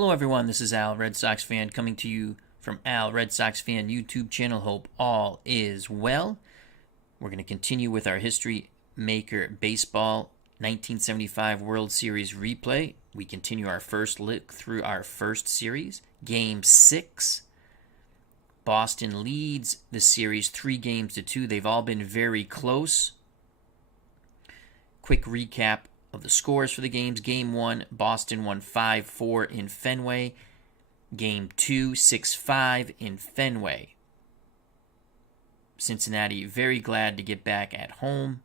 Hello everyone, this is Al, Red Sox fan, coming to you from Al, Red Sox fan YouTube channel. Hope all is well. We're going to continue with our History Maker Baseball 1975 World Series replay. We continue our first look through our first series. Game 6. Boston leads the series 3-2. They've all been very close. Quick recap of the scores for the games. Game 1, Boston won 5-4 in Fenway. Game 2, 6-5 in Fenway. Cincinnati very glad to get back at home.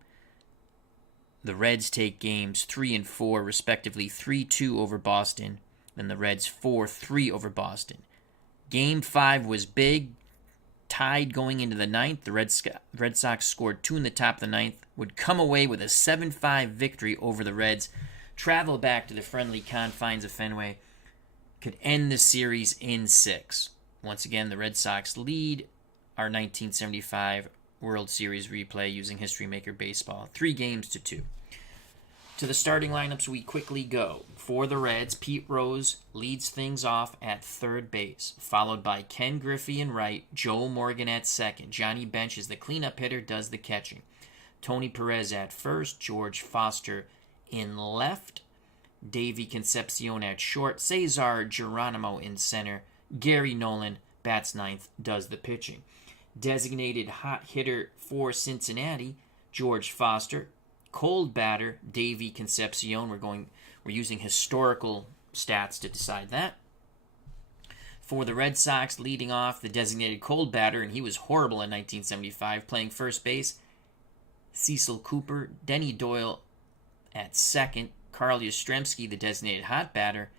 The Reds take games 3 and 4, respectively, 3-2 over Boston. Then the Reds 4-3 over Boston. Game 5 was big. Tied going into the ninth. The Red Sox scored 2 in the top of the ninth, would come away with a 7-5 victory over the Reds, travel back to the friendly confines of Fenway, could end the series in 6. Once again, the Red Sox lead our 1975 World Series replay using History Maker Baseball, 3-2. To the starting lineups we quickly go. For the Reds, Pete Rose leads things off at third base, followed by Ken Griffey in right, Joe Morgan at second. Johnny Bench is the cleanup hitter, does the catching. Tony Perez at first, George Foster in left, Davey Concepcion at short, Cesar Geronimo in center, Gary Nolan bats ninth, does the pitching. Designated hot hitter for Cincinnati, George Foster. Cold batter, Davey Concepcion. We're using historical stats to decide that. For the Red Sox, leading off the designated cold batter, and he was horrible in 1975, playing first base, Cecil Cooper. Denny Doyle at second. Carl Yastrzemski, the designated hot batter.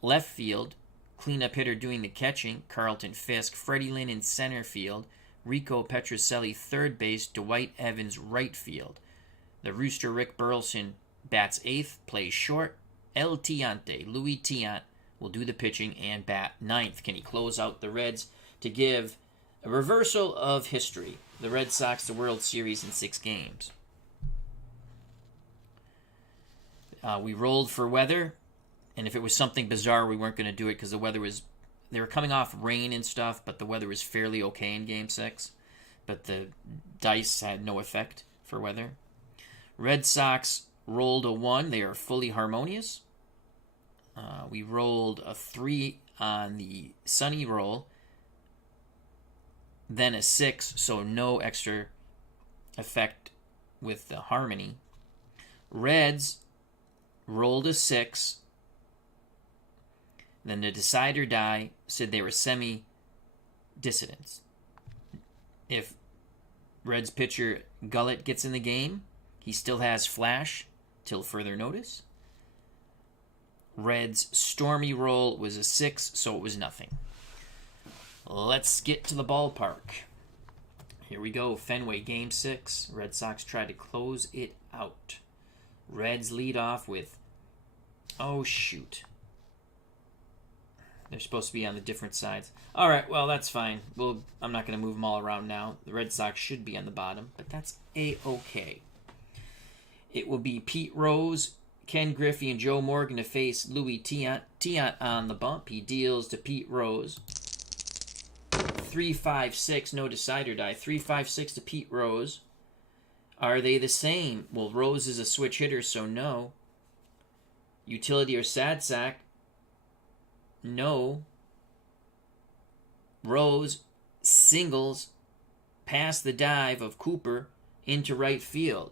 Left field, cleanup hitter doing the catching, Carlton Fisk. Freddie Lynn in center field. Rico Petrocelli third base. Dwight Evans right field. The Rooster Rick Burleson bats 8th, plays short. El Tiante, Louis Tiant, will do the pitching and bat 9th. Can he close out the Reds to give a reversal of history? The Red Sox the World Series in 6 games. We rolled for weather, and if it was something bizarre, we weren't going to do it because the weather was... They were coming off rain and stuff, but the weather was fairly okay in Game 6. But the dice had no effect for weather. Red Sox rolled a 1. They are fully harmonious. We rolled a 3 on the sunny roll. Then a 6, so no extra effect with the harmony. Reds rolled a 6. Then the decide or die said they were semi-dissidents. If Reds pitcher Gullett gets in the game, he still has flash till further notice. Reds' stormy roll was a 6, so it was nothing. Let's get to the ballpark. Here we go. Fenway, Game 6. Red Sox try to close it out. Reds lead off with... Oh, shoot. They're supposed to be on the different sides. All right, well, that's fine. I'm not going to move them all around now. The Red Sox should be on the bottom, but that's A-okay. It will be Pete Rose, Ken Griffey, and Joe Morgan to face Louis Tiant. Tiant on the bump. He deals to Pete Rose. 3-5-6, no decide or die. 3-5-6 to Pete Rose. Are they the same? Well, Rose is a switch hitter, so no. Utility or sad sack? No. Rose singles past the dive of Cooper into right field.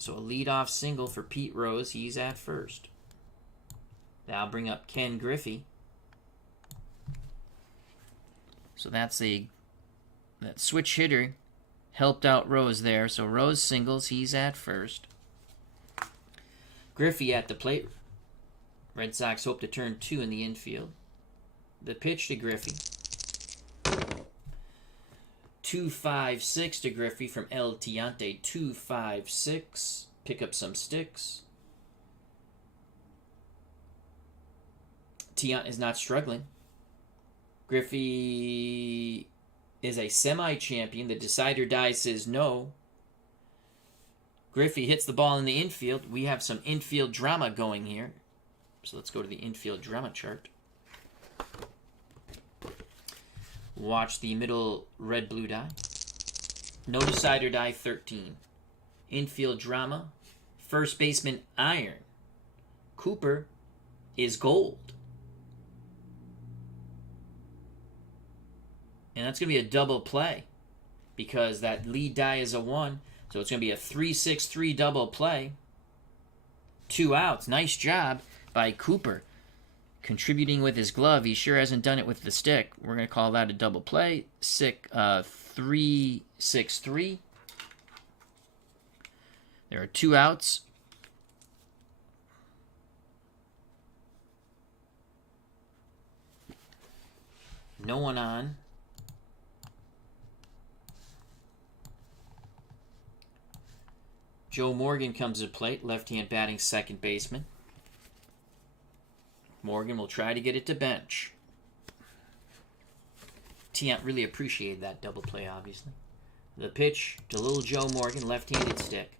So a leadoff single for Pete Rose. He's at first. That'll bring up Ken Griffey. So that switch hitter helped out Rose there. So Rose singles. He's at first. Griffey at the plate. Red Sox hope to turn 2 in the infield. The pitch to Griffey. 2-5-6 to Griffey from El Tiante. 2-5-6. Pick up some sticks. Tiant is not struggling. Griffey is a semi-champion. The decider die says no. Griffey hits the ball in the infield. We have some infield drama going here. So let's go to the infield drama chart. Watch the middle red-blue die. No decider die, 13. Infield drama. First baseman, iron. Cooper is gold. And that's going to be a double play because that lead die is a 1. So it's going to be a 3-6-3 double play. 2 outs. Nice job by Cooper. Contributing with his glove. He sure hasn't done it with the stick. We're going to call that a double play. 3-6-3. There are 2 outs. No one on. Joe Morgan comes to the plate, left-hand batting second baseman. Morgan will try to get it to bench. Tiant really appreciated that double play, obviously. The pitch to little Joe Morgan, left-handed stick.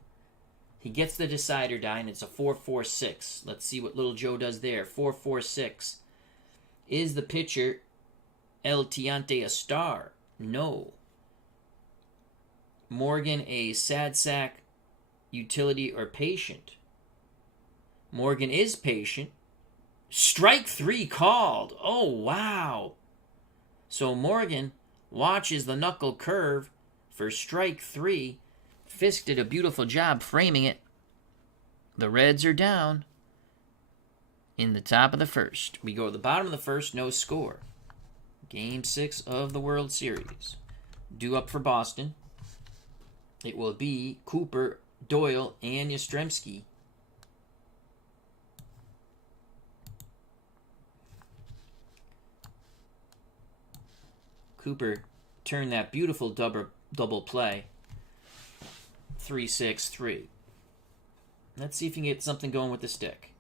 He gets the decider die, and it's a 4-4-6. Let's see what little Joe does there. 4-4-6. Is the pitcher El Tiante a star? No. Morgan a sad sack, utility, or patient? Morgan is patient. Strike 3 called. Oh, wow. So Morgan watches the knuckle curve for strike 3. Fisk did a beautiful job framing it. The Reds are down in the top of the first. We go to the bottom of the first, no score. Game 6 of the World Series. Due up for Boston. It will be Cooper, Doyle, and Yastrzemski. Cooper turned that beautiful double play. 3-6-3. Let's see if you can get something going with the stick.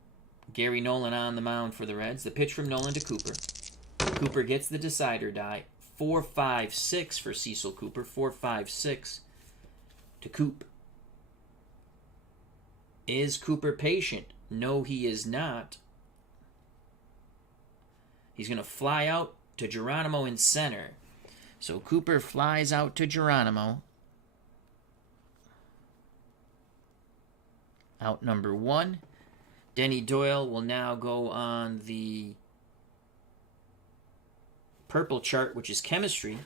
Gary Nolan on the mound for the Reds. The pitch from Nolan to Cooper. Cooper gets the decider die. 4-5-6 for Cecil Cooper. 4-5-6 to Coop. Is Cooper patient? No, he is not. He's going to fly out to Geronimo in center. So Cooper flies out to Geronimo. Out number 1. Denny Doyle will now go on the purple chart, which is chemistry.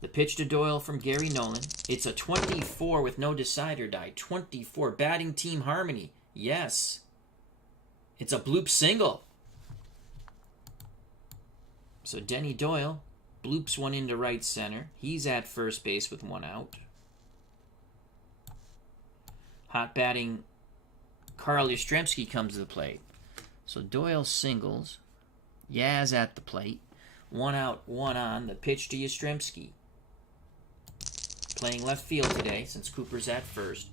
The pitch to Doyle from Gary Nolan. It's a 24 with no decider die. 24. Batting team harmony. Yes. It's a bloop single. So Denny Doyle bloops one into right center. He's at first base with 1 out. Hot batting Carl Yastrzemski comes to the plate. So Doyle singles. Yaz at the plate. 1 out, 1 on. The pitch to Yastrzemski. Playing left field today since Cooper's at first.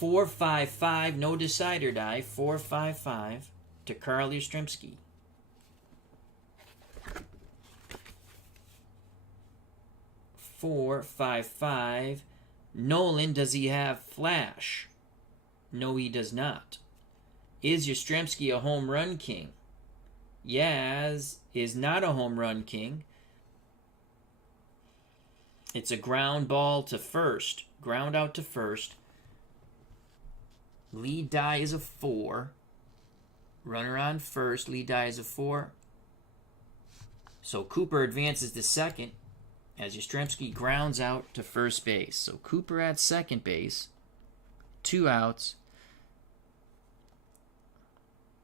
4-5-5, no decider die. 4-5-5 to Carl Yastrzemski. Four, 5-5. Nolan, does he have flash? No, he does not. Is Yastrzemski a home run king? Yaz is not a home run king. It's a ground ball to first. Ground out to first. Lead die is a 4. Runner on first. Lead die is a 4. So Cooper advances to second as Yastrzemski grounds out to first base. So Cooper at second base. 2 outs.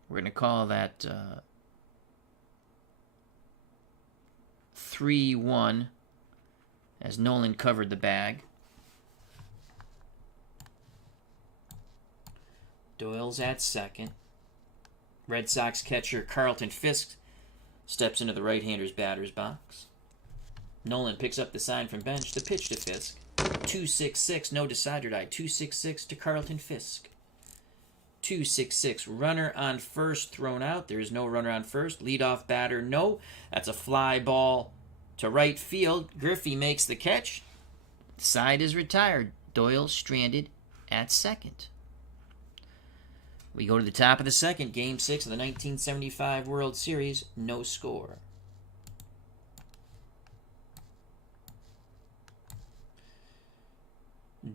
We're going to call that 3-1 as Nolan covered the bag. Doyle's at second. Red Sox catcher Carlton Fisk steps into the right-hander's batter's box. Nolan picks up the sign from bench. The pitch to Fisk. 2-6-6, no decider die. 2-6-6 to Carlton Fisk. 2-6-6. Runner on first thrown out. There is no runner on first. Leadoff batter, no. That's a fly ball to right field. Griffey makes the catch. Side is retired. Doyle stranded at second. We go to the top of the second, Game 6 of the 1975 World Series. No score.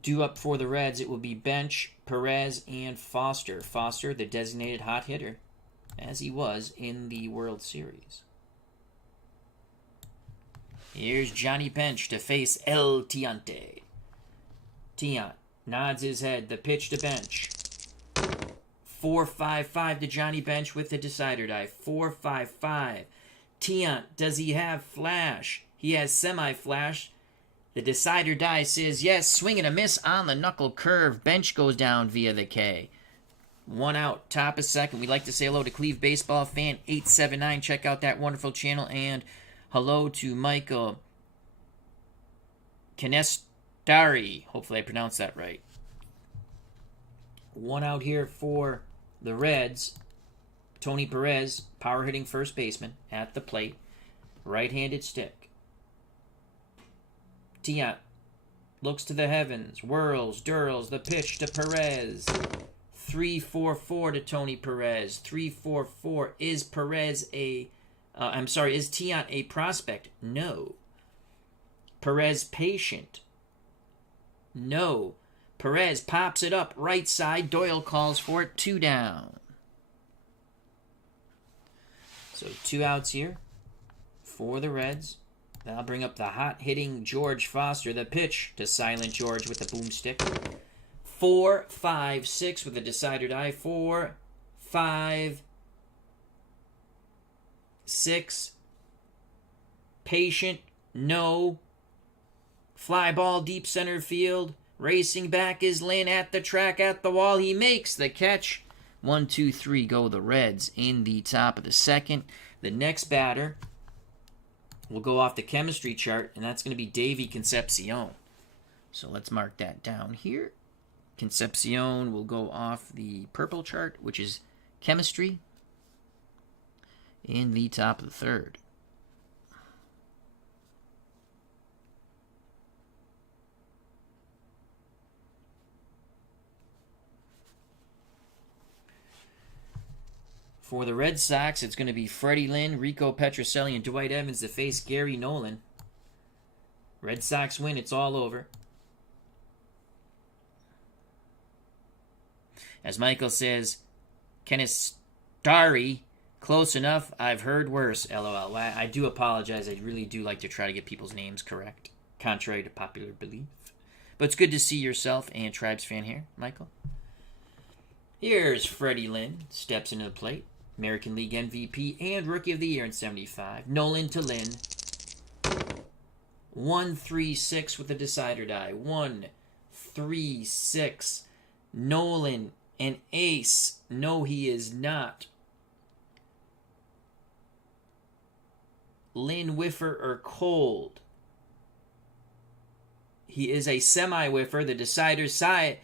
Due up for the Reds, it will be Bench, Perez, and Foster. Foster, the designated hot hitter, as he was in the World Series. Here's Johnny Bench to face El Tiante. Tiant nods his head. The pitch to Bench. 4-5-5 to Johnny Bench with the decider die. 4-5-5. Tiant, does he have flash? He has semi-flash. The decider die says yes. Swing and a miss on the knuckle curve. Bench goes down via the K. 1 out, top of second. We'd like to say hello to Cleve Baseball Fan 879. Check out that wonderful channel. And hello to Michael Canestari. Hopefully I pronounced that right. 1 out here for the Reds. Tony Perez, power hitting first baseman at the plate. Right-handed stick. Tiant looks to the heavens, whirls, dirls, the pitch to Perez. 3-4-4 to Tony Perez. 3-4-4. Is Perez is Tiant a prospect? No. Perez patient? No. Perez pops it up, right side. Doyle calls for it, 2 down. So 2 outs here for the Reds. That'll bring up the hot-hitting George Foster. The pitch to Silent George with the boomstick. 4-5-6 with the decider die. 4-5-6. Patient. No. Fly ball deep center field. Racing back is Lynn at the track, at the wall. He makes the catch. 1-2-3 go the Reds in the top of the second. The next batter will go off the chemistry chart, and that's going to be Davy Concepcion. So let's mark that down here. Concepcion will go off the purple chart, which is chemistry, in the top of the third. For the Red Sox, it's going to be Freddie Lynn, Rico Petrocelli, and Dwight Evans to face Gary Nolan. Red Sox win. It's all over. As Michael says, Canestari, close enough. I've heard worse. LOL. I do apologize. I really do like to try to get people's names correct, contrary to popular belief. But it's good to see yourself and Tribes fan here, Michael. Here's Freddie Lynn. Steps into the plate. American League MVP and Rookie of the Year in 75. Nolan to Lynn. 1-3-6 with the decider die. 1-3-6. Nolan, an ace. No, he is not. Lynn whiffer or cold. He is a semi-whiffer. The decider die,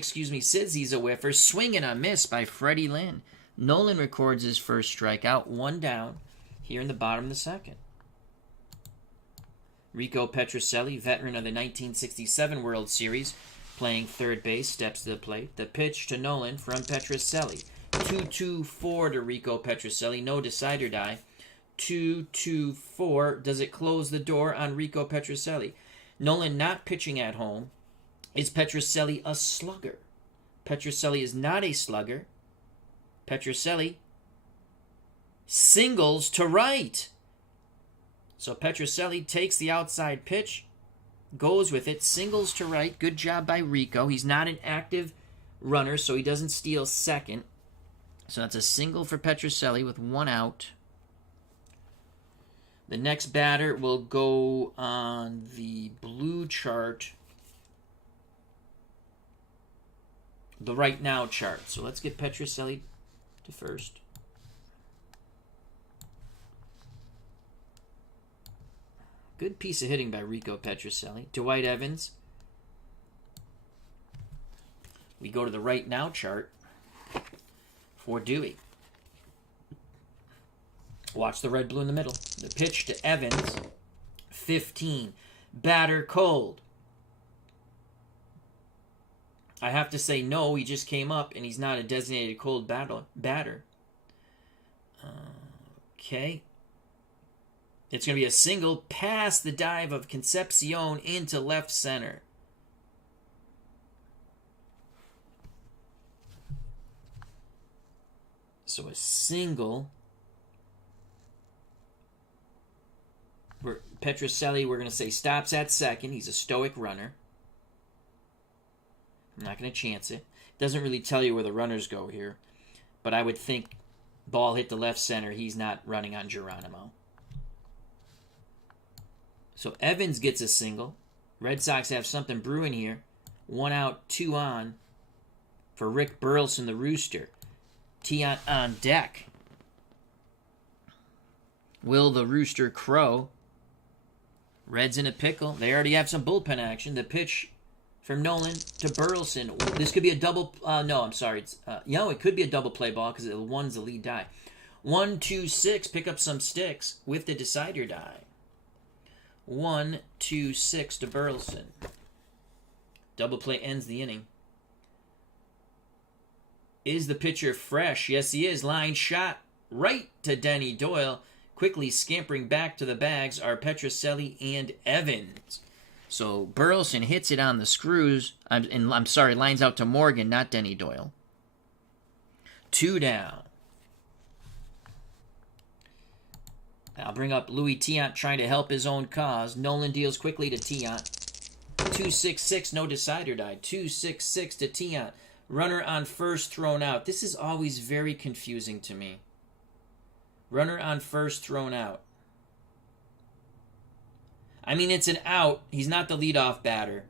says he's a whiffer. Swing and a miss by Freddie Lynn. Nolan records his first strikeout, 1 down, here in the bottom of the second. Rico Petrocelli, veteran of the 1967 World Series, playing third base, steps to the plate. The pitch to Nolan from Petrocelli. 2-2-4 to Rico Petrocelli, no decider die. 2-2-4. Does it close the door on Rico Petrocelli? Nolan not pitching at home. Is Petrocelli a slugger? Petrocelli is not a slugger. Petrocelli singles to right. So Petrocelli takes the outside pitch, goes with it, singles to right. Good job by Rico. He's not an active runner, so he doesn't steal second. So that's a single for Petrocelli with 1 out. The next batter will go on the blue chart, the right now chart. So let's get Petrocelli to first. Good piece of hitting by Rico Petrocelli. Dwight Evans. We go to the right now chart for Dewey. Watch the red blue in the middle. The pitch to Evans. 15. Batter cold. I have to say no. He just came up, and he's not a designated cold batter. Okay. It's going to be a single past the dive of Concepcion into left center. So a single. Petrocelli, we're going to say, stops at second. He's a stoic runner. I'm not going to chance it. Doesn't really tell you where the runners go here. But I would think ball hit the left center. He's not running on Geronimo. So Evans gets a single. Red Sox have something brewing here. 1 out, 2 on for Rick Burleson, the Rooster. Tiant on deck. Will the Rooster crow? Reds in a pickle. They already have some bullpen action. The pitch from Nolan to Burleson. This could be a double. No, I'm sorry. It's it could be a double play ball because the one's the lead die. 1, 2, 6. Pick up some sticks with the decider die. 1, 2, 6 to Burleson. Double play ends the inning. Is the pitcher fresh? Yes, he is. Line shot right to Denny Doyle. Quickly scampering back to the bags are Petrocelli and Evans. So Burleson hits it on the screws. I'm sorry, lines out to Morgan, not Denny Doyle. 2 down. I'll bring up Louis Tiant trying to help his own cause. Nolan deals quickly to Tiant. 2-6-6, no decider die. 2-6-6 to Tiant. Runner on first thrown out. This is always very confusing to me. Runner on first thrown out. I mean, it's an out. He's not the leadoff batter.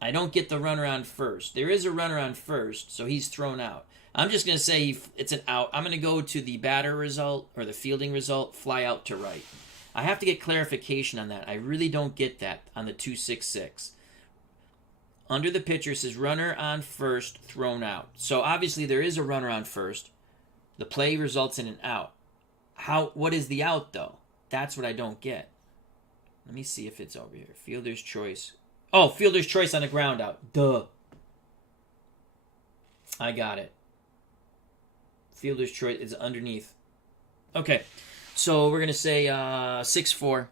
I don't get the runner on first. There is a runner on first, so he's thrown out. I'm just going to say it's an out. I'm going to go to the batter result or the fielding result, fly out to right. I have to get clarification on that. I really don't get that on the 2-6-6. Under the pitcher says runner on first thrown out. So obviously there is a runner on first. The play results in an out. What is the out though? That's what I don't get. Let me see if it's over here. Fielder's choice. Oh, fielder's choice on a ground out. Duh. I got it. Fielder's choice is underneath. Okay. So we're going to say 6-4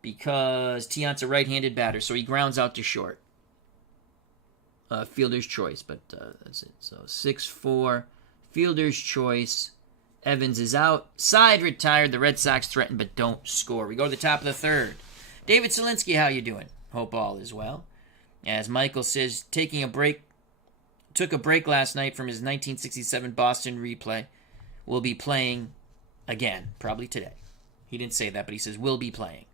because Tiant's a right-handed batter, so he grounds out to short. Fielder's choice, but that's it. So 6-4, fielder's choice. Evans is out. Side retired. The Red Sox threaten but don't score. We go to the top of the third. David Selinsky, how you doing? Hope all is well. As Michael says, took a break last night from his 1967 Boston replay. Will be playing again, probably today. He didn't say that, but he says will be playing.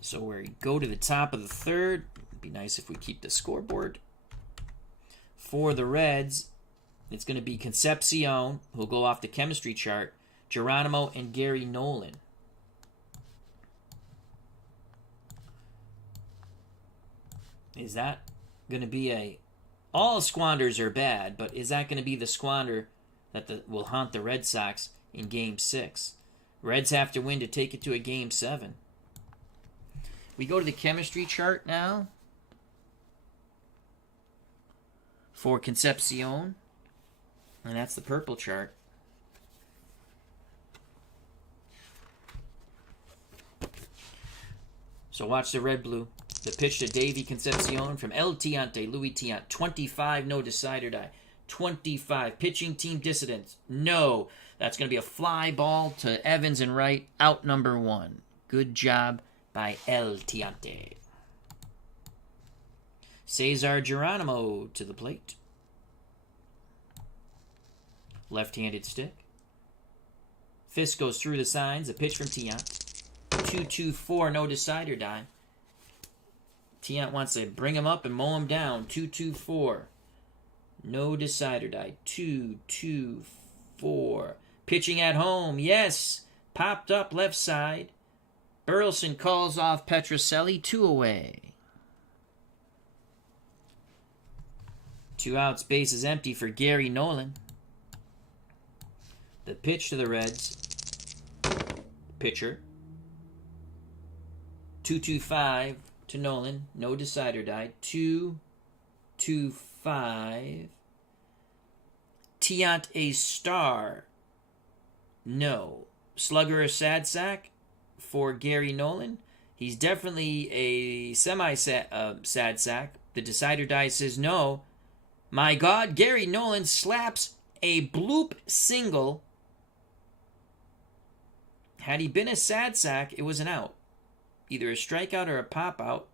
So we go to the top of the third. It'd be nice if we keep the scoreboard. For the Reds, it's going to be Concepcion, who'll go off the chemistry chart, Geronimo, and Gary Nolan. Is that going to be all squanders are bad, but is that going to be the squander that will haunt the Red Sox in Game 6? Reds have to win to take it to a Game 7. We go to the chemistry chart now for Concepcion, and that's the purple chart. So watch the red-blue. The pitch to Davy Concepcion from El Tiante, Louis Tiant. 25, no decider die. 25. Pitching team dissidents. No. That's going to be a fly ball to Evans and right. Out number 1. Good job by El Tiante. Cesar Geronimo to the plate. Left-handed stick. Fist goes through the signs. A pitch from Tiant. 2-2-4, no decider die. Tiant wants to bring him up and mow him down. 2-2-4. No decider die. 2-2-4. Pitching at home. Yes. Popped up left side. Burleson calls off Petrocelli. 2 away. 2 outs. Base is empty for Gary Nolan. The pitch to the Reds. Pitcher. 2-2-5. to Nolan. No decider die. 2-5. Tiant a star. No. Slugger or sad sack for Gary Nolan. He's definitely a sad sack. The decider die says no. My God, Gary Nolan slaps a bloop single. Had he been a sad sack, it was an out. Either a strikeout or a pop out.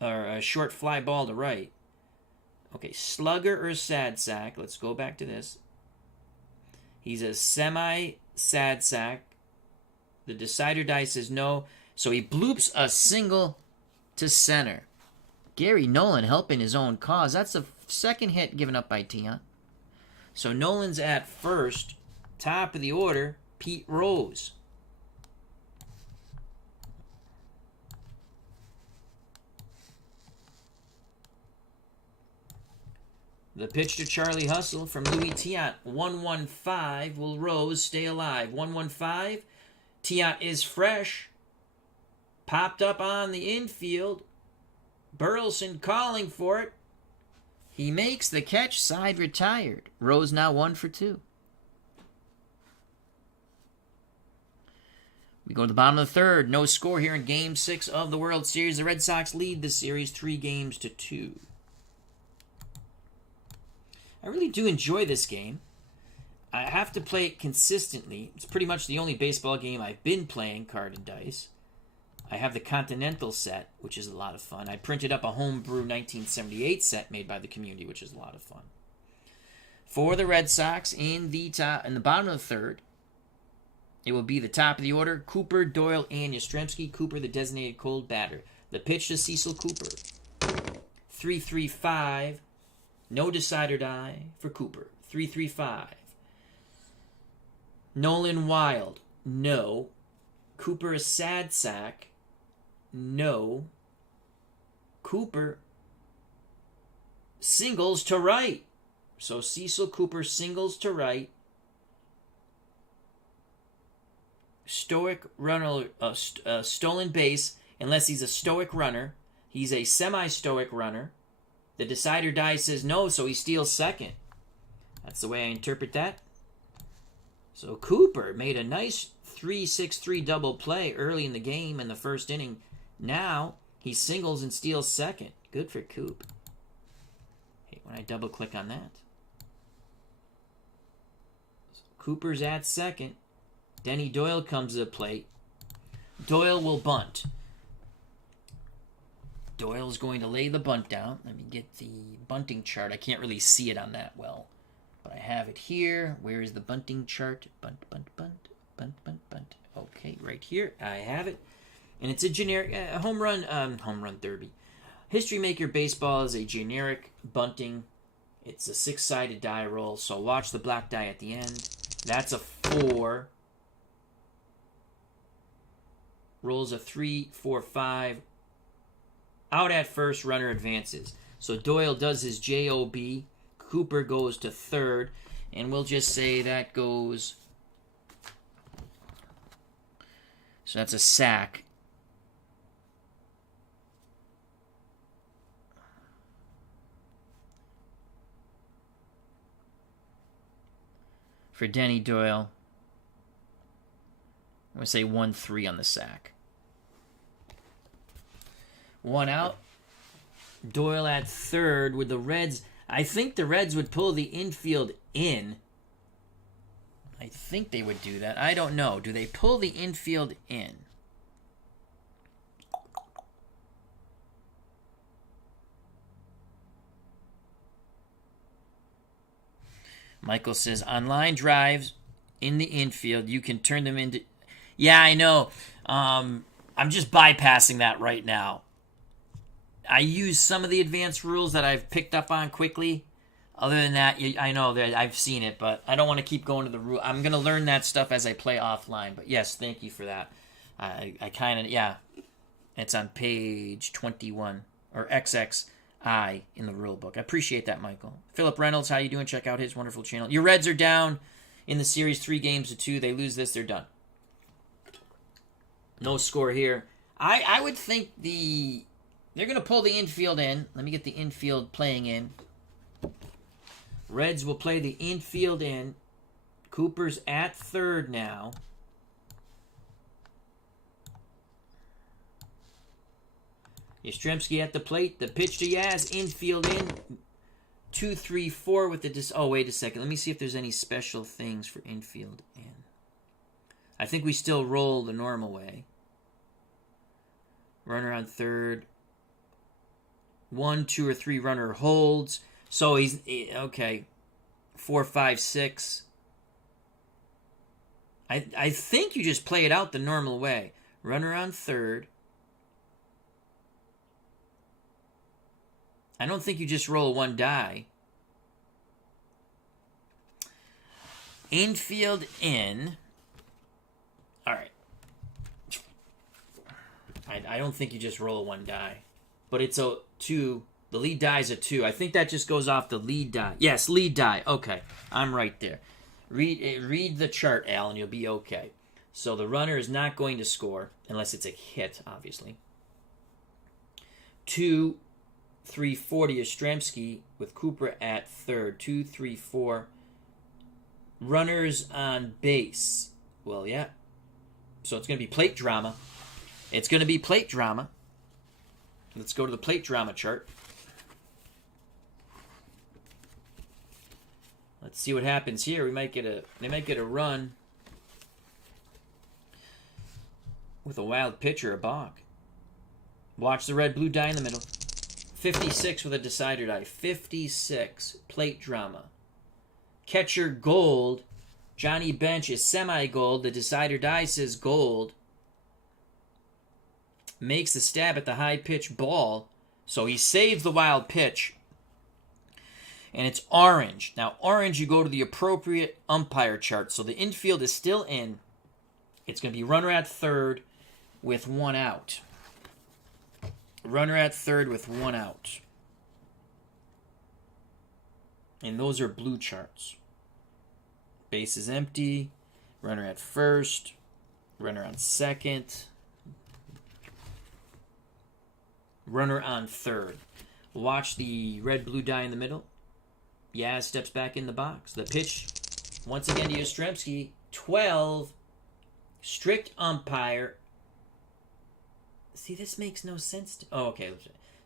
Or a short fly ball to right. Okay, slugger or sad sack. Let's go back to this. He's a semi-sad sack. The decider die says no. So he bloops a single to center. Gary Nolan helping his own cause. That's the second hit given up by Tiant. So Nolan's at first. Top of the order, Pete Rose. The pitch to Charlie Hustle from Louis Tiant. 1-1-5. Will Rose stay alive? 1-1-5. Tiant is fresh. Popped up on the infield. Burleson calling for it. He makes the catch. Side retired. Rose now 1 for 2. We go to the bottom of the third. No score here in Game 6 of the World Series. The Red Sox lead the series 3-2. I really do enjoy this game. I have to play it consistently. It's pretty much the only baseball game I've been playing, card and dice. I have the Continental set, which is a lot of fun. I printed up a homebrew 1978 set made by the community, which is a lot of fun. For the Red Sox, in the bottom of the third, it will be the top of the order: Cooper, Doyle, and Yastrzemski. Cooper, the designated cold batter. The pitch to Cecil Cooper. 3-3-5. No decider die for Cooper. 3-3-5. Nolan Wild. No. Cooper a sad sack. No. Cooper singles to right. So Cecil Cooper singles to right. Stoic runner, stolen base, unless he's a stoic runner. He's a semi-stoic runner. The decider die says no, so he steals second. That's the way I interpret that. So Cooper made a nice 3-6-3 double play early in the game in the first inning. Now he singles and steals second. Good for Coop. Hey, when I double click on that. So Cooper's at second. Denny Doyle comes to the plate. Doyle will bunt. Doyle's going to lay the bunt down. Let me get the bunting chart. I can't really see it on that well, but I have it here. Where is the bunting chart? Bunt, bunt, bunt, bunt, bunt, bunt. Okay, right here. I have it. And it's a generic home run derby. History Maker Baseball is a generic bunting. It's a 6-sided die roll, so watch the black die at the end. That's a 4. Rolls a 3, 4, 5. Out at first, runner advances. So Doyle does his JOB. Cooper goes to third. And we'll just say that goes... So that's a sack. For Denny Doyle. I'm going to say 1-3 on the sack. 1 out. Doyle at third with the Reds. I think the Reds would pull the infield in. I think they would do that. I don't know. Do they pull the infield in? Michael says, on line drives in the infield, you can turn them into... Yeah, I know. I'm just bypassing that right now. I use some of the advanced rules that I've picked up on quickly. Other than that, I know that I've seen it, but I don't want to keep going to the rule. I'm going to learn that stuff as I play offline. But yes, thank you for that. I kind of, yeah. It's on page 21, or XXI in the rule book. I appreciate that, Michael. Philip Reynolds, how you doing? Check out his wonderful channel. Your Reds are down in the series 3-2. They lose this, they're done. No score here. I would think they're going to pull the infield in. Let me get the infield playing in. Reds will play the infield in. Cooper's at third now. Yastrzemski at the plate. The pitch to Yaz. Infield in. 2-3-4 with the... Oh, wait a second. Let me see if there's any special things for infield in. I think we still roll the normal way. Runner on third. 1, 2, or 3 runner holds. So he's... Okay. 4, 5, 6. I think you just play it out the normal way. Runner on third. I don't think you just roll 1 die. Infield in. All right. I don't think you just roll 1 die. But it's a 2. The lead die is a 2. I think that just goes off the lead die. Yes, lead die. Okay, I'm right there. Read the chart, Al, and you'll be okay. So the runner is not going to score, unless it's a hit, obviously. 2, 3, 4 to Yastrzemski with Cooper at third. 2, 3, 4. Runners on base. Well, yeah. So it's going to be plate drama. It's going to be plate drama. Let's go to the plate drama chart. Let's see what happens here. They might get a run with a wild pitch or a balk. Watch the red-blue die in the middle. 56 with a decider die. 56. Plate drama. Catcher gold. Johnny Bench is semi-gold. The decider die says gold. Makes the stab at the high-pitch ball. So he saves the wild pitch. And it's orange. Now, orange, you go to the appropriate umpire chart. So the infield is still in. It's going to be runner at third with 1 out. Runner at third with 1 out. And those are blue charts. Base is empty. Runner at first. Runner on second. Runner on third. Watch the red-blue die in the middle. Yaz steps back in the box. The pitch, once again to Yastrzemski. 12. Strict umpire. See, this makes no sense. Okay.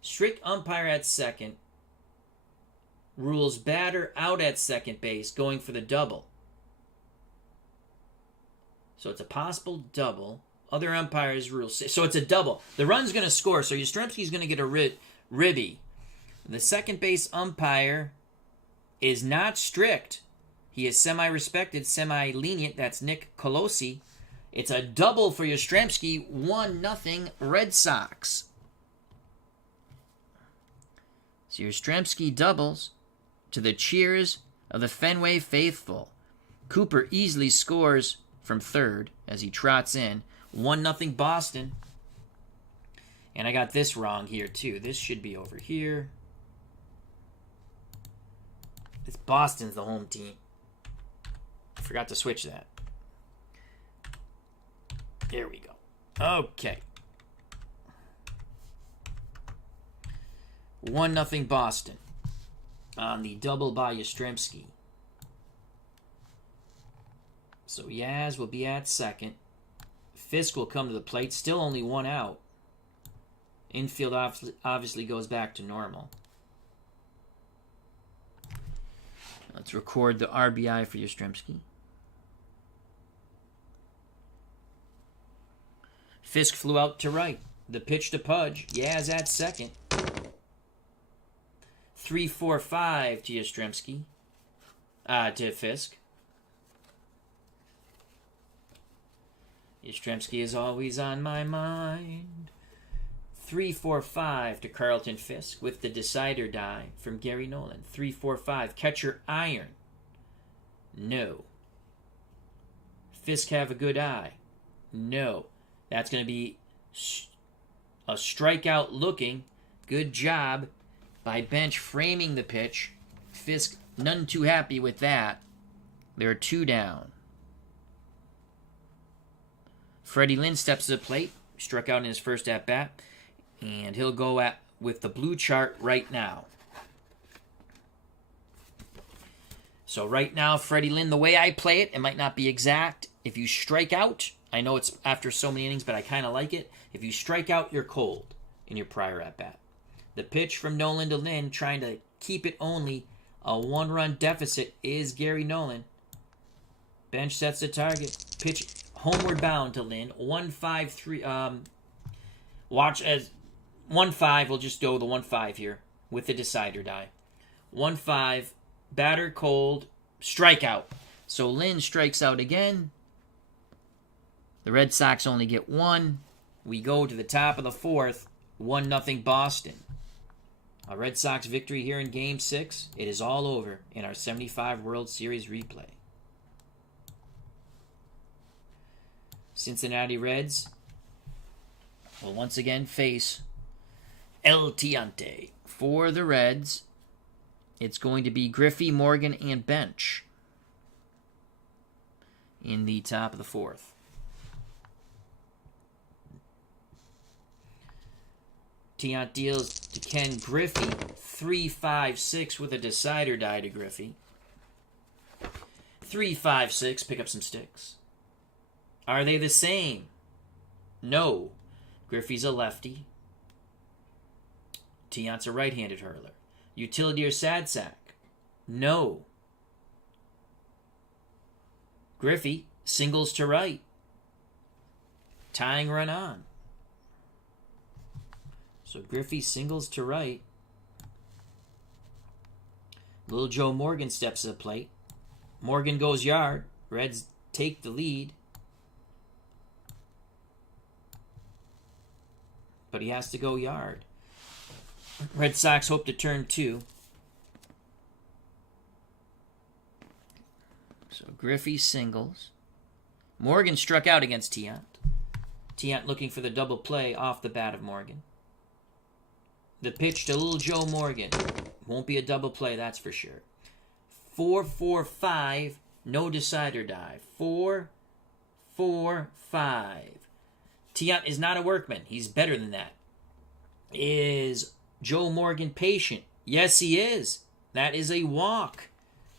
Strict umpire at second. Rules batter out at second base, going for the double. So it's a possible double. Other umpires rule. So it's a double. The run's going to score, so Yastrzemski's going to get a ribby. The second base umpire is not strict. He is semi-respected, semi-lenient. That's Nick Colosi. It's a double for Yastrzemski. 1-0 Red Sox. So Yastrzemski doubles to the cheers of the Fenway faithful. Cooper easily scores from third as he trots in. 1-0 Boston. And I got this wrong here too. This should be over here. It's Boston's the home team. I forgot to switch that. There we go. Okay. 1-0 Boston on the double by Yastrzemski. So Yaz will be at second. Fisk will come to the plate. Still only 1 out. Infield obviously goes back to normal. Let's record the RBI for Yastrzemski. Fisk flew out to right. The pitch to Pudge. Yaz at second. 3-4-5 to Yastrzemski. To Fisk. Yastrzemski is always on my mind. 3-4-5 to Carlton Fisk with the decider die from Gary Nolan. 3-4-5. Catcher iron. No. Fisk have a good eye. No. That's going to be a strikeout looking. Good job by Bench framing the pitch. Fisk none too happy with that. There are 2 down. Freddie Lynn steps to the plate. Struck out in his first at-bat. And he'll go with the blue chart right now. So right now, Freddie Lynn, the way I play it, it might not be exact. If you strike out, I know it's after so many innings, but I kind of like it. If you strike out, you're cold in your prior at-bat. The pitch from Nolan to Lynn, trying to keep it only a one-run deficit, is Gary Nolan. Bench sets the target. Pitch homeward bound to Lynn. 1-5-3. Watch as 1-5. We'll just go the 1-5 here with the decider die. 1-5. Batter cold. Strikeout. So Lynn strikes out again. The Red Sox only get one. We go to the top of the fourth. 1-0 Boston. A Red Sox victory here in Game 6. It is all over in our 75 World Series replay. Cincinnati Reds will once again face El Tiante. For the Reds, it's going to be Griffey, Morgan, and Bench in the top of the fourth. Tiant deals to Ken Griffey. 3-5-6 with a decider die to Griffey. 3-5-6. Pick up some sticks. Are they the same? No. Griffey's a lefty. Tiant's a right-handed hurler. Utility or sad sack? No. Griffey singles to right. Tying run on. So Griffey singles to right. Little Joe Morgan steps to the plate. Morgan goes yard. Reds take the lead. But he has to go yard. Red Sox hope to turn 2. So Griffey singles. Morgan struck out against Tiant. Tiant looking for the double play off the bat of Morgan. The pitch to little Joe Morgan. Won't be a double play, that's for sure. 4-4-5. No decider die. 4-4-5. Tiant is not a workman. He's better than that. Is Joe Morgan patient? Yes, he is. That is a walk.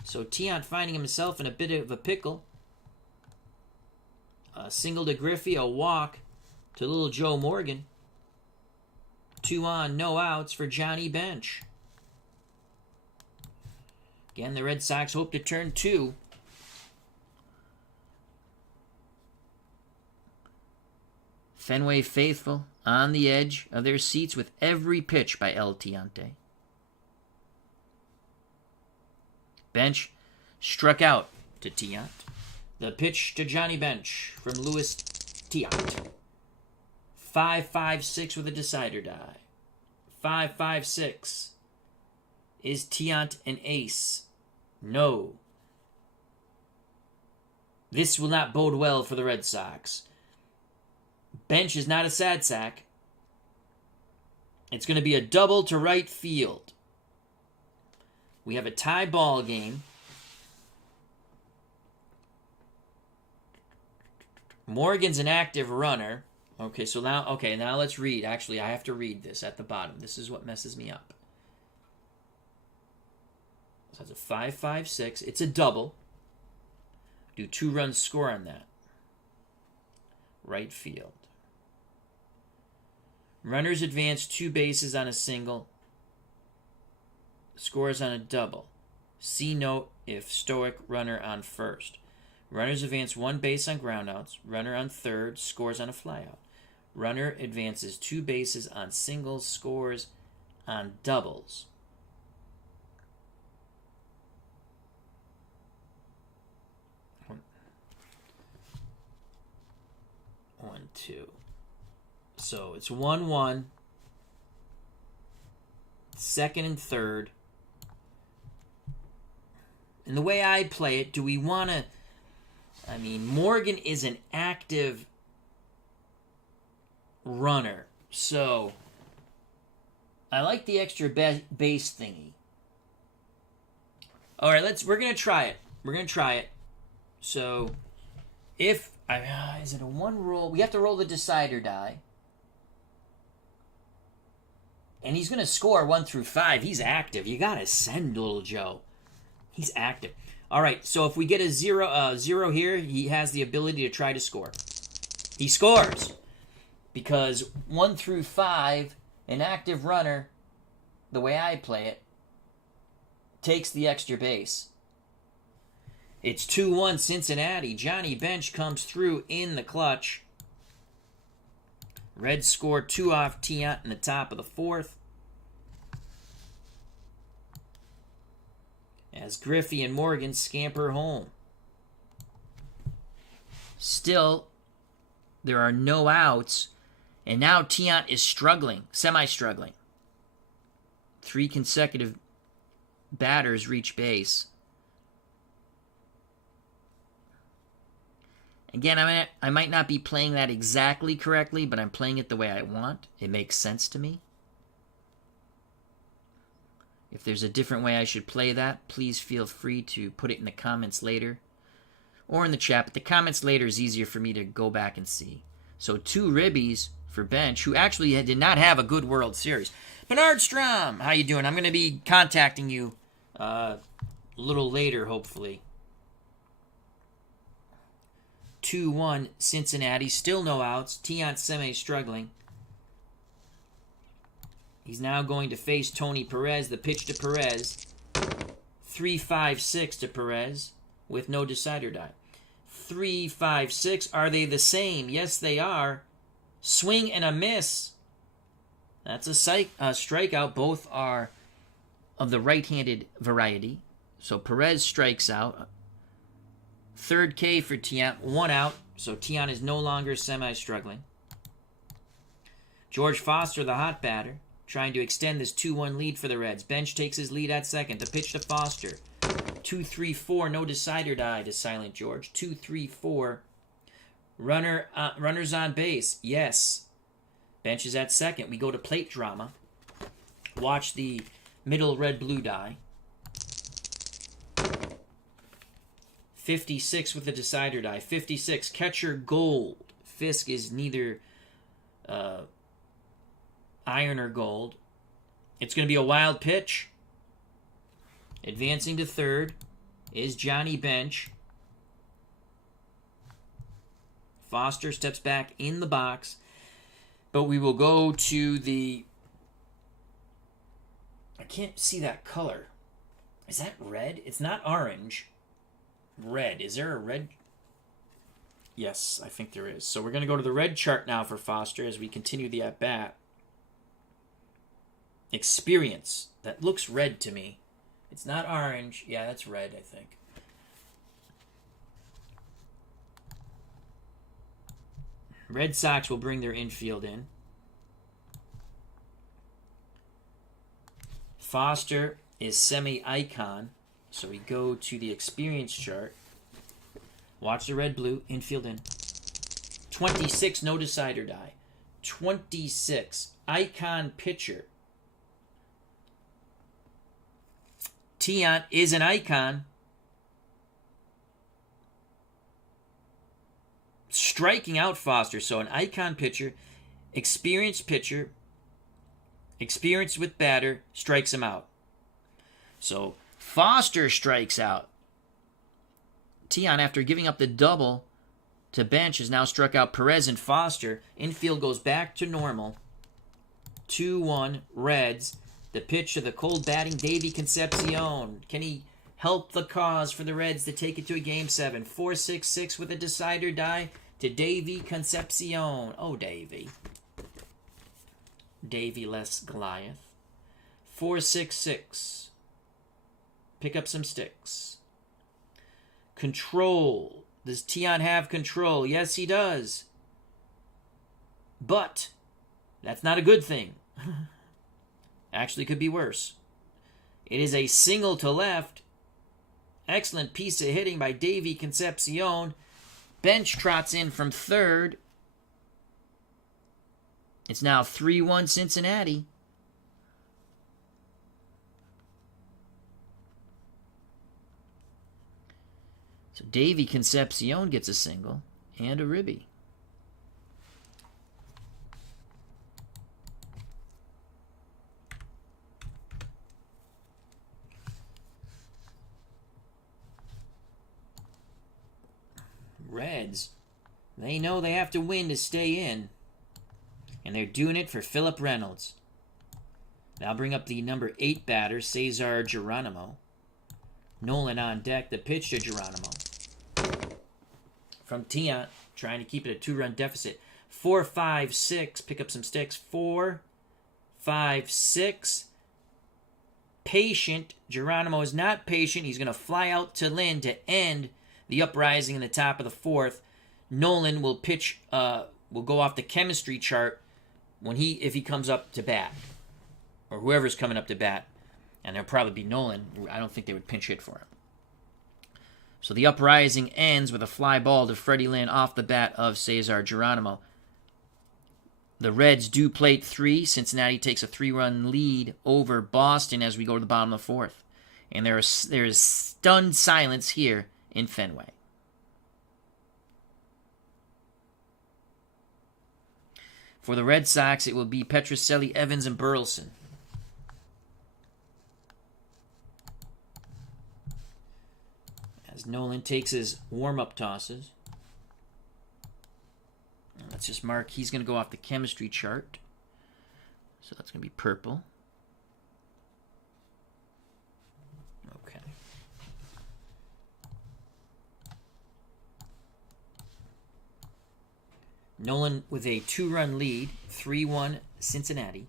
So Tiant finding himself in a bit of a pickle. A single to Griffey, a walk to little Joe Morgan. 2 on, no outs for Johnny Bench. Again, the Red Sox hope to turn 2. Fenway faithful on the edge of their seats with every pitch by El Tiante. Bench struck out to Tiant. The pitch to Johnny Bench from Louis Tiant. 5-5-6 with a decider die. 5-5-6. Is Tiant an ace? No. This will not bode well for the Red Sox. Bench is not a sad sack. It's going to be a double to right field. We have a tie ball game. Morgan's an active runner. Okay, so now let's read. Actually, I have to read this at the bottom. This is what messes me up. So that's a 5-5-6. It's a double. Do 2 runs score on that. Right field. Runners advance 2 bases on a single. Scores on a double. See note if Stoic runner on first. Runners advance 1 base on groundouts. Runner on third scores on a flyout. Runner advances 2 bases on singles, scores on doubles. One, two. So it's 1-1. Second and third. And the way I play it, do we want to... I mean, Morgan is an active runner. So, I like the extra base thingy. All right, we're going to try it. So, if... is it a 1 roll? We have to roll the decider die. And he's going to score 1 through 5. He's active. You got to send little Joe. He's active. All right, so if we get a zero here, he has the ability to try to score. He scores. Because 1 through 5, an active runner, the way I play it, takes the extra base. It's 2-1 Cincinnati. Johnny Bench comes through in the clutch. Reds score 2 off Tiant in the top of the 4th. As Griffey and Morgan scamper home. Still, there are no outs. And now Tiant is struggling, semi-struggling. 3 consecutive batters reach base. Again, I might not be playing that exactly correctly, but I'm playing it the way I want. It makes sense to me. If there's a different way I should play that, please feel free to put it in the comments later or in the chat. But the comments later is easier for me to go back and see. So 2 ribbies for Bench, who actually did not have a good World Series. Bernard Strom, how you doing? I'm going to be contacting you a little later, hopefully. 2-1 Cincinnati. Still no outs. Tiant semi-struggling. He's now going to face Tony Perez. The pitch to Perez. 3-5-6 to Perez with no decider die. 3-5-6. Are they the same? Yes, they are. Swing and a miss. That's a strikeout. Both are of the right-handed variety. So Perez strikes out. 3rd K for Tiant. 1 out. So Tiant is no longer semi-struggling. George Foster, the hot batter, trying to extend this 2-1 lead for the Reds. Bench takes his lead at second. The pitch to Foster. 2-3-4. No decider die to Silent George. 2-3-4. Runners on base. Yes. Bench is at second. We go to plate drama. Watch the middle red-blue die. 56 with the decider die. 56. Catcher gold. Fisk is neither iron or gold. It's going to be a wild pitch. Advancing to third is Johnny Bench. Foster steps back in the box. But we will go to the... I can't see that color. Is that red? It's not orange. Red. Is there a red? Yes, I think there is. So we're going to go to the red chart now for Foster as we continue the at-bat. Experience. That looks red to me. It's not orange. Yeah, that's red, I think. Red Sox will bring their infield in. Foster is semi-icon. So we go to the experience chart. Watch the red-blue. Infield in. 26, no decider die. 26. Icon pitcher. Tiant is an icon. Striking out Foster. So an icon pitcher, experienced with batter, strikes him out. So Foster strikes out. Tiant, after giving up the double to Bench, has now struck out Perez and Foster. Infield goes back to normal. 2-1 Reds. The pitch to the cold batting Davy Concepcion. Can he help the cause for the Reds to take it to a Game 7? 4-6-6 with a decider die to Davy Concepcion. Oh, Davy. Davy less Goliath. 4-6-6. Pick up some sticks. Control. Does Tiant have control? Yes, he does. But that's not a good thing. Actually, could be worse. It is a single to left. Excellent piece of hitting by Davy Concepcion. Bench trots in from third. It's now 3-1 Cincinnati. So Davy Concepcion gets a single and a ribby. Reds, they know they have to win to stay in. And they're doing it for Philip Reynolds. Now bring up the number 8 batter, Cesar Geronimo. Nolan on deck, the pitch to Geronimo. From Tiant, trying to keep it a 2-run deficit. 4, 5, 6, pick up some sticks. 4, 5, 6. Patient. Geronimo is not patient. He's going to fly out to Lynn to end the uprising in the top of the 4th. Nolan will pitch, will go off the chemistry chart if he comes up to bat. Or whoever's coming up to bat. And there'll probably be Nolan. I don't think they would pinch hit for him. So the uprising ends with a fly ball to Freddie Lynn off the bat of Cesar Geronimo. The Reds do plate 3. Cincinnati takes a 3-run lead over Boston as we go to the bottom of the 4th. And there is stunned silence here in Fenway. For the Red Sox, it will be Petrocelli, Evans, and Burleson. As Nolan takes his warm-up tosses. Let's just mark, he's going to go off the chemistry chart. So that's going to be purple. Okay. Nolan with a 2-run lead, 3-1 Cincinnati.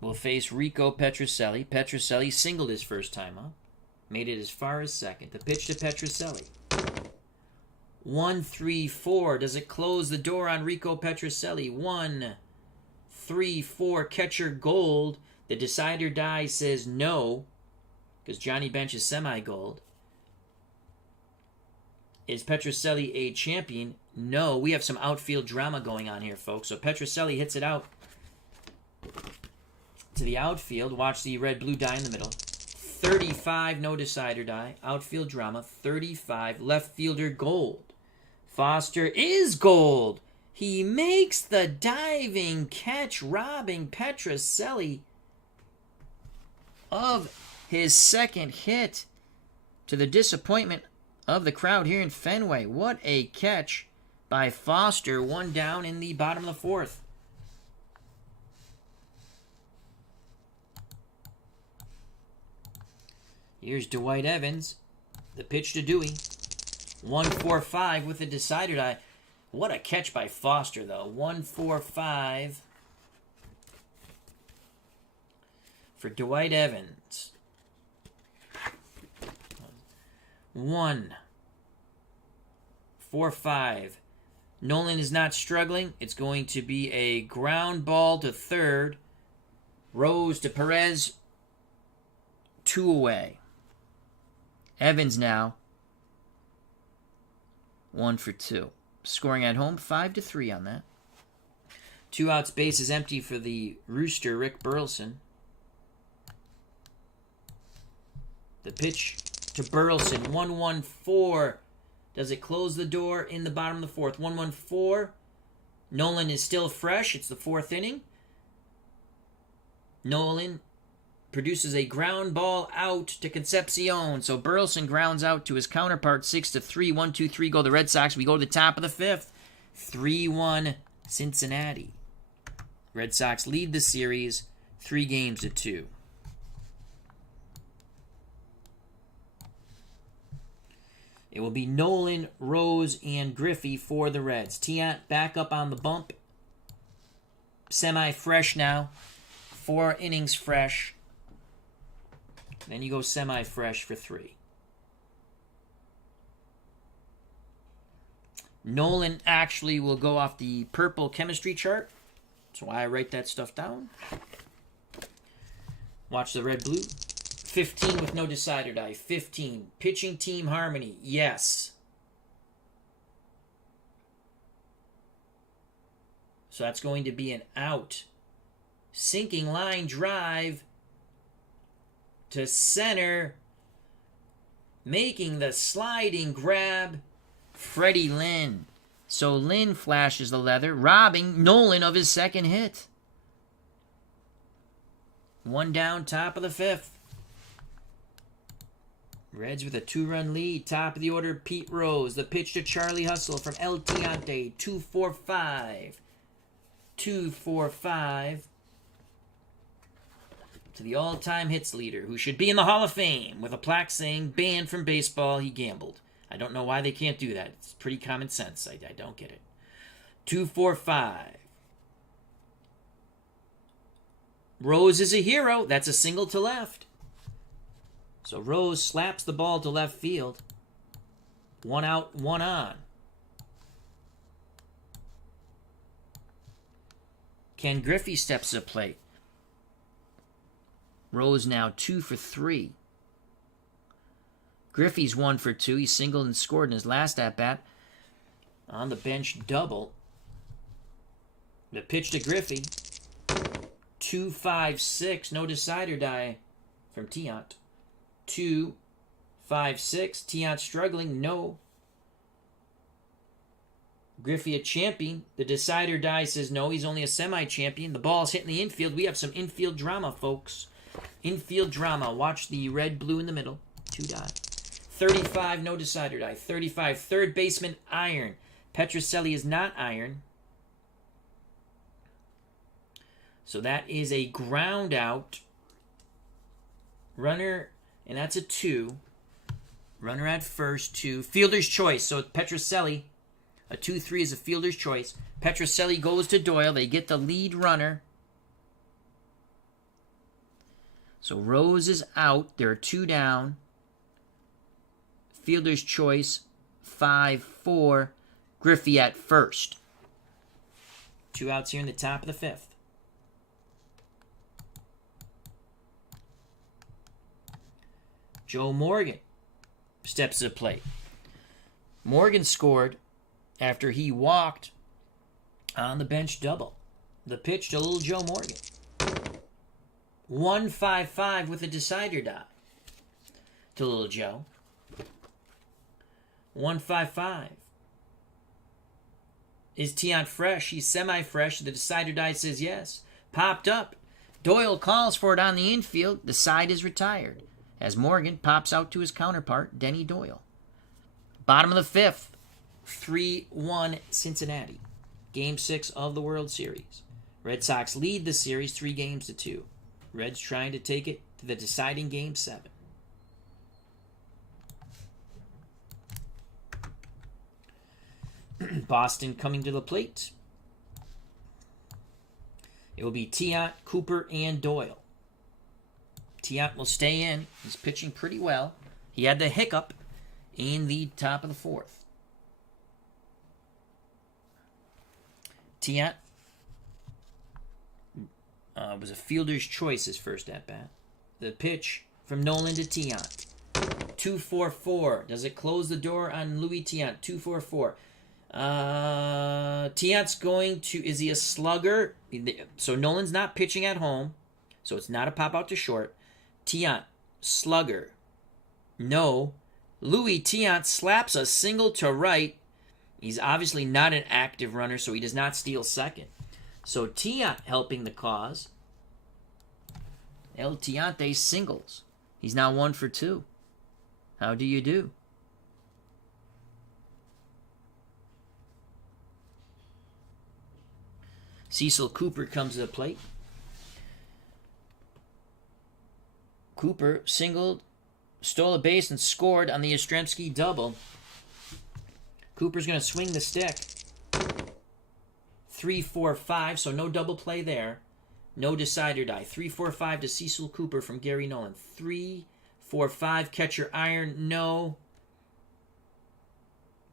Will face Rico Petrocelli. Petrocelli singled his first time up. Made it as far as second. The pitch to Petrocelli. 1-3-4. Does it close the door on Rico Petrocelli? 1-3-4. Catcher Gold. The decider die says no, because Johnny Bench is semi-gold. Is Petrocelli a champion? No. We have some outfield drama going on here, folks. So Petrocelli hits it out to the outfield. Watch the red-blue die in the middle. 35, no decider die. Outfield drama, 35. Left fielder, Gold. Foster is Gold. He makes the diving catch, robbing Petrocelli of his second hit, to the disappointment of the crowd here in Fenway. What a catch by Foster. 1 down in the bottom of the 4th. Here's Dwight Evans. The pitch to Dewey. 1-4-5 with a decider die. What a catch by Foster, though. 1-4-5 for Dwight Evans. 1-4-5. Nolan is not struggling. It's going to be a ground ball to third. Rose to Perez. 2 away. Evans now 1 for 2. Scoring at home 5-3 on that. 2 outs, base is empty for the Rooster, Rick Burleson. The pitch to Burleson, 1-1-4. Does it close the door in the bottom of the 4th? 1-1-4. Nolan is still fresh. It's the 4th inning. Nolan produces a ground ball out to Concepcion. So Burleson grounds out to his counterpart, 6-3. 1-2-3 go the Red Sox. We go to the top of the 5th. 3-1 Cincinnati. Red Sox lead the series 3-2. It will be Nolan, Rose, and Griffey for the Reds. Tiant back up on the bump. Semi-fresh now. 4 innings fresh. Then you go semi-fresh for 3. Nolan actually will go off the purple chemistry chart. That's why I write that stuff down. Watch the red-blue. 15 with no decider die. 15. Pitching team harmony. Yes. So that's going to be an out. Sinking line drive to center. Making the sliding grab. Freddie Lynn. So Lynn flashes the leather, robbing Nolan of his second hit. 1 down, top of the 5th. Reds with a 2-run lead. Top of the order, Pete Rose. The pitch to Charlie Hustle from El Tiante. 2-4-5. 2-4-5. To the all-time hits leader, who should be in the Hall of Fame, with a plaque saying, banned from baseball, he gambled. I don't know why they can't do that. It's pretty common sense. I don't get it. 2-4-5. Rose is a hero. That's a single to left. So Rose slaps the ball to left field. 1 out, 1 on. Ken Griffey steps to the plate. Rose now 2 for 3. Griffey's 1 for 2. He singled and scored in his last at-bat. On the bench double. The pitch to Griffey. 2-5-6. No decider die from Tiant. 2-5-6. Tiant struggling. No. Griffey a champion. The decider die says no. He's only a semi-champion. The ball's hitting the infield. We have some infield drama, folks. Infield drama. Watch the red, blue in the middle. 2 die. 35, no decider die. 35, third baseman, iron. Petrocelli is not iron. So that is a ground out. Runner, and that's a 2. Runner at first, 2. Fielder's choice. So Petrocelli, a 2-3 is a fielder's choice. Petrocelli goes to Doyle. They get the lead runner. So Rose is out. There are 2 down. Fielder's choice, 5-4. Griffey at first. 2 outs here in the top of the 5th. Joe Morgan steps to the plate. Morgan scored after he walked on the bench double. The pitch to little Joe Morgan. 1-5-5 with a decider die to little Joe. 1-5-5. Is Tiant fresh? He's semi-fresh. The decider die says yes. Popped up. Doyle calls for it on the infield. The side is retired as Morgan pops out to his counterpart, Denny Doyle. Bottom of the 5th. 3-1 Cincinnati. Game 6 of the World Series. Red Sox lead the series 3-2. Reds trying to take it to the deciding Game 7. Boston coming to the plate. It will be Tiant, Cooper, and Doyle. Tiant will stay in. He's pitching pretty well. He had the hiccup in the top of the 4th. Tiant was a fielder's choice his first at-bat. The pitch from Nolan to Tiant. 2-4-4. Does it close the door on Louis Tiant? 2-4-4. Tiant's going to... Is he a slugger? So Nolan's not pitching at home. So it's not a pop-out to short. Tiant, slugger. No. Louis Tiant slaps a single to right. He's obviously not an active runner, so he does not steal second. So Tiant helping the cause. El Tiante singles. He's now 1 for 2. How do you do? Cecil Cooper comes to the plate. Cooper singled, stole a base, and scored on the Yastrzemski double. Cooper's going to swing the stick. 3-4-5, so no double play there. No decider die. 3-4-5 to Cecil Cooper from Gary Nolan. 3-4-5, catcher iron, no.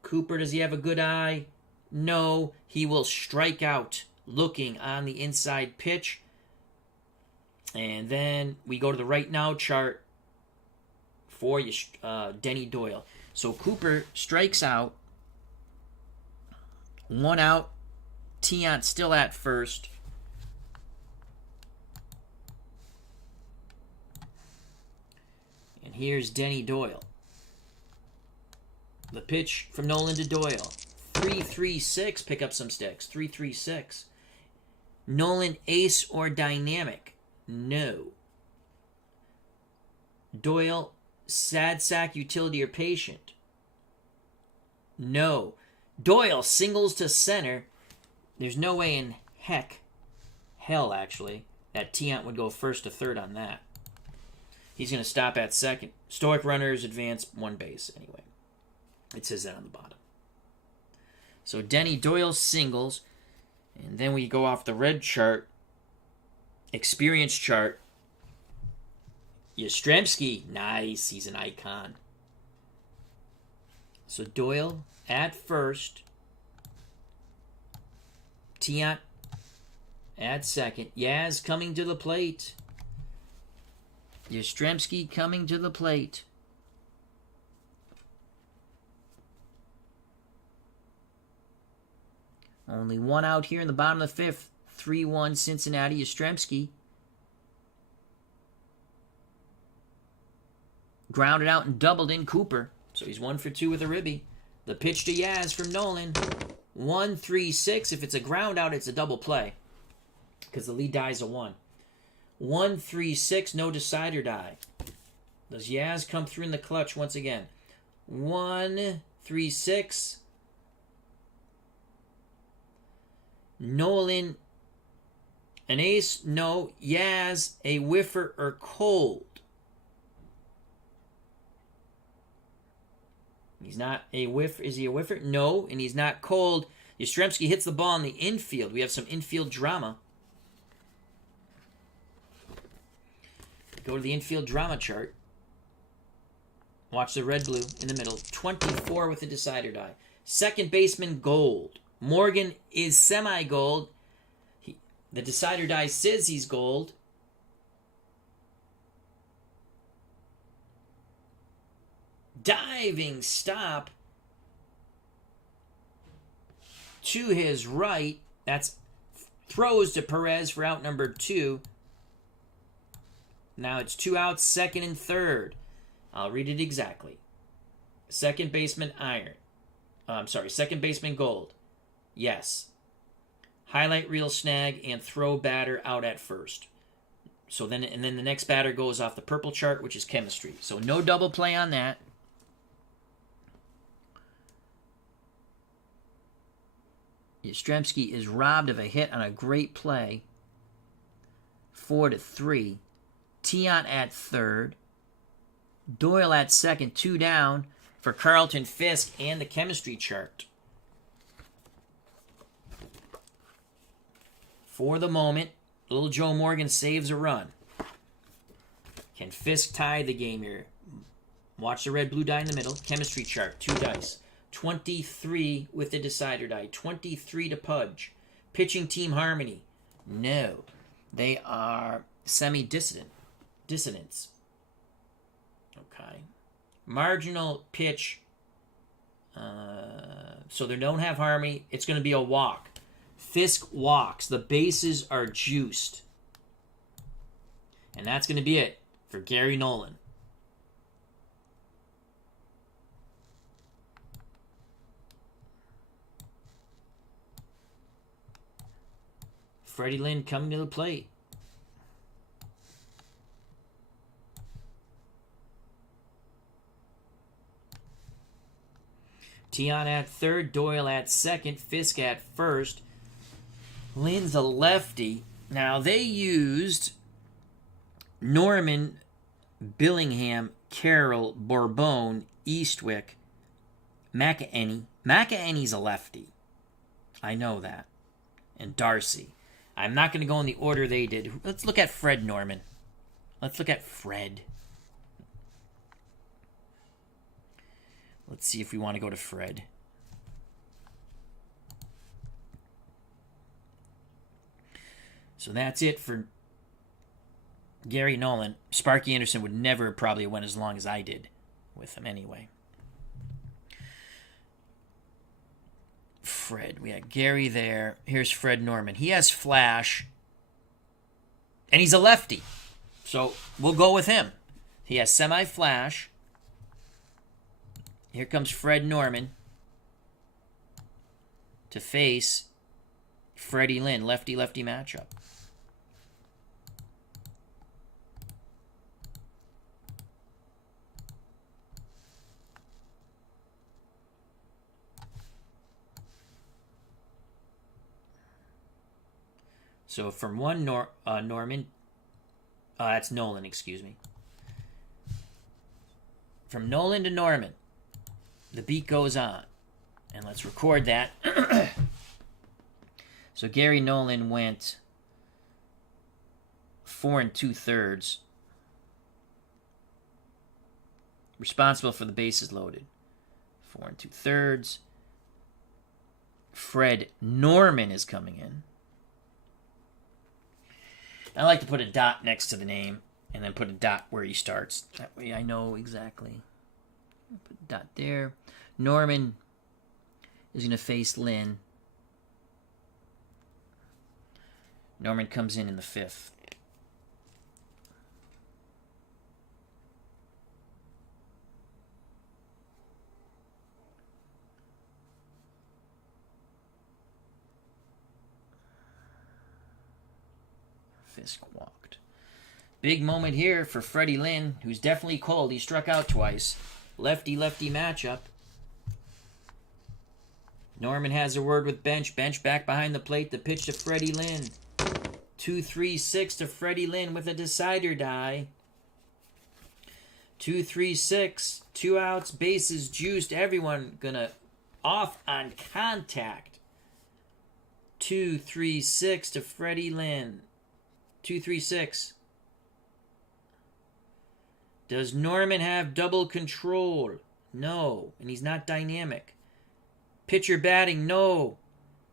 Cooper, does he have a good eye? No. He will strike out looking on the inside pitch. And then we go to the right now chart for Denny Doyle. So Cooper strikes out. 1 out. Tiant still at first. And here's Denny Doyle. The pitch from Nolan to Doyle. 3-3-6. Pick up some sticks. 3-3-6. Nolan ace or dynamic? No. Doyle sad sack, utility, or patient? No. Doyle singles to center. There's no way in hell actually, that Tiant would go first to third on that. He's going to stop at second. Stoic runners advance one base anyway. It says that on the bottom. So Denny Doyle singles. And then we go off the red chart. Experience chart. Yastrzemski. Nice. He's an icon. So Doyle at first. Tiant at second. Yaz coming to the plate. Yastrzemski coming to the plate. Only one out here in the bottom of the fifth. 3-1 Cincinnati. Yastrzemski. Grounded out and doubled in Cooper. So he's 1 for 2 with a ribby. The pitch to Yaz from Nolan. 1-3-6. If it's a ground out, it's a double play. Because the lead die is a 1. 1-3-6. No decider die. Does Yaz come through in the clutch once again? 1-3-6. Nolan, an ace, no. Yaz, a whiffer or cold. He's not a whiff. Is he a whiffer? No, and he's not cold. Yastrzemski hits the ball in the infield. We have some infield drama. Go to the infield drama chart. Watch the red-blue in the middle. 24 with the decider die. Second baseman, gold. Morgan is semi-gold. The decider die says he's gold. Diving stop to his right. That's throws to Perez for out number 2. Now it's 2 outs, second and third. I'll read it exactly. Second baseman second baseman gold. Yes. Highlight reel snag and throw batter out at first. So then the next batter goes off the purple chart, which is chemistry. So no double play on that. Yastrzemski is robbed of a hit on a great play. 4-3. Tiant at third. Doyle at second, 2 down for Carlton Fisk and the chemistry chart. For the moment, little Joe Morgan saves a run. Can Fisk tie the game here? Watch the red-blue die in the middle. Chemistry chart, 2 dice. 23 with the decider die. 23 to Pudge. Pitching team harmony. No. They are semi-dissonance. Okay. Marginal pitch. So they don't have harmony. It's going to be a walk. Fisk walks. The bases are juiced. And that's going to be it for Gary Nolan. Freddie Lynn coming to the plate. Tiant at third, Doyle at second, Fisk at first. Lynn's a lefty. Now, they used Norman, Billingham, Carroll, Bourbon, Eastwick, McEnany. McEnany's a lefty. I know that. And Darcy. I'm not going to go in the order they did. Let's look at Fred Norman. Let's look at Fred. Let's see if we want to go to Fred. So that's it for Gary Nolan. Sparky Anderson would never probably went as long as I did with him anyway. Fred. We got Gary there. Here's Fred Norman. He has flash. And he's a lefty. So we'll go with him. He has semi-flash. Here comes Fred Norman to face Freddie Lynn. Lefty-lefty matchup. So from Norman, that's Nolan, excuse me. From Nolan to Norman, the beat goes on. And let's record that. So Gary Nolan went 4 2/3. Responsible for the bases loaded. 4 2/3. Fred Norman is coming in. I like to put a dot next to the name and then put a dot where he starts. That way I know exactly. Put a dot there. Norman is going to face Lynn. Norman comes in the 5th. Fisk walked. Big moment here for Freddie Lynn, who's definitely cold. He struck out twice. Lefty-lefty matchup. Norman has a word with Bench. Bench back behind the plate. The pitch to Freddie Lynn. 2-3-6 to Freddie Lynn with a decider die. 2-3-6. 2 outs. Bases juiced. Everyone gonna off on contact. 2-3-6 to Freddie Lynn. 2-3-6. Does Norman have double control? No. And he's not dynamic. Pitcher batting? No.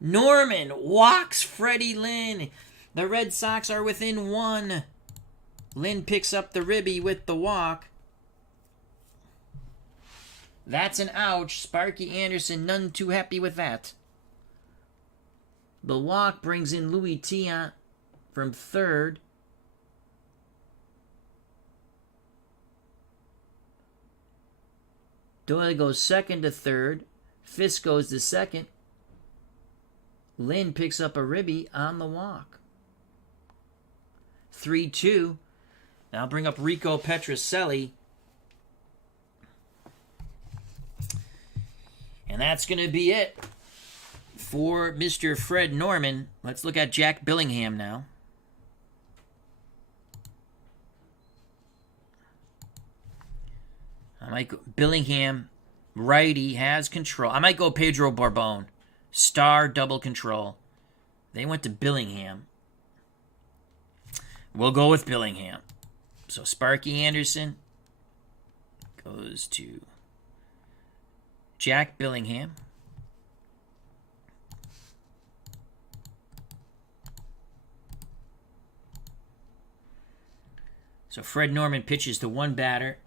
Norman walks Freddie Lynn. The Red Sox are within 1. Lynn picks up the ribby with the walk. That's an ouch. Sparky Anderson, none too happy with that. The walk brings in Louis Tiant from 3rd. Doyle goes 2nd to 3rd. Fisk goes to 2nd. Lynn picks up a ribby on the walk. 3-2. Now I'll bring up Rico Petrocelli. And that's going to be it for Mr. Fred Norman. Let's look at Jack Billingham now. I might go Billingham, righty, has control. I might go Pedro Borbon. Star, double control. They went to Billingham. We'll go with Billingham. So Sparky Anderson goes to Jack Billingham. So Fred Norman pitches to one batter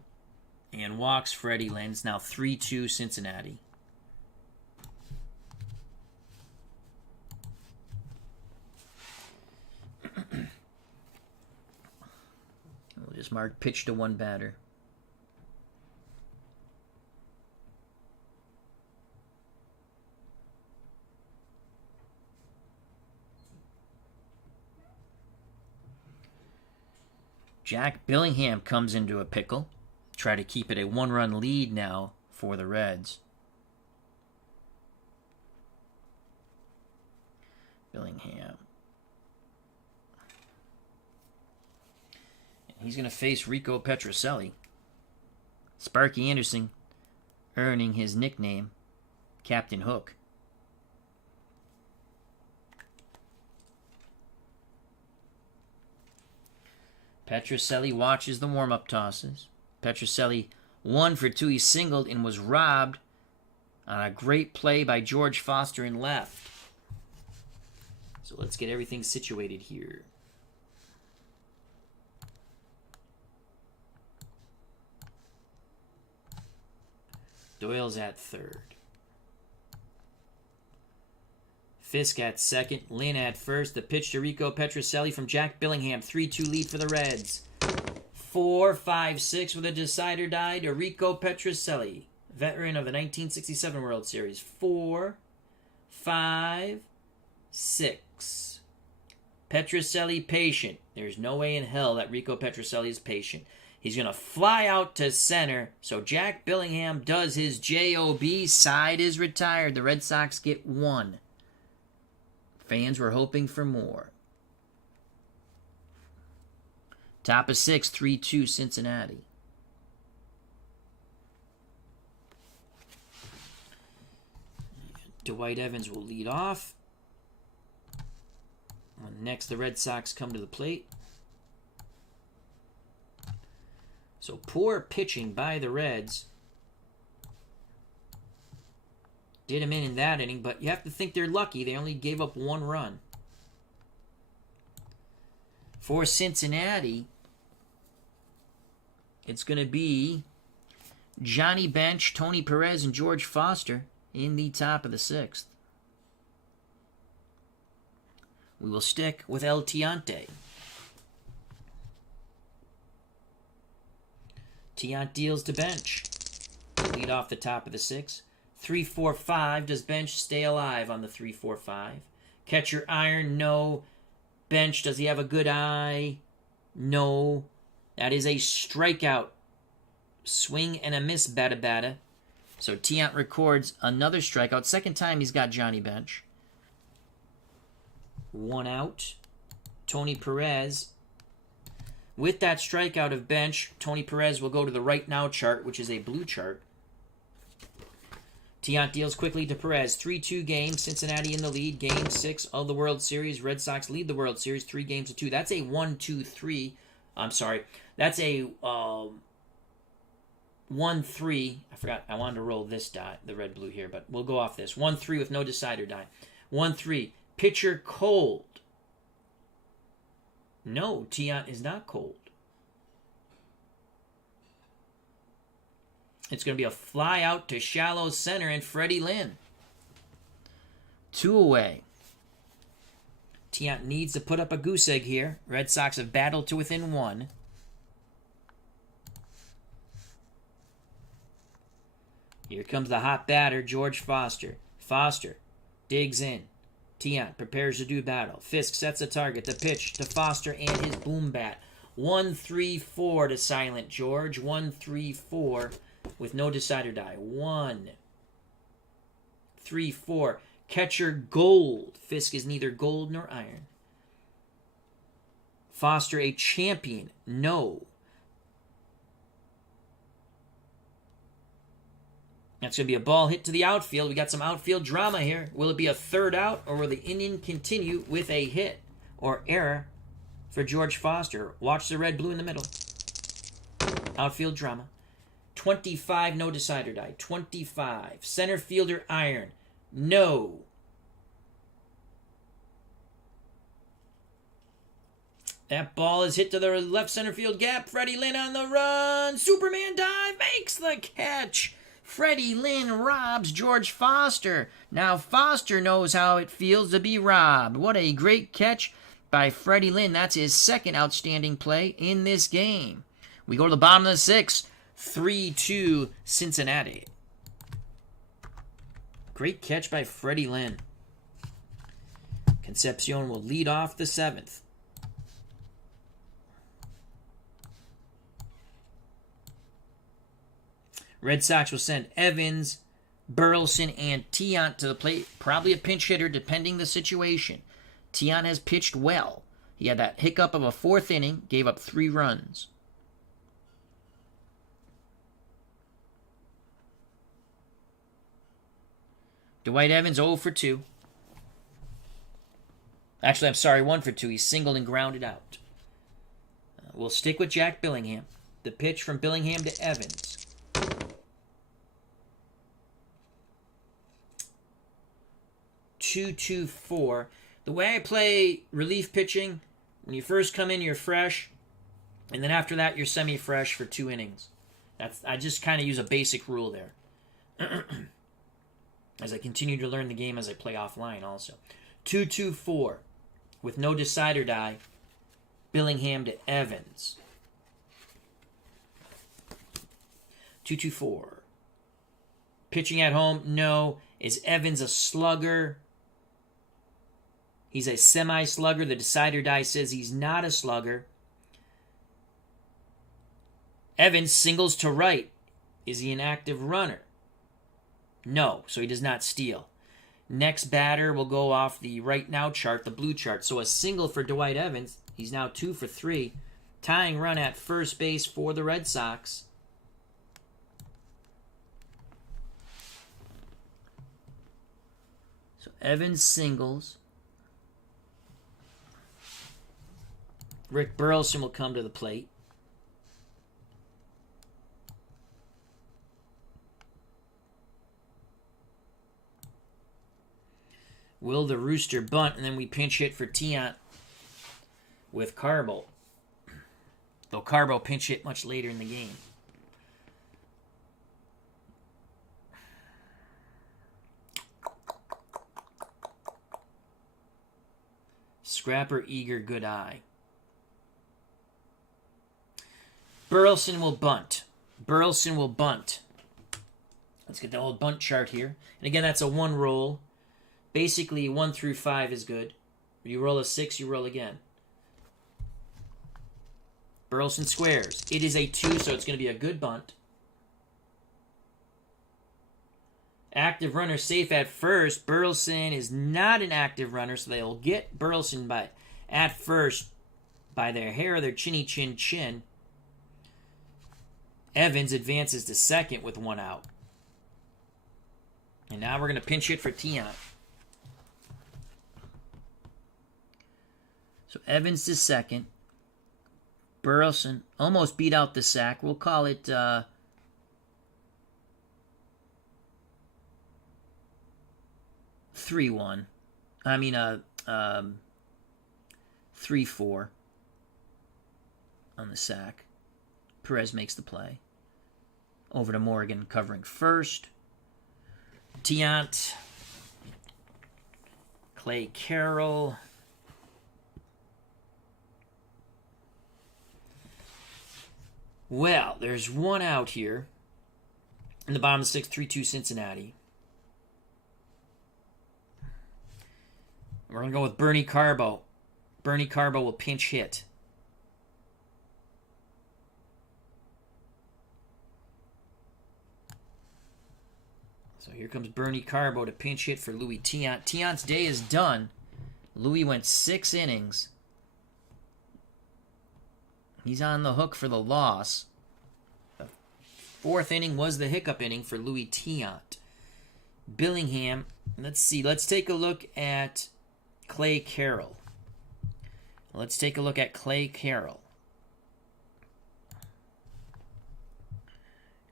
and walks Freddie Lynn. It's now 3-2 Cincinnati. We'll just mark pitch to one batter. Jack Billingham comes into a pickle. Try to keep it a 1-run lead now for the Reds. Billingham. He's going to face Rico Petrocelli. Sparky Anderson earning his nickname, Captain Hook. Petrocelli watches the warm-up tosses. Petrocelli 1 for 2. He singled and was robbed on a great play by George Foster in left. So let's get everything situated here. Doyle's at 3rd. Fisk at 2nd. Lynn at 1st. The pitch to Rico Petrocelli from Jack Billingham. 3-2 lead for the Reds. 4-5-6 with a decider die to Rico Petrocelli, veteran of the 1967 World Series. 4-5-6. Petrocelli patient. There's no way in hell that Rico Petrocelli is patient. He's going to fly out to center. So Jack Billingham does his JOB. Side is retired. The Red Sox get 1. Fans were hoping for more. Top of 6, 3-2 Cincinnati. Dwight Evans will lead off. Next, the Red Sox come to the plate. So poor pitching by the Reds. Did him in that inning, but you have to think they're lucky. They only gave up 1 run. For Cincinnati, it's going to be Johnny Bench, Tony Perez, and George Foster in the top of the 6th. We will stick with El Tiante. Tiant deals to Bench. Lead off the top of the 6th. 3-4-5. Does Bench stay alive on the 3-4-5? Catcher iron, no. Bench, does he have a good eye? No. That is a strikeout. Swing and a miss, bada bada. So Tiant records another strikeout. Second time he's got Johnny Bench. 1 out. Tony Perez. With that strikeout of Bench, Tony Perez will go to the right now chart, which is a blue chart. Tiant deals quickly to Perez. 3-2 game. Cincinnati in the lead. Game 6 of the World Series. Red Sox lead the World Series 3-2. That's a 1-2-3. I'm sorry. That's a 1-3. I forgot. I wanted to roll this die, the red-blue here, but we'll go off this. 1-3 with no decider die. 1-3. Pitcher cold. No, Tiant is not cold. It's going to be a fly out to shallow center and Freddie Lynn. 2 away. Tiant needs to put up a goose egg here. Red Sox have battled to within 1. Here comes the hot batter, George Foster. Foster digs in. Tiant prepares to do battle. Fisk sets a target. The pitch to Foster and his boom bat. 1-3-4 to silent George. 1-3-4 with no decider die. 1-3-4. Catcher gold. Fisk is neither gold nor iron. Foster a champion. No. That's going to be a ball hit to the outfield. We got some outfield drama here. Will it be a third out, or will the inning continue with a hit or error for George Foster? Watch the red-blue in the middle. Outfield drama. 25, no decider die. 25. Center fielder iron. No. That ball is hit to the left center field gap. Freddie Lynn on the run. Superman dive. Makes the catch. Freddie Lynn robs George Foster. Now Foster knows how it feels to be robbed. What a great catch by Freddie Lynn. That's his second outstanding play in this game. We go to the bottom of the 6th. 3-2 Cincinnati. Great catch by Freddie Lynn. Concepcion will lead off the 7th. Red Sox will send Evans, Burleson, and Tiant to the plate. Probably a pinch hitter, depending the situation. Tiant has pitched well. He had that hiccup of a 4th inning, gave up 3 runs. Dwight Evans 0 for 2. Actually, I'm sorry, 1 for 2. He's singled and grounded out. We'll stick with Jack Billingham. The pitch from Billingham to Evans. 2-2-4. The way I play relief pitching, when you first come in, you're fresh, and then after that, you're semi-fresh for 2 innings. I just kind of use a basic rule there. As I continue to learn the game as I play offline also. 2-2-4. With no decider die, Billingham to Evans. 2-2-4. Pitching at home, no. Is Evans a slugger? He's a semi-slugger. The decider die says he's not a slugger. Evans singles to right. Is he an active runner? No, so he does not steal. Next batter will go off the right now chart, the blue chart. So a single for Dwight Evans. He's now 2 for 3. Tying run at first base for the Red Sox. So Evans singles. Rick Burleson will come to the plate. Will the Rooster bunt, and then we pinch hit for Tiant with Carbo. Though Carbo pinch hit much later in the game. Scrapper, eager, good eye. Burleson will bunt. Burleson will bunt. Let's get the old bunt chart here. And again, that's a one roll. Basically, 1 through 5 is good. You roll a 6, you roll again. Burleson squares. It is a 2, so it's going to be a good bunt. Active runner safe at first. Burleson is not an active runner, so they'll get Burleson at first by their hair or their chinny chin chin. Evans advances to second with 1 out. And now we're going to pinch hit for Tiant. So Evans to second. Burleson almost beat out the sack. We'll call it 3-1. I mean 3-4 on the sack. Perez makes the play. Over to Morgan covering first. Tiant. Clay Carroll. Well, there's 1 out here. In the bottom of the 6th, 3-2 Cincinnati. We're going to go with Bernie Carbo. Bernie Carbo will pinch hit. So here comes Bernie Carbo to pinch hit for Louis Tiant. Tiant's day is done. Louis went 6 innings. He's on the hook for the loss. The 4th inning was the hiccup inning for Louis Tiant. Billingham, let's see. Let's take a look at Clay Carroll.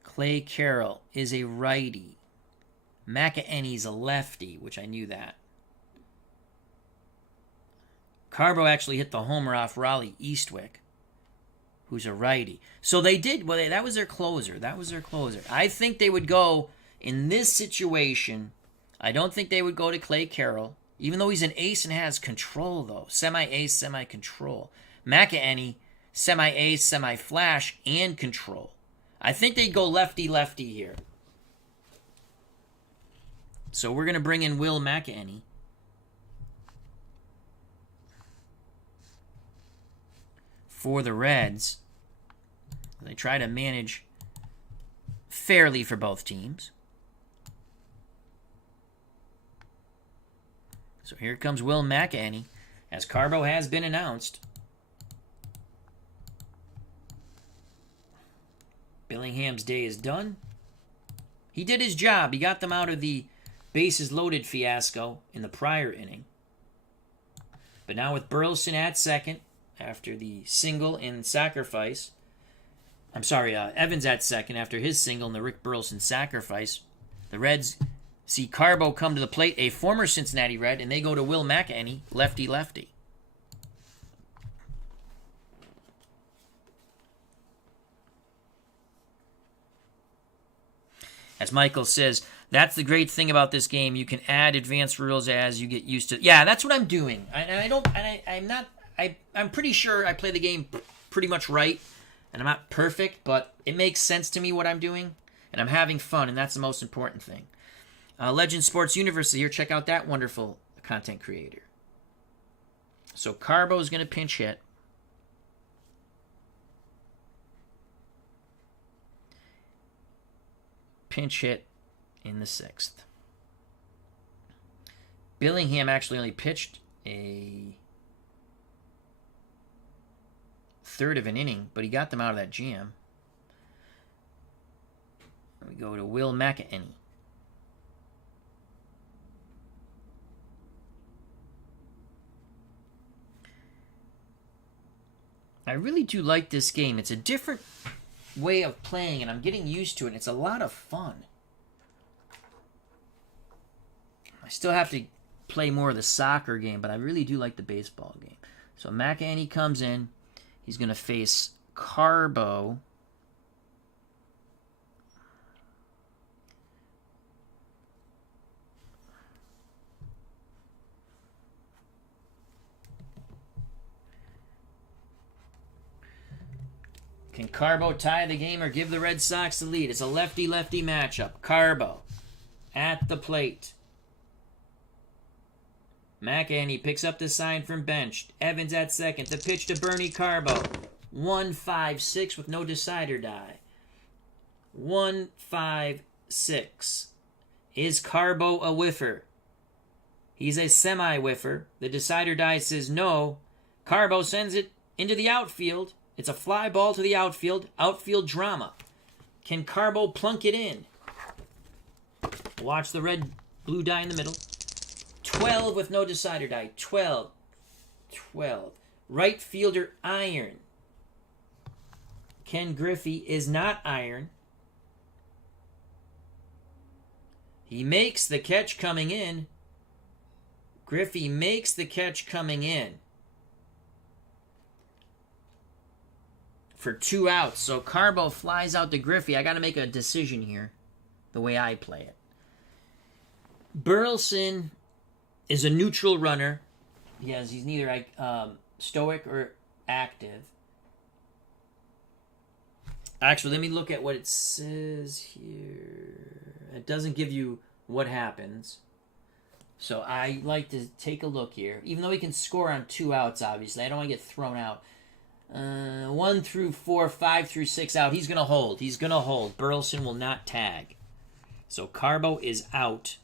Clay Carroll is a righty. McEnany's a lefty, which I knew that. Carbo actually hit the homer off Raleigh Eastwick, who's a righty. So they did, well, that was their closer. I think they would go, in this situation, I don't think they would go to Clay Carroll, even though he's an ace and has control, though. Semi-ace, semi-control. McEnany, semi-ace, semi-flash, and control. I think they'd go lefty-lefty here. So we're going to bring in Will McEnany. For the Reds. They try to manage fairly for both teams. So here comes Will McEnany, as Carbo has been announced. Billingham's day is done. He did his job. He got them out of the bases loaded fiasco in the prior inning. But now with Burleson at second, after the single and sacrifice. Evans at second after his single and the Rick Burleson sacrifice. The Reds see Carbo come to the plate, a former Cincinnati Red, and they go to Will McEnany, lefty-lefty. As Michael says, that's the great thing about this game. You can add advanced rules as you get used to. Yeah, that's what I'm doing. I'm pretty sure I play the game pretty much right, and I'm not perfect, but it makes sense to me what I'm doing, and I'm having fun, and that's the most important thing. Legend Sports University here. Check out that wonderful content creator. So Carbo is going to pinch hit. Pinch hit in the 6th. Billingham actually only pitched a third of an inning, but he got them out of that jam. We go to Will McEnany. I really do like this game. It's a different way of playing, and I'm getting used to it. It's a lot of fun. I still have to play more of the soccer game, but I really do like the baseball game. So McEnany comes in. He's going to face Carbo. Can Carbo tie the game or give the Red Sox the lead? It's a lefty-lefty matchup. Carbo at the plate. McEnany picks up the sign from bench. Evans at second. The pitch to Bernie Carbo. 1-5-6 with no decider die. 1-5-6. Is Carbo a whiffer? He's a semi-whiffer. The decider die says no. Carbo sends it into the outfield. It's a fly ball to the outfield. Outfield drama. Can Carbo plunk it in? Watch the red-blue die in the middle. 12 with no decider die. 12. Right fielder iron. Ken Griffey is not iron. He makes the catch coming in. Griffey makes the catch coming in. For 2 outs. So Carbo flies out to Griffey. I got to make a decision here. The way I play it. Burleson is a neutral runner. Yes, he's neither stoic or active. Actually, let me look at what it says here. It doesn't give you what happens. So I like to take a look here. Even though he can score on 2 outs, obviously. I don't want to get thrown out. 1 through 4, 5 through 6 out. He's going to hold. He's going to hold. Burleson will not tag. So Carbo is out.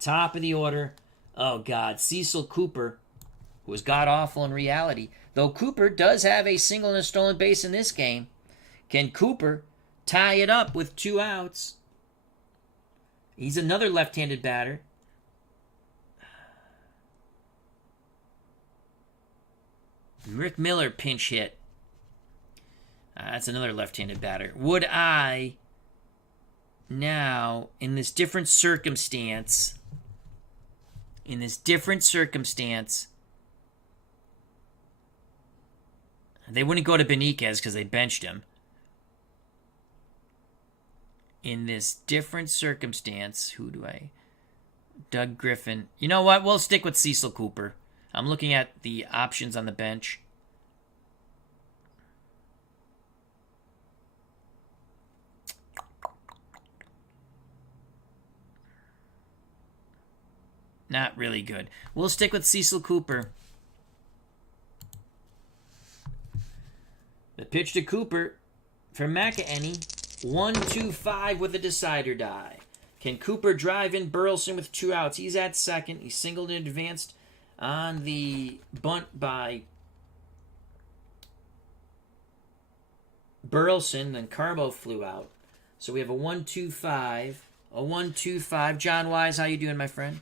Top of the order. Oh, God. Cecil Cooper, who was god-awful in reality. Though Cooper does have a single and a stolen base in this game. Can Cooper tie it up with 2 outs? He's another left-handed batter. Rick Miller pinch hit. That's another left-handed batter. Would I now, in this different circumstance, they wouldn't go to Beniquez because they benched him. In this different circumstance, Doug Griffin. You know what? We'll stick with Cecil Cooper. I'm looking at the options on the bench. Not really good. We'll stick with Cecil Cooper. The pitch to Cooper for McEnany. 1-2-5 with a decider die. Can Cooper drive in Burleson with 2 outs? He's at second. He singled and advanced on the bunt by Burleson. Then Carbo flew out. So we have a 1-2-5. A 1-2-5. John Wise, how you doing, my friend?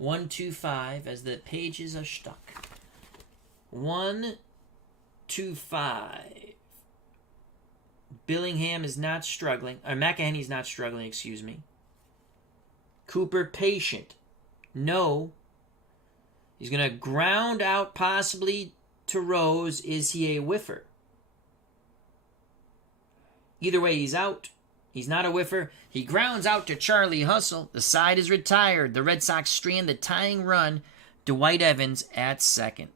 1-2-5 as the pages are stuck. 1-2-5. Billingham is not struggling. Or McEnany's not struggling, excuse me. Cooper patient. No. He's going to ground out possibly to Rose. Is he a whiffer? Either way, he's out. He's not a whiffer. He grounds out to Charlie Hustle. The side is retired. The Red Sox strand the tying run. Dwight Evans at second.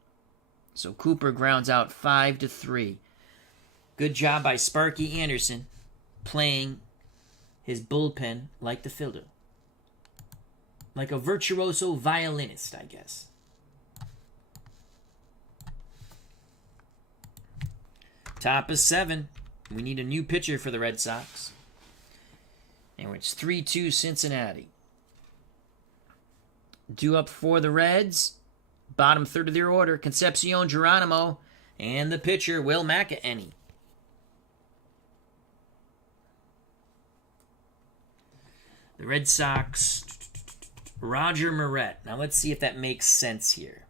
So Cooper grounds out 5-3. Good job by Sparky Anderson playing his bullpen like the fielder. Like a virtuoso violinist, I guess. Top of 7. We need a new pitcher for the Red Sox. And it's 3-2 Cincinnati. Due up for the Reds, bottom third of their order, Concepcion, Geronimo, and the pitcher, Will McEnany. The Red Sox, Roger Moret. Now let's see if that makes sense here.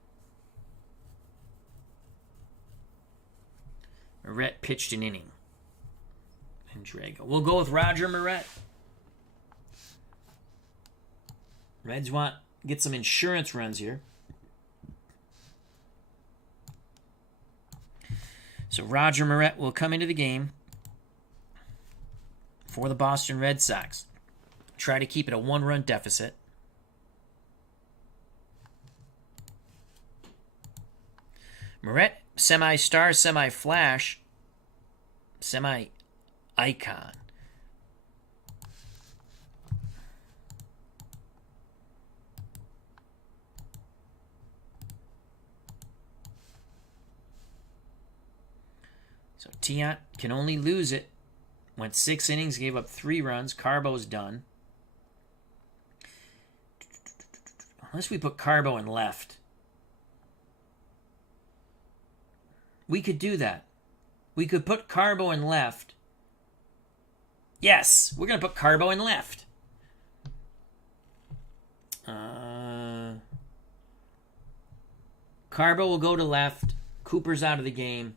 Moret pitched an inning. And Drago. We'll go with Roger Moret. Reds want to get some insurance runs here. So Roger Moret will come into the game for the Boston Red Sox. Try to keep it a one-run deficit. Moret, semi-star, semi-flash, semi-icon. So Tiant can only lose it. Went 6 innings, gave up 3 runs. Carbo's done. Unless we put Carbo in left. We could do that. We could put Carbo in left. Yes, we're going to put Carbo in left. Carbo will go to left. Cooper's out of the game.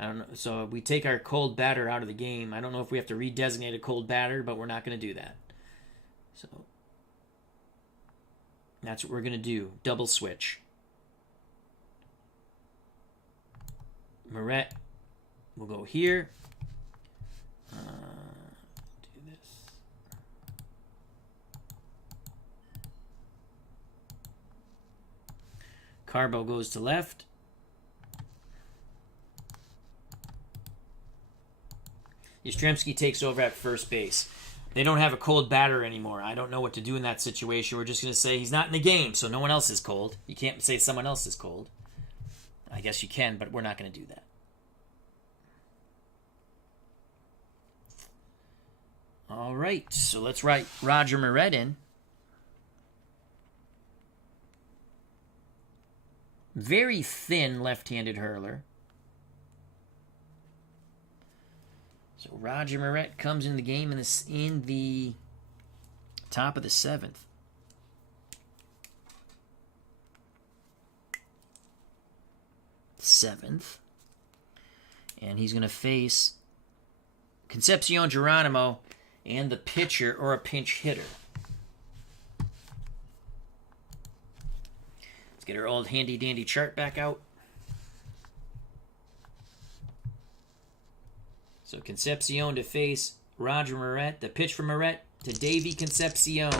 I don't know. So we take our cold batter out of the game. I don't know if we have to redesignate a cold batter, but we're not going to do that. So that's what we're going to do. Double switch. Moret will go here. Do this. Carbo goes to left. Yastrzemski takes over at first base. They don't have a cold batter anymore. I don't know what to do in that situation. We're just going to say he's not in the game, so no one else is cold. You can't say someone else is cold. I guess you can, but we're not going to do that. All right, so let's write Roger Moret in. Very thin left-handed hurler. So Roger Moret comes in the game in the top of the 7th. And he's going to face Concepcion, Geronimo, and the pitcher or a pinch hitter. Let's get our old handy-dandy chart back out. So Concepcion to face Roger Moret. The pitch from Moret to Davy Concepcion.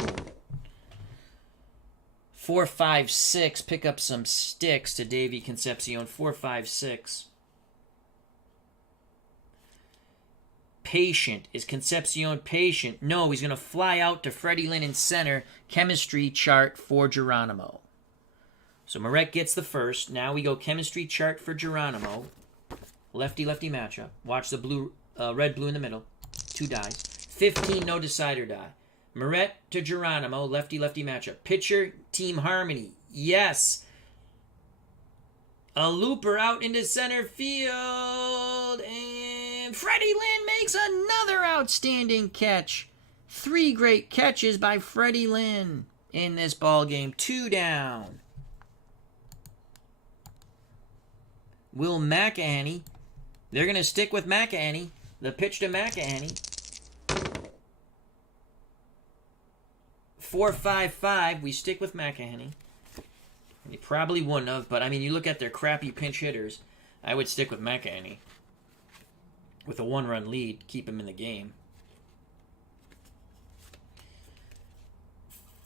4-5-6. Pick up some sticks to Davy Concepcion. 4-5-6. Patient. Is Concepcion patient? No, he's going to fly out to Freddie Lynn in center. Chemistry chart for Geronimo. So Moret gets the first. Now we go chemistry chart for Geronimo. Lefty-lefty matchup. Watch the blue, red-blue in the middle. 2 dies. 15 no decider die. Moret to Geronimo. Lefty-lefty matchup. Pitcher, team harmony. Yes. A looper out into center field. And Freddie Lynn makes another outstanding catch. 3 great catches by Freddie Lynn in this ball game. 2 down. Will McEnany. They're going to stick with McEnany. The pitch to McEnany. 4-5-5. We stick with McEnany. They probably wouldn't have, but I mean, you look at their crappy pinch hitters. I would stick with McEnany. With a 1-run lead, keep him in the game.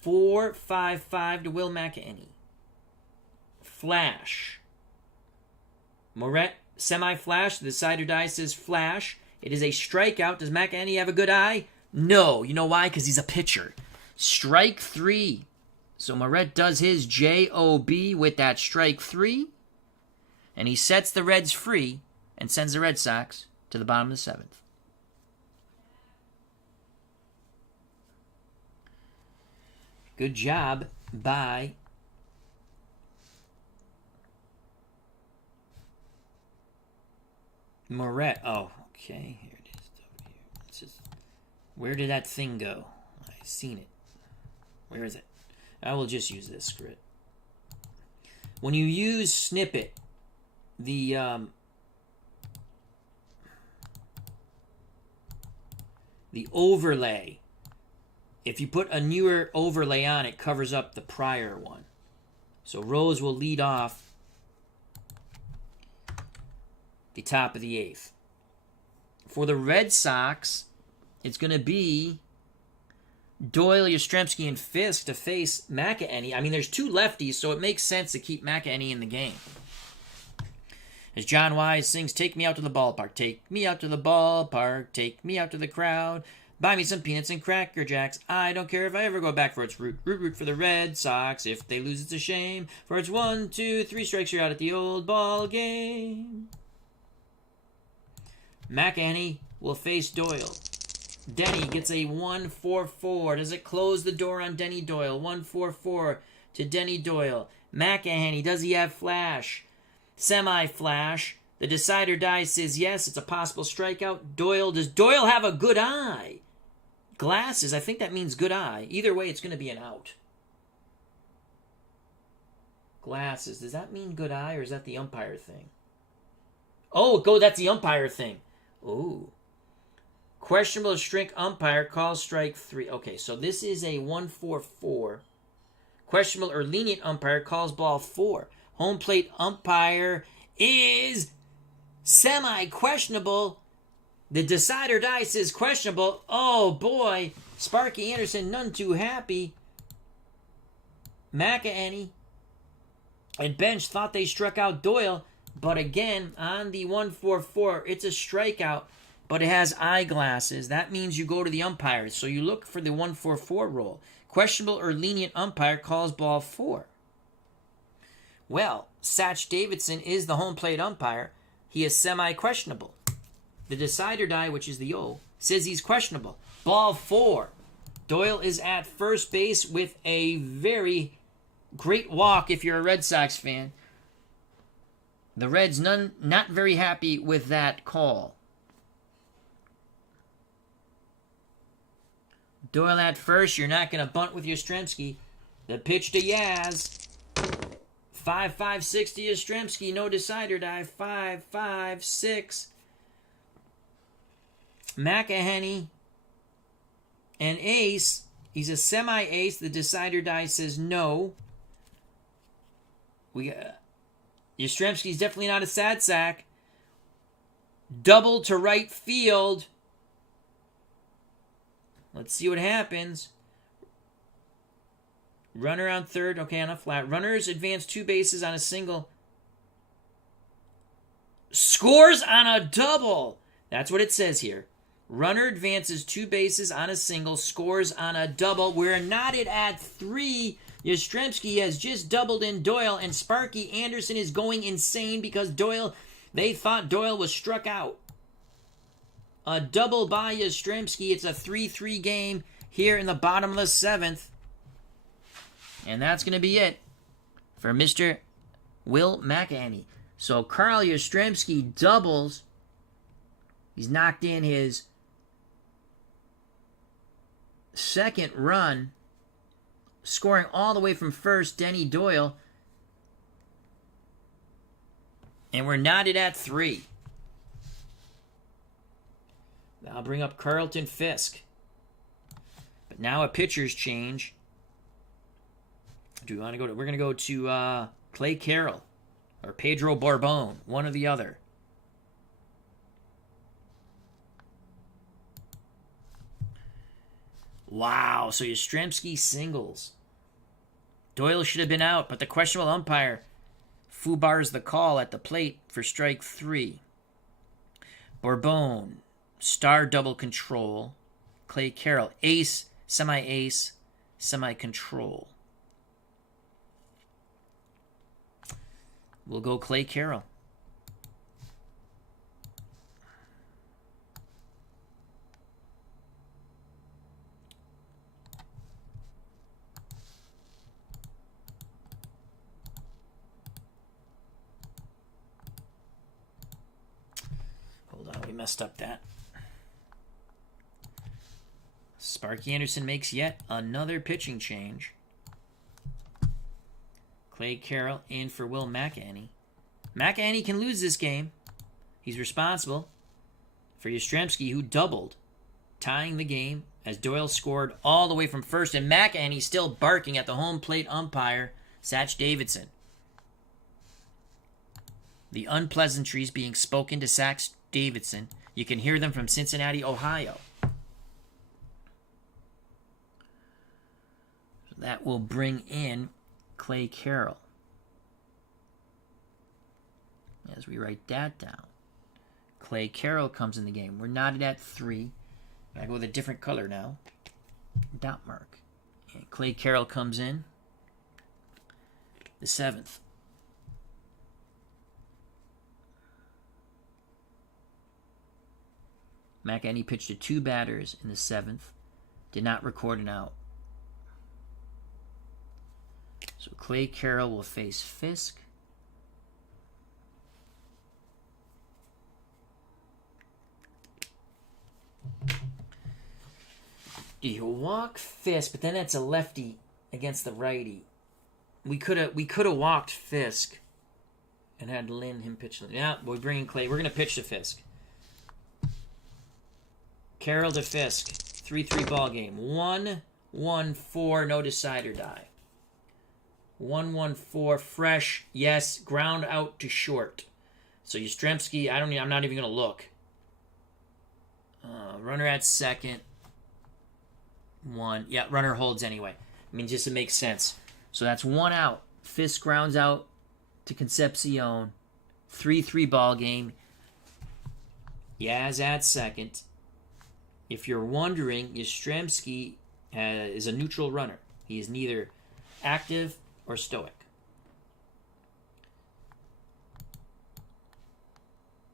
4-5-5 to Will McEnany. Flash. Moret, semi-flash. The decider die says flash. It is a strikeout. Does McEnany have a good eye? No. You know why? Because he's a pitcher. Strike 3. So Moret does his J-O-B with that strike 3. And he sets the Reds free and sends the Red Sox to the bottom of the 7th. Good job by Moret. Oh, okay. Here it is. It's just, where did that thing go? I've seen it. Where is it? I will just use this. Screw it. When you use snippet, the overlay, if you put a newer overlay on, it covers up the prior one. So Rose will lead off the top of the 8th. For the Red Sox, it's going to be Doyle, Yastrzemski, and Fisk to face McEnany. I mean, there's 2 lefties, so it makes sense to keep McEnany in the game. As John Wise sings, "Take me out to the ballpark, take me out to the ballpark, take me out to the crowd, buy me some peanuts and Cracker Jacks. I don't care if I ever go back for its root, root for the Red Sox. If they lose, it's a shame, for it's 1, 2, 3 strikes, you're out at the old ball game." McEnany will face Doyle. Denny gets a 1-4-4. Does it close the door on Denny Doyle? 1-4-4 to Denny Doyle. McEnany, does he have flash? Semi-flash. The decider die says yes, it's a possible strikeout. Doyle, does Doyle have a good eye? Glasses, I think that means good eye. Either way, it's going to be an out. Glasses, does that mean good eye, or is that the umpire thing? Oh, that's the umpire thing. Ooh. Questionable strike umpire calls strike 3. Okay, so this is a 1-4-4. Questionable or lenient umpire calls ball 4. Home plate umpire is semi-questionable. The decider die says questionable. Oh boy, Sparky Anderson none too happy. McEnany and bench thought they struck out Doyle, but again, on the 1-4-4, it's a strikeout, but it has eyeglasses. That means you go to the umpires, so you look for the 1-4-4 roll. Questionable or lenient umpire calls ball 4. Well, Satch Davidson is the home plate umpire. He is semi-questionable. The decider die, which is the O, says he's questionable. Ball 4. Doyle is at first base with a very great walk if you're a Red Sox fan. The Reds not very happy with that call. Doyle at first. You're not going to bunt with Yastrzemski. The pitch to Yaz. 5-5-6 to Yastrzemski. No decider die. 5-5-6. McEnany. An ace. He's a semi-ace. The decider die says no. Yastrzemski's definitely not a sad sack. Double to right field. Let's see what happens. Runner on third. Okay, on a flat. Runners advance 2 bases on a single. Scores on a double. That's what it says here. Runner advances 2 bases on a single. Scores on a double. We're knotted at 3. Yastrzemski has just doubled in Doyle, and Sparky Anderson is going insane because they thought Doyle was struck out. A double by Yastrzemski. It's a 3-3 game here in the bottom of the 7th. And that's going to be it for Mr. Will McEnany. So Carl Yastrzemski doubles. He's knocked in his second run, scoring all the way from first, Denny Doyle. And we're knotted at 3. I'll bring up Carlton Fisk. But now a pitcher's change. Do we want to go to... We're going to go to Clay Carroll or Pedro Borbon, one or the other. Wow, so Yastrzemski singles. Doyle should have been out, but the questionable umpire foobars the call at the plate for strike 3. Borbon, star double control. Clay Carroll, ace, semi-ace, semi-control. We'll go Clay Carroll. messed up that. Sparky Anderson makes yet another pitching change. Clay Carroll in for Will McEnany. McEnany can lose this game. He's responsible for Yastrzemski, who doubled, tying the game as Doyle scored all the way from first, and McEnany still barking at the home plate umpire, Satch Davidson. The unpleasantries being spoken to Satch Davidson. You can hear them from Cincinnati, Ohio. That will bring in Clay Carroll. As we write that down, Clay Carroll comes in the game. We're knotted at 3. I go with a different color now. Dot mark. And Clay Carroll comes in the 7th. McEnany pitched to 2 batters in the 7th. Did not record an out. So Clay Carroll will face Fisk. You walk Fisk, but then that's a lefty against the righty. We could have walked Fisk and had him pitch. Yeah, we're bringing Clay. We're gonna pitch to Fisk. Carroll to Fisk. 3-3 ball game. 1-1-4, no decider die. 1-1-4, fresh, yes, ground out to short. So Yastrzemski, I'm not even gonna look. Runner at second. 1. Yeah, runner holds anyway. I mean, just to make sense. So that's 1 out. Fisk grounds out to Concepcion. 3-3 ball game. Yaz at second. If you're wondering, Yastrzemski is a neutral runner. He is neither active or stoic.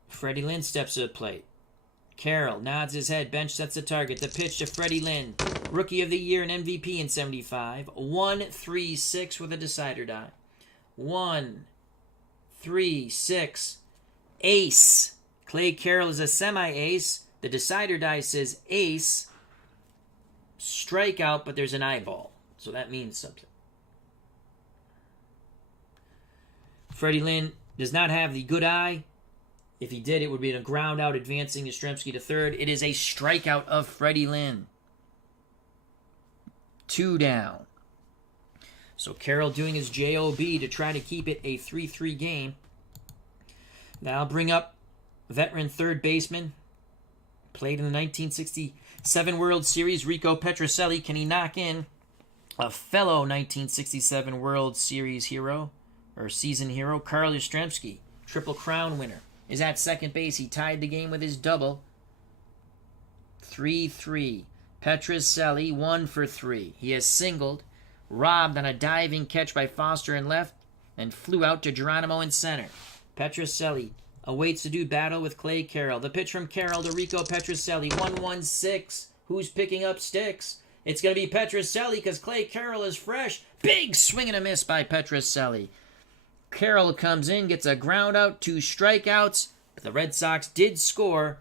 Freddie Lynn steps to the plate. Carroll nods his head, bench sets the target. The pitch to Freddie Lynn, Rookie of the Year and MVP in 75. 1-3-6 with a decider die. 1-3-6. Ace. Clay Carroll is a semi-ace. The decider die says ace. Strikeout, but there's an eyeball. So that means something. Freddie Lynn does not have the good eye. If he did, it would be a ground out advancing Yastrzemski to third. It is a strikeout of Freddie Lynn. 2 down. So Carroll doing his JOB to try to keep it a 3-3 game. Now I'll bring up veteran third baseman. Played in the 1967 World Series, Rico Petrocelli. Can he knock in a fellow 1967 World Series hero, or season hero, Carl Yastrzemski, Triple Crown winner, is at second base. He tied the game with his double. 3-3. Petrocelli 1 for 3. He has singled, robbed on a diving catch by Foster in left, and flew out to Geronimo in center. Petrocelli awaits to do battle with Clay Carroll. The pitch from Carroll to Rico Petrocelli. 1-1-6. Who's picking up sticks? It's going to be Petrocelli because Clay Carroll is fresh. Big swing and a miss by Petrocelli. Carroll comes in, gets a ground out, 2 strikeouts. But the Red Sox did score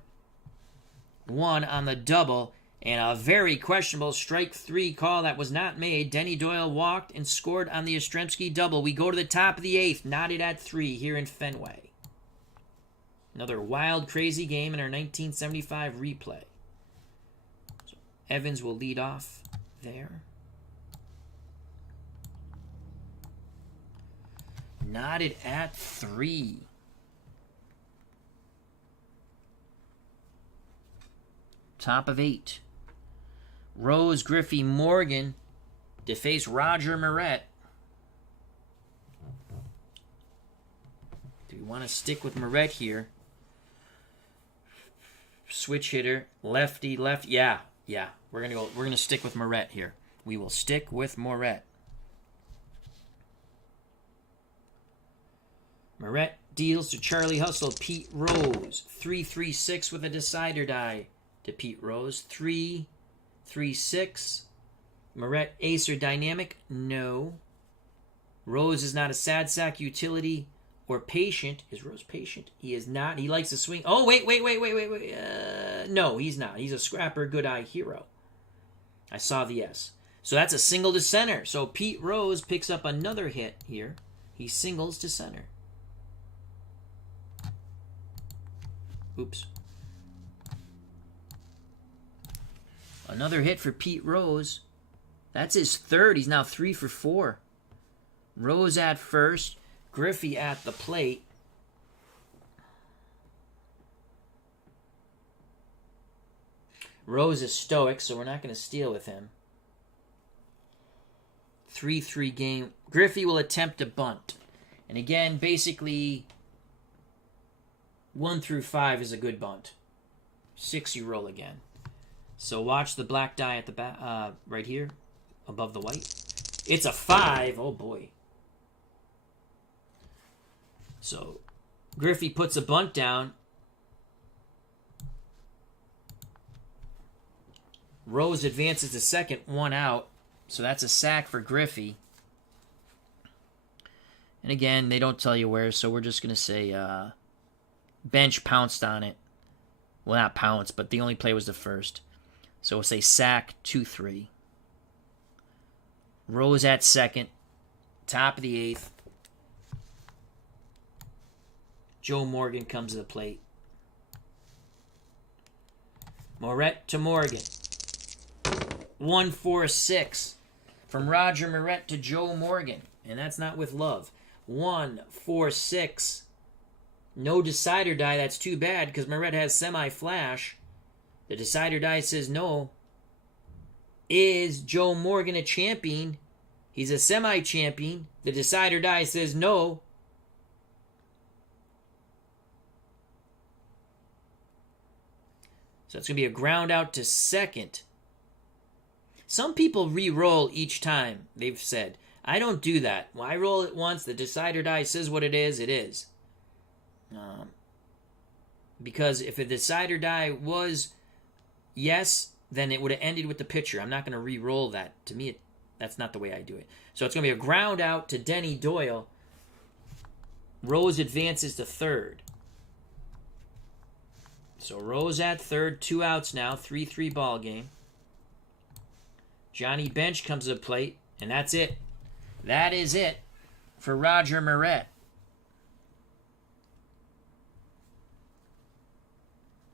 1 on the double, and a very questionable strike 3 call that was not made. Denny Doyle walked and scored on the Yastrzemski double. We go to the top of the 8th, knotted at 3 here in Fenway. Another wild, crazy game in our 1975 replay. So Evans will lead off there. Knotted at 3. Top of 8. Rose, Griffey, Morgan to face Roger Moret. Do we want to stick with Moret here? Switch hitter, lefty, left. Yeah. We're gonna stick with Moret here. We will stick with Moret. Moret deals to Charlie Hustle. Pete Rose. 3-3-6 with a decider die to Pete Rose. 3-3-6. Moret ace or dynamic? No. Rose is not a sad sack utility or patient. Is Rose patient? He is not. He likes to swing. Oh, wait. No, he's not. He's a scrapper, good eye hero. I saw the S. So that's a single to center. So Pete Rose picks up another hit here. He singles to center. Oops. Another hit for Pete Rose. That's his third. He's now 3 for 4. Rose at first. Griffey at the plate. Rose is stoic, so we're not going to steal with him. 3-3 game. Griffey will attempt a bunt. And again, basically, 1 through 5 is a good bunt. 6 you roll again. So watch the black die at the back, right here, above the white. It's a 5. Oh boy. So Griffey puts a bunt down. Rose advances to second, 1 out. So that's a sack for Griffey. And again, they don't tell you where, so we're just going to say bench pounced on it. Well, not pounced, but the only play was the first. So we'll say sack, 2-3. Rose at second, top of the 8th. Joe Morgan comes to the plate. Moret to Morgan. 1-4-6. From Roger Moret to Joe Morgan. And that's not with love. 1-4-6. No decider die. That's too bad because Moret has semi-flash. The decider die says no. Is Joe Morgan a champion? He's a semi-champion. The decider die says no. So it's going to be a ground out to second. Some people re-roll each time, they've said. I don't do that. When I roll it once, the decider die says what it is, it is. Because if a decider die was yes, then it would have ended with the pitcher. I'm not going to re-roll that. To me, that's not the way I do it. So it's going to be a ground out to Denny Doyle. Rose advances to third. So Rose at third, 2 outs now, 3-3 ball game. Johnny Bench comes to the plate, and that's it. That is it for Roger Moret.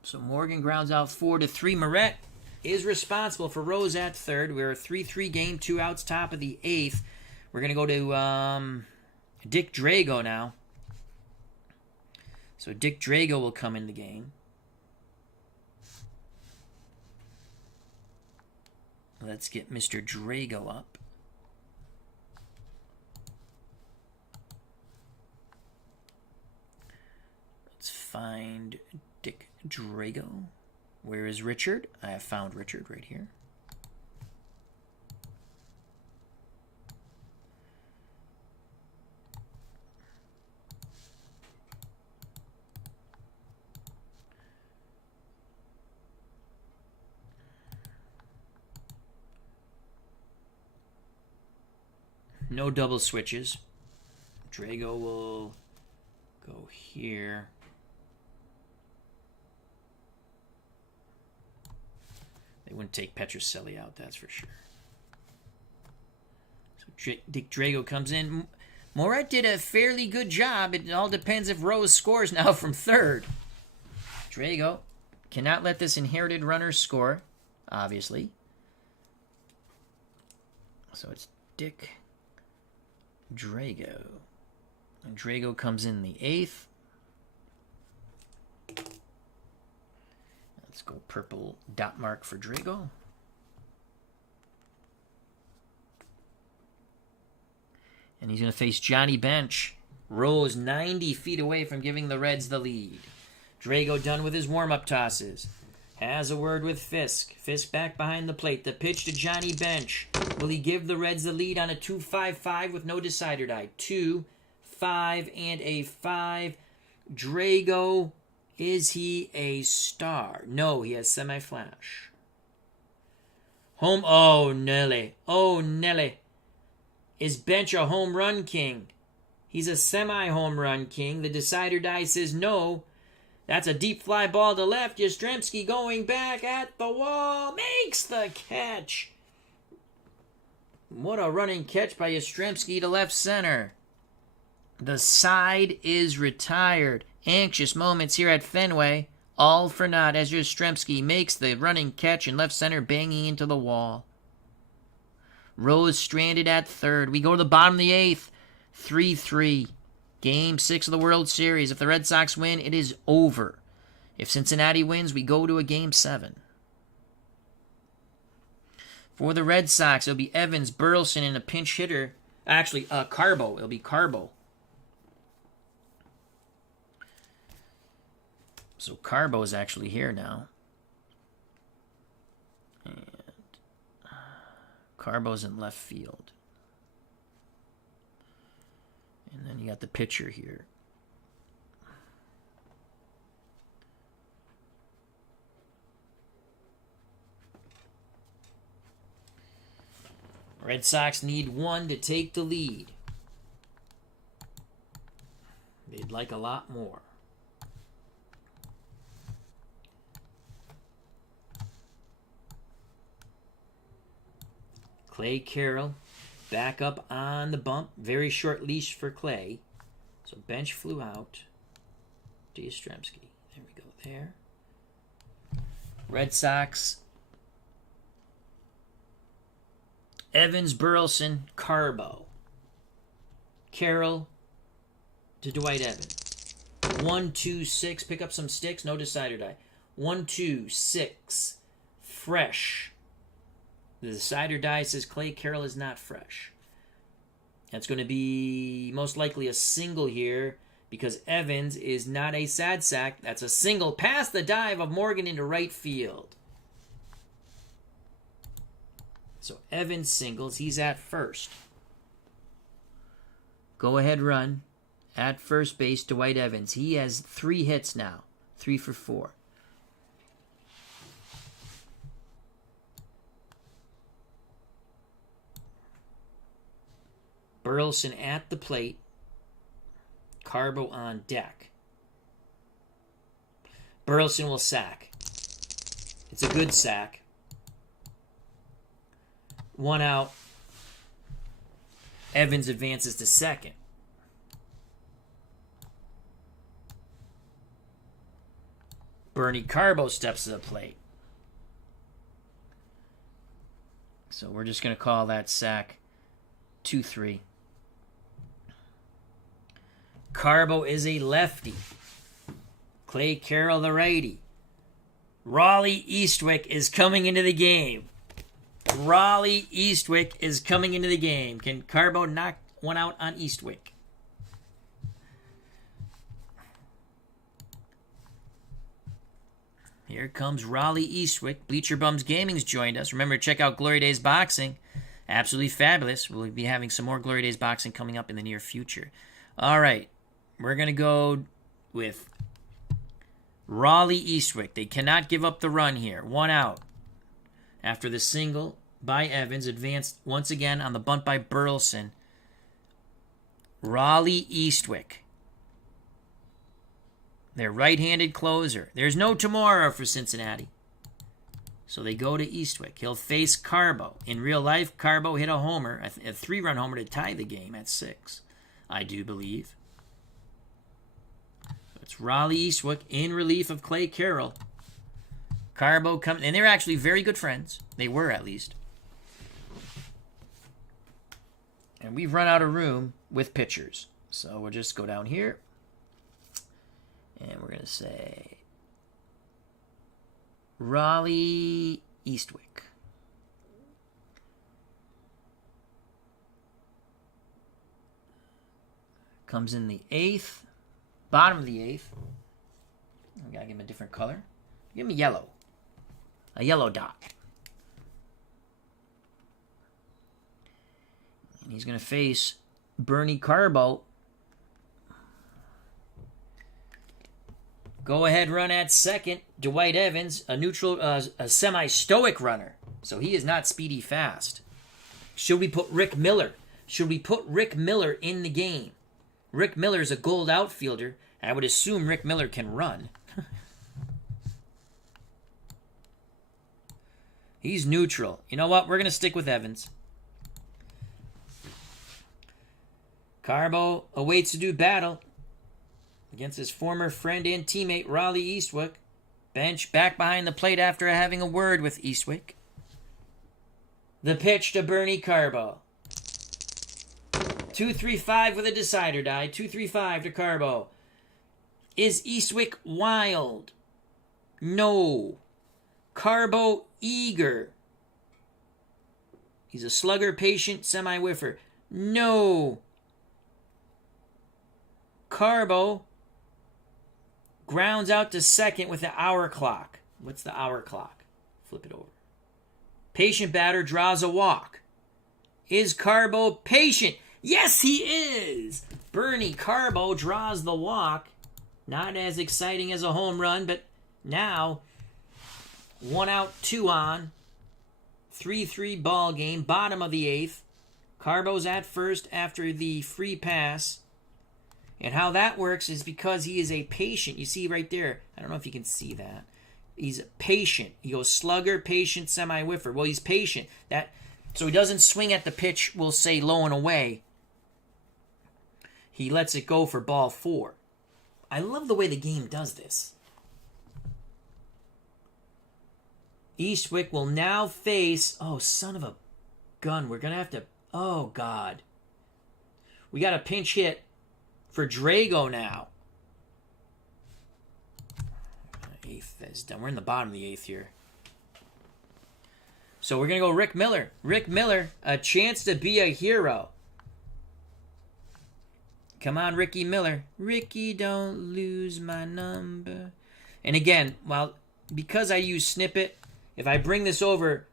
So Morgan grounds out 4-3. Moret is responsible for Rose at third. We're a 3-3 game, 2 outs, top of the 8th. We're going to go to Dick Drago now. So Dick Drago will come in the game. Let's get Mr. Drago up. Let's find Dick Drago. Where is Richard? I have found Richard right here. No double switches. Drago will go here. They wouldn't take Petrocelli out, that's for sure. So Dick Drago comes in. Moret did a fairly good job. It all depends if Rose scores now from third. Drago cannot let this inherited runner score, obviously. So it's Dick Drago. And Drago comes in the 8th. Let's go purple dot mark for Drago. And he's going to face Johnny Bench. Rose 90 feet away from giving the Reds the lead. Drago done with his warm-up tosses. Has a word with Fisk. Fisk back behind the plate. The pitch to Johnny Bench. Will he give the Reds the lead on a 2-5-5 with no decider die? 2, 5, and a 5. Drago, is he a star? No, he has semi-flash. Home. Oh, Nelly. Oh, Nelly. Is Bench a home run king? He's a semi-home run king. The decider die says no. That's a deep fly ball to left. Yastrzemski going back at the wall. Makes the catch. What a running catch by Yastrzemski to left center. The side is retired. Anxious moments here at Fenway. All for naught as Yastrzemski makes the running catch in left center, banging into the wall. Rose stranded at third. We go to the bottom of the eighth. 3-3. Game 6 of the World Series. If the Red Sox win, it is over. If Cincinnati wins, we go to a Game 7. For the Red Sox, it'll be Evans, Burleson, and a pinch hitter. Actually, Carbo. It'll be Carbo. So Carbo is actually here now. And Carbo's in left field. And then you got the pitcher here. Red Sox need one to take the lead. They'd like a lot more. Clay Carroll back up on the bump. Very short leash for Clay. So bench flew out to Yastrzemski. There we go there. Red Sox. Evans, Burleson, Carbo. Carroll to Dwight Evans. 1-2-6. Pick up some sticks. No decider die. 1-2-6. Fresh. The decider die says Clay Carroll is not fresh. That's going to be most likely a single here because Evans is not a sad sack. That's a single past the dive of Morgan into right field. So Evans singles. He's at first. Go ahead run at first base, Dwight Evans. He has 3 hits now. 3 for 4. Burleson at the plate. Carbo on deck. Burleson will sack. It's a good sack. 1 out. Evans advances to second. Bernie Carbo steps to the plate. So we're just going to call that sack 2-3. Carbo is a lefty. Clay Carroll the righty. Raleigh Eastwick is coming into the game. Raleigh Eastwick is coming into the game. Can Carbo knock one out on Eastwick? Here comes Raleigh Eastwick. Bleacher Bums Gaming's joined us. Remember to check out Glory Days Boxing. Absolutely fabulous. We'll be having some more Glory Days Boxing coming up in the near future. All right. We're going to go with Raleigh Eastwick. They cannot give up the run here. 1 out. After the single by Evans, advanced once again on the bunt by Burleson. Raleigh Eastwick. Their right-handed closer. There's no tomorrow for Cincinnati. So they go to Eastwick. He'll face Carbo. In real life, Carbo hit a homer, a 3-run homer to tie the game at 6, I do believe. It's Raleigh Eastwick in relief of Clay Carroll. Carbo comes, and they're actually very good friends. They were, at least. And we've run out of room with pitchers. So we'll just go down here. And we're going to say Raleigh Eastwick. Comes in the 8th. Bottom of the 8th. We got to give him a different color. Give him a yellow. A yellow dot. And he's going to face Bernie Carbo. Go ahead run at second. Dwight Evans, a neutral, a semi-stoic runner. So he is not speedy fast. Should we put Rick Miller? Should we put Rick Miller in the game? Rick Miller's a gold outfielder. And I would assume Rick Miller can run. He's neutral. You know what? We're going to stick with Evans. Carbo awaits to do battle against his former friend and teammate, Raleigh Eastwick. Bench back behind the plate after having a word with Eastwick. The pitch to Bernie Carbo. 2-3-5 with a decider die. 2-3-5 to Carbo. Is Eastwick wild? No. Carbo eager. He's a slugger, patient, semi-whiffer. No. Carbo grounds out to second with the hour clock. What's the hour clock? Flip it over. Patient batter draws a walk. Is Carbo patient? Yes, he is. Bernie Carbo draws the walk. Not as exciting as a home run, but now 1 out, 2 on. 3-3 ball game, bottom of the 8th. Carbo's at first after the free pass. And how that works is because he is a patient. You see right there. I don't know if you can see that. He's patient. He goes slugger, patient, semi-whiffer. Well, he's patient. So he doesn't swing at the pitch, we'll say, low and away. He lets it go for ball 4. I love the way the game does this. Eastwick will now face... Oh, son of a gun. We're going to have to... Oh, God. We got a pinch hit for Drago now. 8th is done. We're in the bottom of the 8th here. So we're going to go Rick Miller. Rick Miller, a chance to be a hero. Come on, Ricky Miller. Ricky, don't lose my number. And again, because I use snippet, if I bring this over,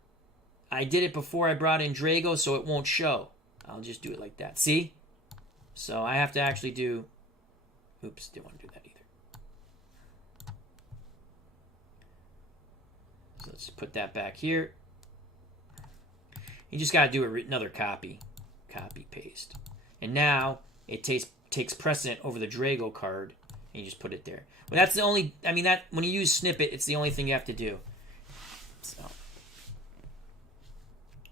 I did it before I brought in Drago, so it won't show. I'll just do it like that. See? So I have to actually do... Oops, didn't want to do that either. So let's put that back here. You just got to do another copy. Copy, paste. And now it takes precedent over the Drago card. And you just put it there. Well, that's the only... I mean, that when you use snippet, it's the only thing you have to do. So.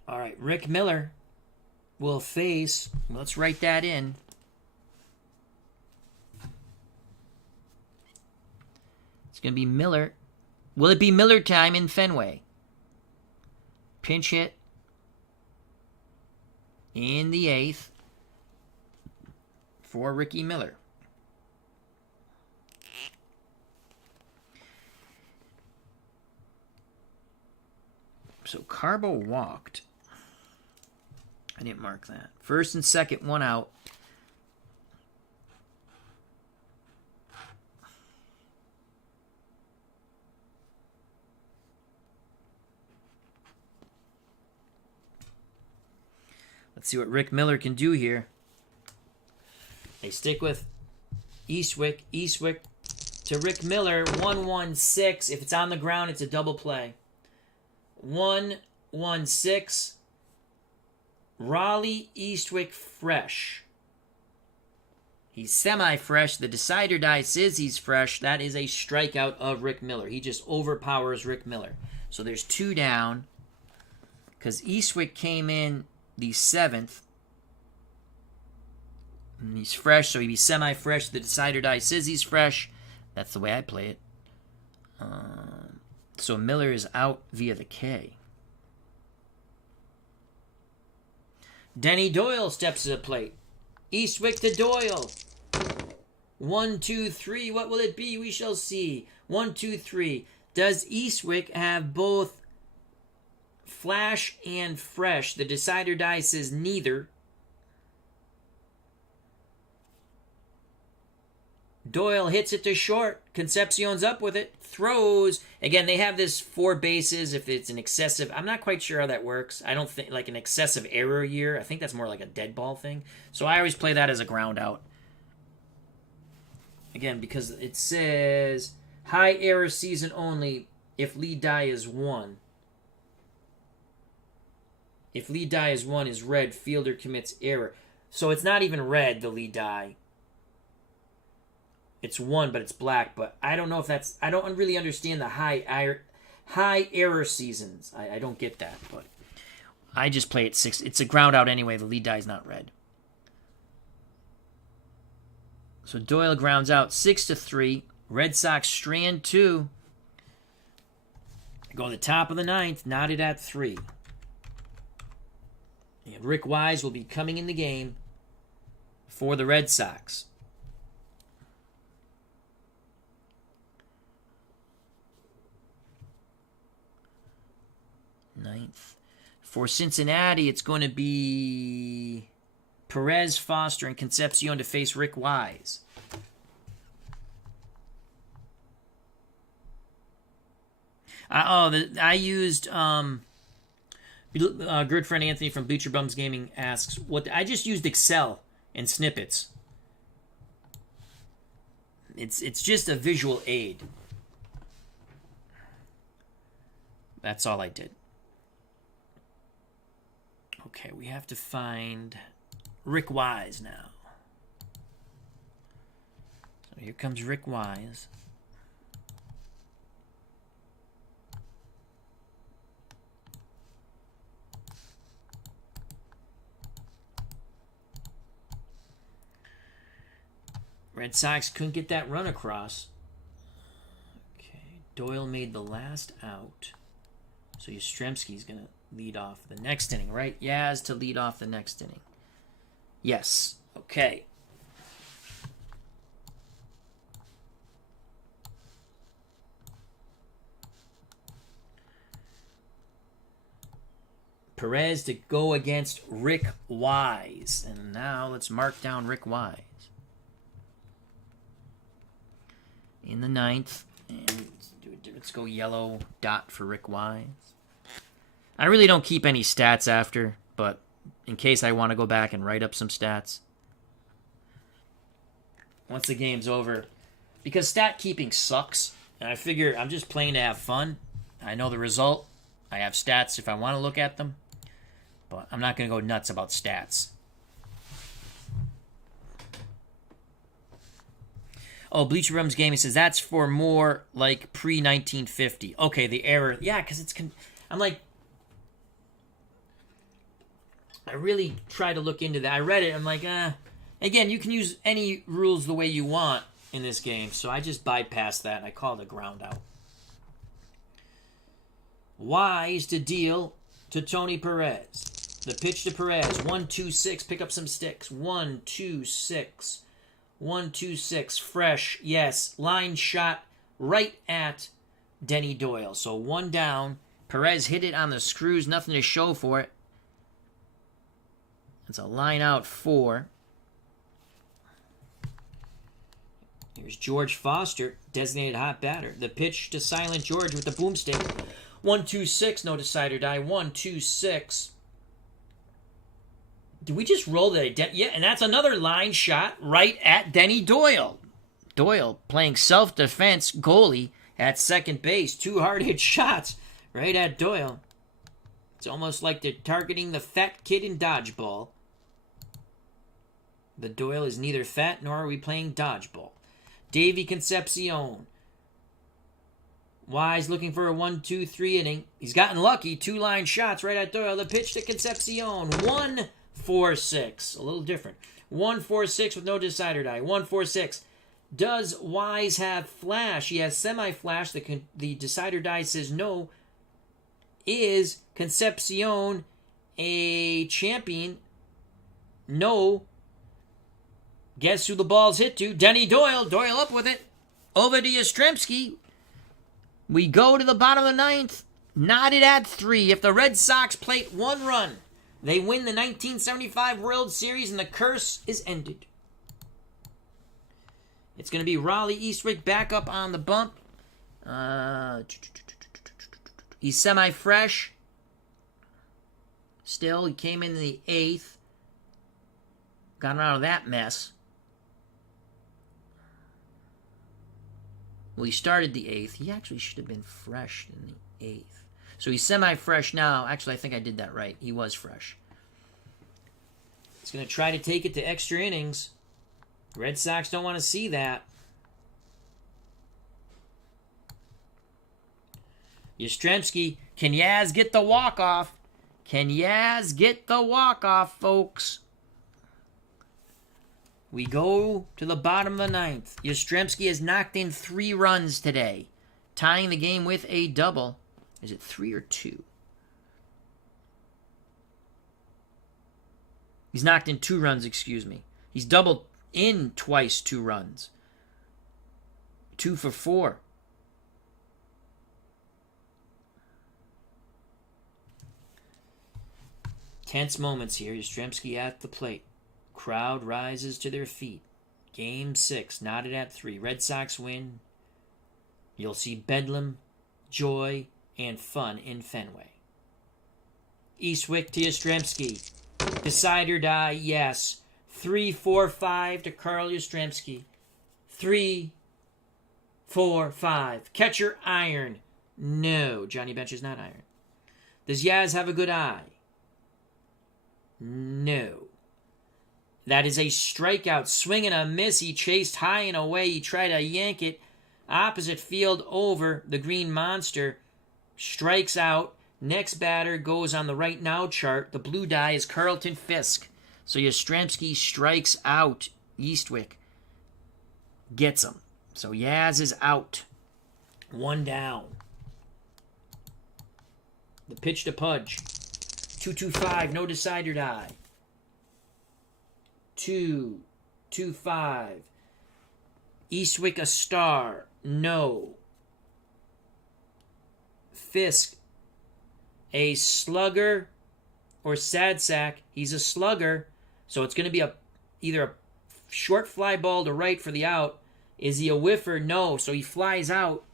All right, Rick Miller will face... Let's write that in. It's going to be Miller. Will it be Miller time in Fenway? Pinch hit in the 8th for Ricky Miller. So Carbo walked. I didn't mark that. First and second, 1 out. Let's see what Rick Miller can do here. They stick with Eastwick. Eastwick to Rick Miller. 1-1-6. If it's on the ground, it's a double play. 1-1-6. Raleigh Eastwick fresh. He's semi-fresh. The decider die says he's fresh. That is a strikeout of Rick Miller. He just overpowers Rick Miller. So there's 2 down. Because Eastwick came in the 7th. And he's fresh, so he'd be semi-fresh. The decider die says he's fresh. That's the way I play it. So Miller is out via the K. Denny Doyle steps to the plate. Eastwick to Doyle. 1-2-3. What will it be? We shall see. 1-2-3. Does Eastwick have both flash and fresh? The decider die says neither. Doyle hits it to short. Concepcion's up with it. Throws. Again, they have this 4 bases if it's an excessive... I'm not quite sure how that works. I don't think... Like an excessive error year. I think that's more like a dead ball thing. So I always play that as a ground out. Again, because it says... High error season only if lead die is 1. If lead die is 1 is red, fielder commits error. So it's not even red, the lead die. It's 1, but it's black. But I don't know if that's... I don't really understand the high error seasons. I don't get that, but I just play it 6. It's a ground out anyway. The lead die is not red. So Doyle grounds out 6-3. Red Sox strand 2. Go to the top of the 9th, knotted at 3. And Rick Wise will be coming in the game for the Red Sox. 9th. For Cincinnati, it's going to be Perez, Foster, and Concepcion to face Rick Wise. I used good friend Anthony from Bleacher Bums Gaming asks I just used Excel and snippets. It's just a visual aid. That's all I did. Okay, we have to find Rick Wise now. So here comes Rick Wise. Red Sox couldn't get that run across. Okay, Doyle made the last out. So Yastrzemski's going to lead off the next inning, right? Yaz to lead off the next inning. Yes. Okay. Perez to go against Rick Wise. And now let's mark down Rick Wise. In the 9th. And let's go yellow dot for Rick Wise. I really don't keep any stats after, but in case I want to go back and write up some stats. Once the game's over. Because stat keeping sucks. And I figure I'm just playing to have fun. I know the result. I have stats if I want to look at them. But I'm not going to go nuts about stats. Oh, Bleacher Bums Gaming says that's for more like pre-1950. Okay, the error. Yeah, because it's... I'm like... I really try to look into that. I read it. I'm like, Again, you can use any rules the way you want in this game. So I just bypassed that and I called a ground out. Wise to deal to Tony Perez. The pitch to Perez. 1-2-6. Pick up some sticks. 1-2-6. 1-2-6. Fresh. Yes. Line shot right at Denny Doyle. So 1 down. Perez hit it on the screws. Nothing to show for it. It's a line out 4. Here's George Foster, designated hot batter. The pitch to Silent George with the boomstick. 1-2-6, no decider die. 1-2-6. Did we just roll the... Yeah, and that's another line shot right at Denny Doyle. Doyle playing self-defense goalie at second base. 2 hard-hit shots right at Doyle. It's almost like they're targeting the fat kid in dodgeball. The Doyle is neither fat nor are we playing dodgeball. Davy Concepcion. Wise looking for a 1-2-3 inning. He's gotten lucky. 2 line shots right at Doyle. The pitch to Concepcion. 1-4-6. A little different. 1-4-6 with no decider die. 1-4-6. Does Wise have flash? He has semi-flash. The decider die says no. Is Concepcion a champion? No. Guess who the ball's hit to? Denny Doyle. Doyle up with it. Over to Yastrzemski. We go to the bottom of the 9th. Knotted at 3. If the Red Sox plate 1 run, they win the 1975 World Series and the curse is ended. It's going to be Raleigh Eastwick back up on the bump. He's semi-fresh. Still, he came in the 8th. Got him out of that mess. Well, he started the 8th. He actually should have been fresh in the 8th. So he's semi-fresh now. Actually, I think I did that right. He was fresh. He's going to try to take it to extra innings. Red Sox don't want to see that. Yastrzemski, can Yaz get the walk-off? Can Yaz get the walk-off, folks? We go to the bottom of the ninth. Yastrzemski has knocked in 3 runs today, tying the game with a double. Is it 3 or 2? He's knocked in 2 runs, excuse me. He's doubled in twice 2 runs. 2 for 4. Tense moments here. Yastrzemski at the plate. Crowd rises to their feet. Game 6, knotted at 3. Red Sox win. You'll see bedlam, joy, and fun in Fenway. Eastwick to Yastrzemski. Decide or die, yes. 3-4-5 to Carl Yastrzemski. 3-4-5. Catcher iron. No, Johnny Bench is not iron. Does Yaz have a good eye? No. That is a strikeout. Swing and a miss. He chased high and away. He tried to yank it. Opposite field over. The Green Monster strikes out. Next batter goes on the right now chart. The blue die is Carlton Fisk. So Yastrzemski strikes out. Eastwick gets him. So Yaz is out. 1 down. The pitch to Pudge. 2-2-5. No decide or die. 2-2-5. Eastwick a star. No. Fisk a slugger or sad sack. He's a slugger, so it's going to be either a short fly ball to right for the out. Is he a whiffer? No, so he flies out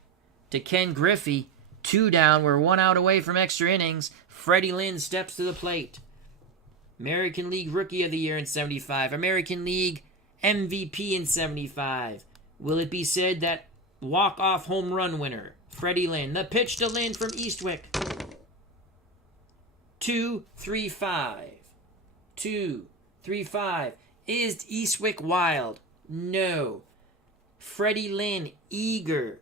to Ken Griffey. 2 down. We're 1 out away from extra innings. Freddie Lynn steps to the plate. American League Rookie of the Year in 75. American League MVP in 75. Will it be said that walk-off home run winner, Freddie Lynn? The pitch to Lynn from Eastwick. 2-3-5. 2-3-5. Is Eastwick wild? No. Freddie Lynn, eager.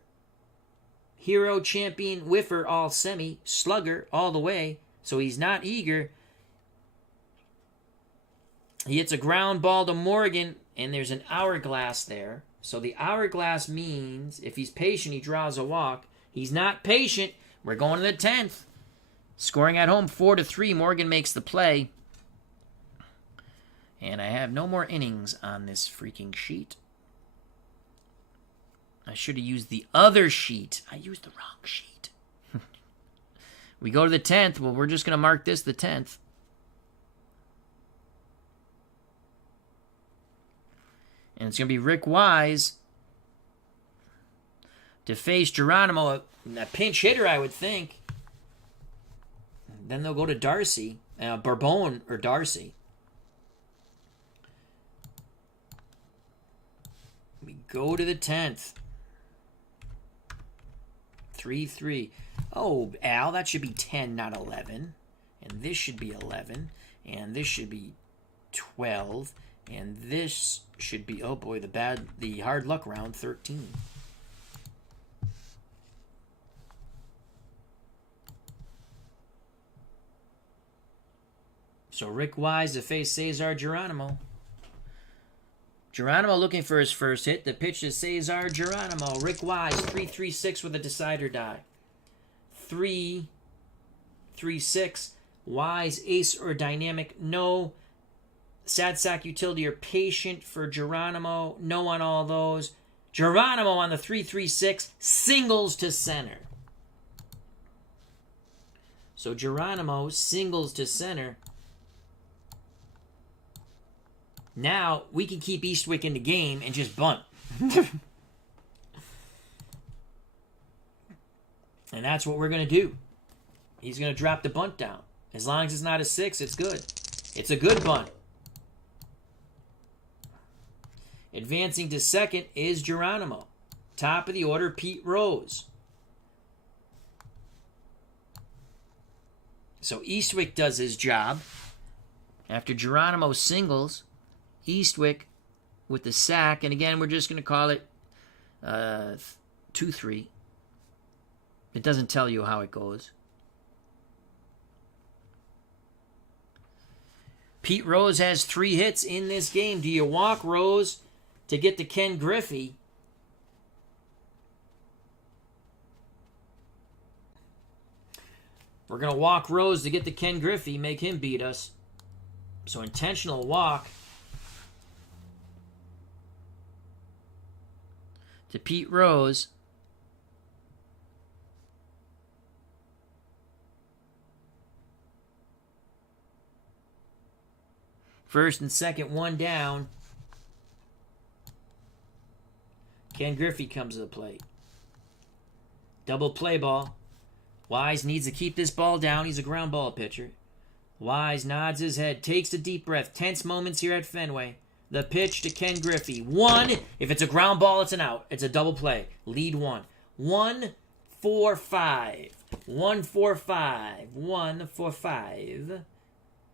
Hero, champion, whiffer, all semi, slugger, all the way. So he's not eager. He hits a ground ball to Morgan, and there's an hourglass there. So the hourglass means if he's patient, he draws a walk. He's not patient. We're going to the 10th. Scoring at home 4-3. Morgan makes the play. And I have no more innings on this freaking sheet. I should have used the other sheet. I used the wrong sheet. We go to the 10th. Well, we're just going to mark this the 10th. And it's going to be Rick Wise to face Geronimo, a pinch hitter, I would think. Then they'll go to Darcy, Bourbon or Darcy. We go to the 10th. 3-3. Oh, Al, that should be 10, not 11. And this should be 11. And this should be 12. And this should be, oh boy, the hard luck round, 13. So Rick Wise to face Cesar Geronimo. Geronimo looking for his first hit. The pitch to Cesar Geronimo. Rick Wise, 3-3-6 with a decider die. 3-3-6. Wise, ace or dynamic. No. Sad sack utility or patient for Geronimo. No on all those. Geronimo on the 3-3-6. Singles to center. So Geronimo singles to center. Now we can keep Eastwick in the game and just bunt. And that's what we're going to do. He's going to drop the bunt down. As long as it's not a 6, it's good. It's a good bunt. Advancing to second is Geronimo. Top of the order, Pete Rose. So Eastwick does his job. After Geronimo singles, Eastwick with the sack. And again, we're just going to call it 2-3. It doesn't tell you how it goes. Pete Rose has 3 hits in this game. Do you walk Rose to get to Ken Griffey? We're going to walk Rose to get to Ken Griffey, make him beat us. So intentional walk to Pete Rose. First and second, one down. Ken Griffey comes to the plate. Double play ball. Wise needs to keep this ball down. He's a ground ball pitcher. Wise nods his head, takes a deep breath. Tense moments here at Fenway. The pitch to Ken Griffey. 1. If it's a ground ball, it's an out. It's a double play. Lead 1. 1-4-5. 1-4-5. 1-4-5.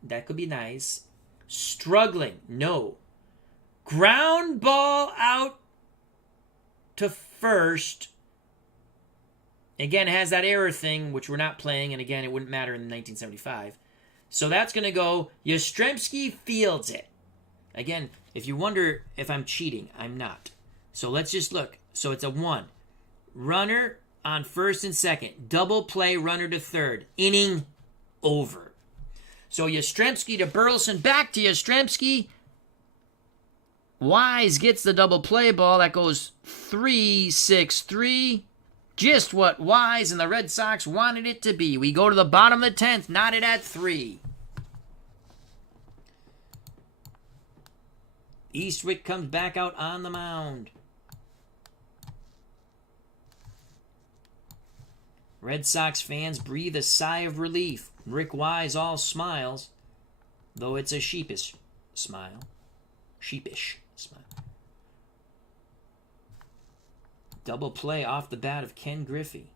That could be nice. Struggling. No. Ground ball out to first. Again, it has that error thing, which we're not playing, and again, it wouldn't matter in 1975. So that's going to go. Yastrzemski fields it. Again, if you wonder if I'm cheating, I'm not. So let's just look. So it's a 1. Runner on first and second. Double play, runner to third. Inning over. So Yastrzemski to Burleson. Back to Yastrzemski. Wise gets the double play ball. That goes 3-6-3. Just what Wise and the Red Sox wanted it to be. We go to the bottom of the 10th, knotted at 3. Eastwick comes back out on the mound. Red Sox fans breathe a sigh of relief. Rick Wise all smiles, though it's a sheepish smile. Sheepish smile. Double play off the bat of Ken Griffey.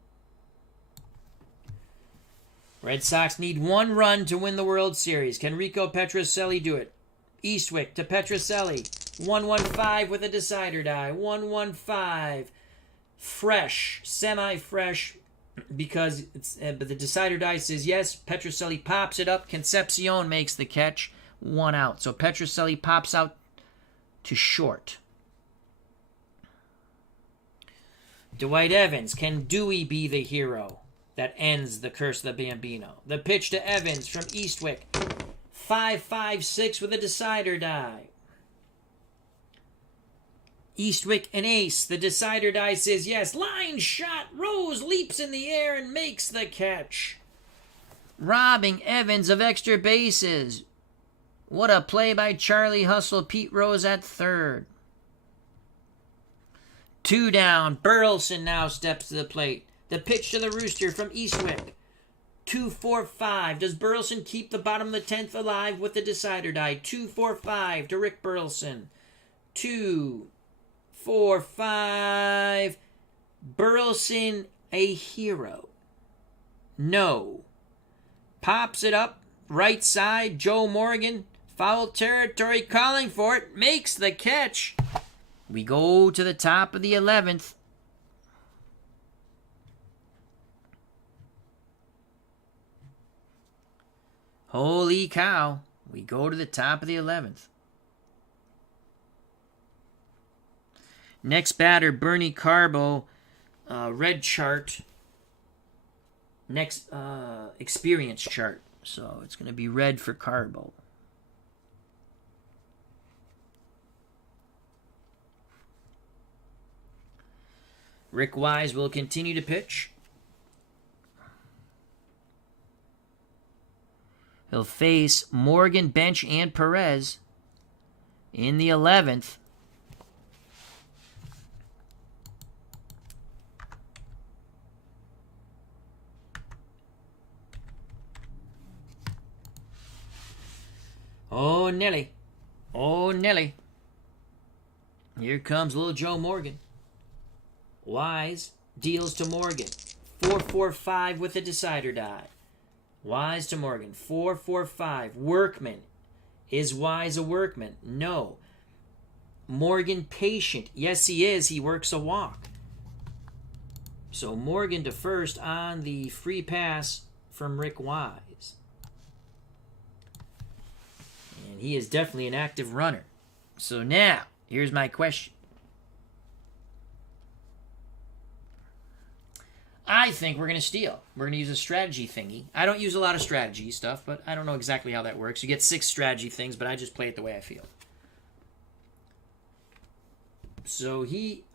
Red Sox need 1 run to win the World Series. Can Rico Petrocelli do it? Eastwick to Petrocelli. 1-1-5 with a decider die. 1-1-5. Fresh, semi-fresh, because it's but the decider die says yes. Petrocelli pops it up. Concepcion makes the catch. 1 out. So Petrocelli pops out to short. Dwight Evans, can Dewey be the hero that ends the curse of the Bambino? The pitch to Evans from Eastwick. 5-5-6 with a decider die. Eastwick an ace. The decider die says yes. Line shot. Rose leaps in the air and makes the catch. Robbing Evans of extra bases. What a play by Charlie Hustle. Pete Rose at third. 2 down. Burleson now steps to the plate. The pitch to the Rooster from Eastwick. 2-4-5. Does Burleson keep the bottom of the 10th alive with the decider die? 2-4-5 to Rick Burleson. 2-4-5. Burleson a hero. No. Pops it up. Right side. Joe Morgan. Foul territory calling for it. Makes the catch. We go to the top of the 11th. Holy cow. We go to the top of the 11th. Next batter, Bernie Carbo. Red chart. Next experience chart. So it's going to be red for Carbo. Rick Wise will continue to pitch. He'll face Morgan, Bench, and Perez in the 11th. Oh, Nelly. Oh, Nelly. Here comes little Joe Morgan. Wise deals to Morgan. 4-4-5 with a decider die. Wise to Morgan. 4-4-5. Workman. Is Wise a workman? No. Morgan patient. Yes, he is. He works a walk. So Morgan to first on the free pass from Rick Wise. And he is definitely an active runner. So now, here's my question. I think we're going to steal. We're going to use a strategy thingy. I don't use a lot of strategy stuff, but I don't know exactly how that works. You get 6 strategy things, but I just play it the way I feel. So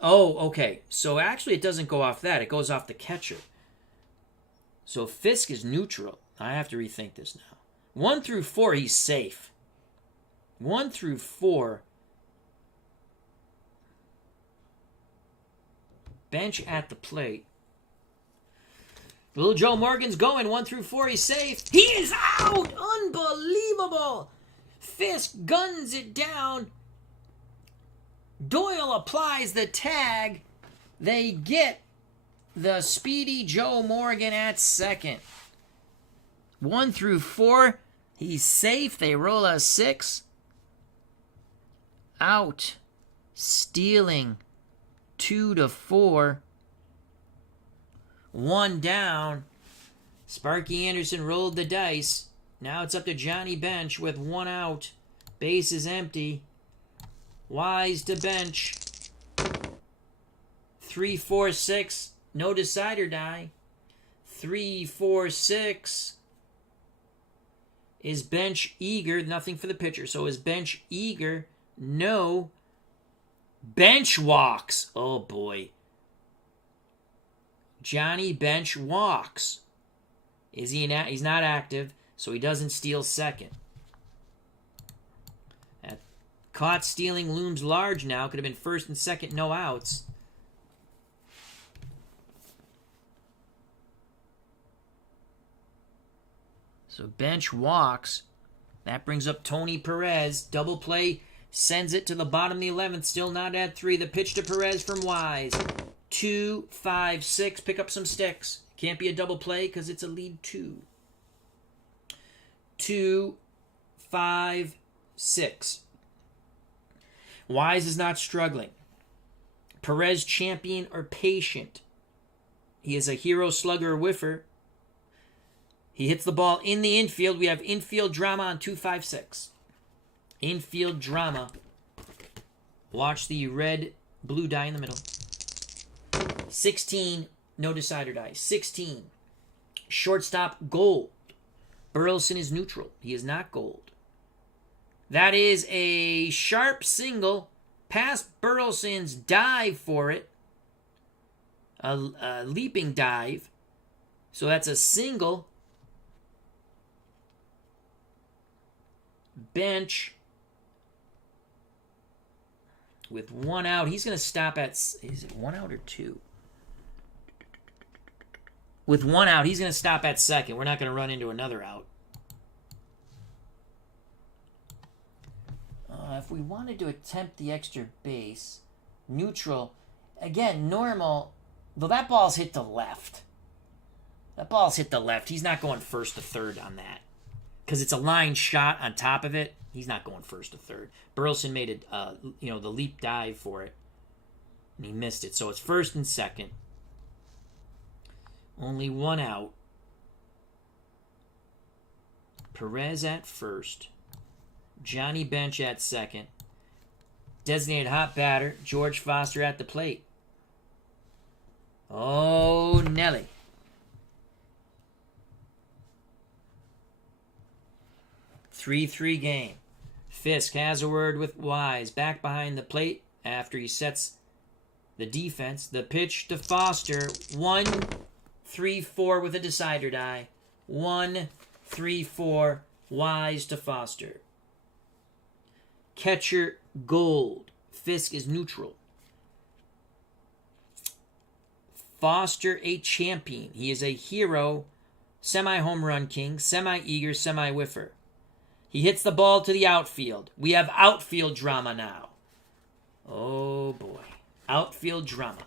okay. So actually it doesn't go off that. It goes off the catcher. So Fisk is neutral. I have to rethink this now. 1 through 4, he's safe. 1 through 4. Bench at the plate. Little Joe Morgan's going 1 through 4. He's safe. He is out. Unbelievable. Fisk guns it down. Doyle applies the tag. They get the speedy Joe Morgan at second. 1 through 4. He's safe. They roll a 6. Out. Stealing. 2 to 4. 1 down. Sparky Anderson rolled the dice. Now it's up to Johnny Bench with 1 out. Base is empty. Wise to bench. 3, 4, 6. No decider die. 3, 4, 6. Is Bench eager? Nothing for the pitcher. So is Bench eager? No. Bench walks. Oh boy. Johnny Bench walks. Is he he's not active, so he doesn't steal second. That caught stealing looms large now. Could have been first and second, no outs. So Bench walks. That brings up Tony Perez. Double play. Sends it to the bottom of the 11th. Still not at 3. The pitch to Perez from Wise. 2, 5, 6. Pick up some sticks. Can't be a double play because it's a lead 2. 2, 5, 6. Wise is not struggling. Perez champion or patient. He is a hero slugger whiffer. He hits the ball in the infield. We have infield drama on 2, 5, 6. Infield drama. Watch the red-blue die in the middle. 16, no decider die. 16, shortstop gold. Burleson is neutral. He is not gold. That is a sharp single past Burleson's dive for it. A leaping dive. So that's a single. Bench. With 1 out. He's going to stop at... Is it 1 out or 2? With 1 out, he's going to stop at second. We're not going to run into another out. If we wanted to attempt the extra base, neutral, again, normal, though that ball's hit to left. That ball's hit to left. He's not going first to third on that. Because it's a line shot on top of it. He's not going first to third. Burleson made it, the leap dive for it. And he missed it. So it's first and second. Only 1 out. Perez at first. Johnny Bench at second. Designated hot batter, George Foster at the plate. Oh, Nelly. Three game. Fisk has a word with Wise. Back behind the plate after he sets the defense. The pitch to Foster. 1, 3, 4 with a decider die. 1, 3, 4. Wise to Foster. Catcher gold. Fisk is neutral. Foster a champion. He is a hero, semi-home run king, semi-eager, semi-whiffer. He hits the ball to the outfield. We have outfield drama now. Oh boy. Outfield drama.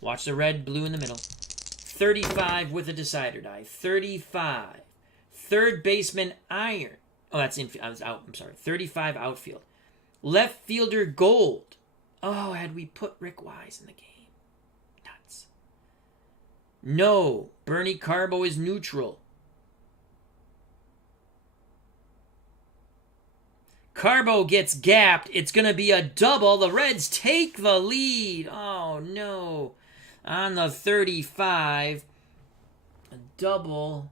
Watch the red, blue in the middle. 35 with a decider die. 35. Third baseman iron. Oh, that's infield. I was out. I'm sorry. 35 outfield. Left fielder gold. Oh, had we put Rick Wise in the game? No. Bernie Carbo is neutral. Carbo gets gapped. It's going to be a double. The Reds take the lead. Oh, no. On the 35. A double.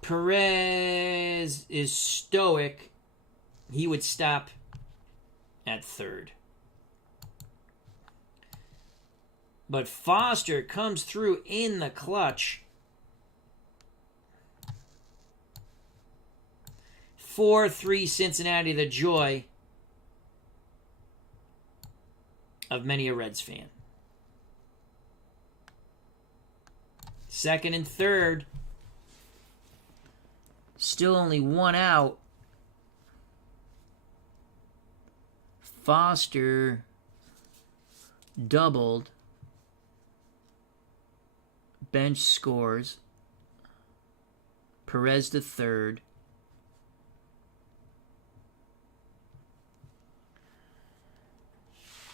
Perez is stoic. He would stop at third. But Foster comes through in the clutch. 4-3 Cincinnati, the joy of many a Reds fan. Second and third. Still only one out. Foster doubled. Bench scores. Perez to third.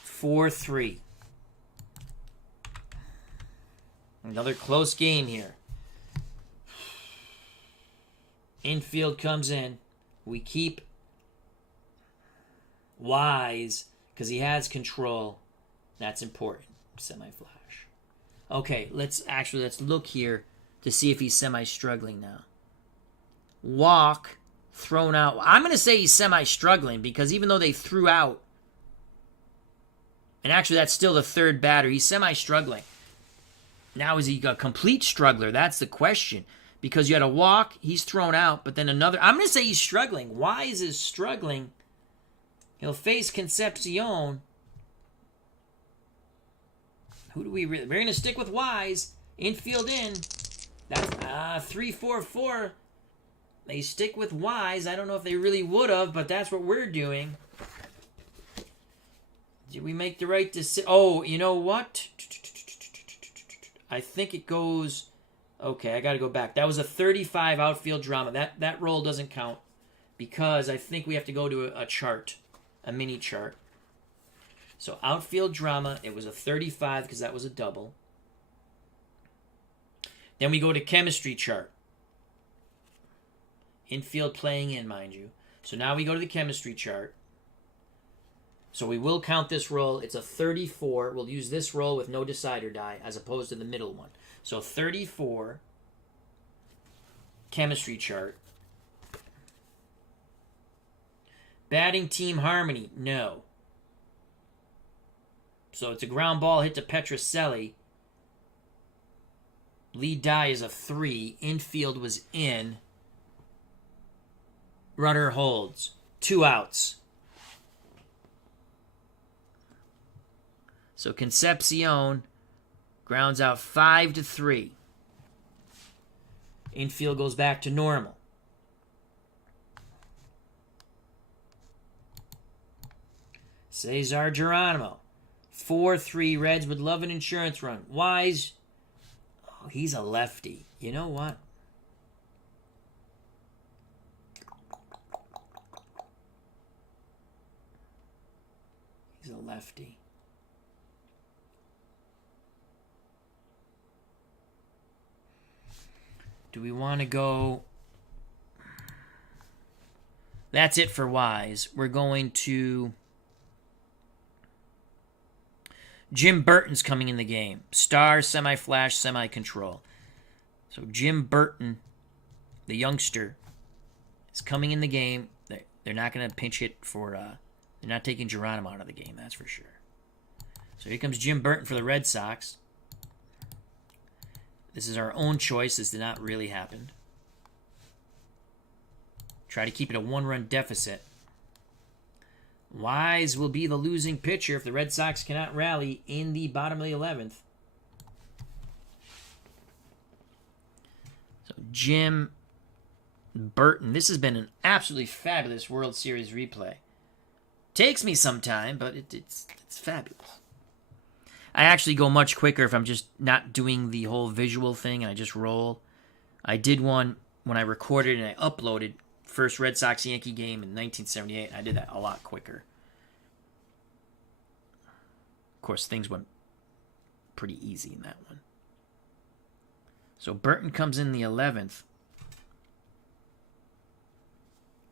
Four, 3. Another close game here. Infield comes in. We keep Wise because he has control. That's important. Semi-flash. Okay, let's look here to see if he's semi-struggling now. Walk, thrown out. I'm going to say he's semi-struggling because even though they threw out, and actually that's still the third batter, he's semi-struggling. Now is he a complete struggler? That's the question. Because you had a walk, he's thrown out, but then another. I'm going to say he's struggling. Wise is struggling. He'll face Concepcion. Who do we really? We're going to stick with Wise. Infield in. That's 3-4-4. They stick with Wise. I don't know if they really would have, but that's what we're doing. Did we make the right decision? Oh, you know what? I think it goes. Okay, I got to go back. That was a 35 outfield drama. That roll doesn't count because I think we have to go to a chart, a mini chart. So outfield drama, it was a 35 because that was a double. Then we go to chemistry chart. Infield playing in, mind you. So now we go to the chemistry chart. So we will count this roll. It's a 34. We'll use this roll with no decider die as opposed to the middle one. So 34, chemistry chart. Batting team harmony, no. So it's a ground ball hit to Petrocelli. Lead die is a 3. Infield was in. Runner holds. 2 outs. So Concepcion grounds out 5-3. Infield goes back to normal. Cesar Geronimo. 4-3 Reds would love an insurance run. Wise. Oh, he's a lefty. You know what? He's a lefty. Do we want to go? That's it for Wise. We're going to. Jim Burton's coming in the game. Star, semi-flash, semi-control. So Jim Burton, the youngster, is coming in the game. They're not going to pinch hit for. They're not taking Geronimo out of the game. That's for sure. So here comes Jim Burton for the Red Sox. This is our own choice. This did not really happen. Try to keep it a 1-run deficit. Wise will be the losing pitcher if the Red Sox cannot rally in the bottom of the 11th. So Jim Burton. This has been an absolutely fabulous World Series replay. Takes me some time, but it's fabulous. I actually go much quicker if I'm just not doing the whole visual thing and I just roll. I did one when I recorded and I uploaded first Red Sox Yankee game in 1978. I did that a lot quicker. course, things went pretty easy in that one. So Burton comes in the 11th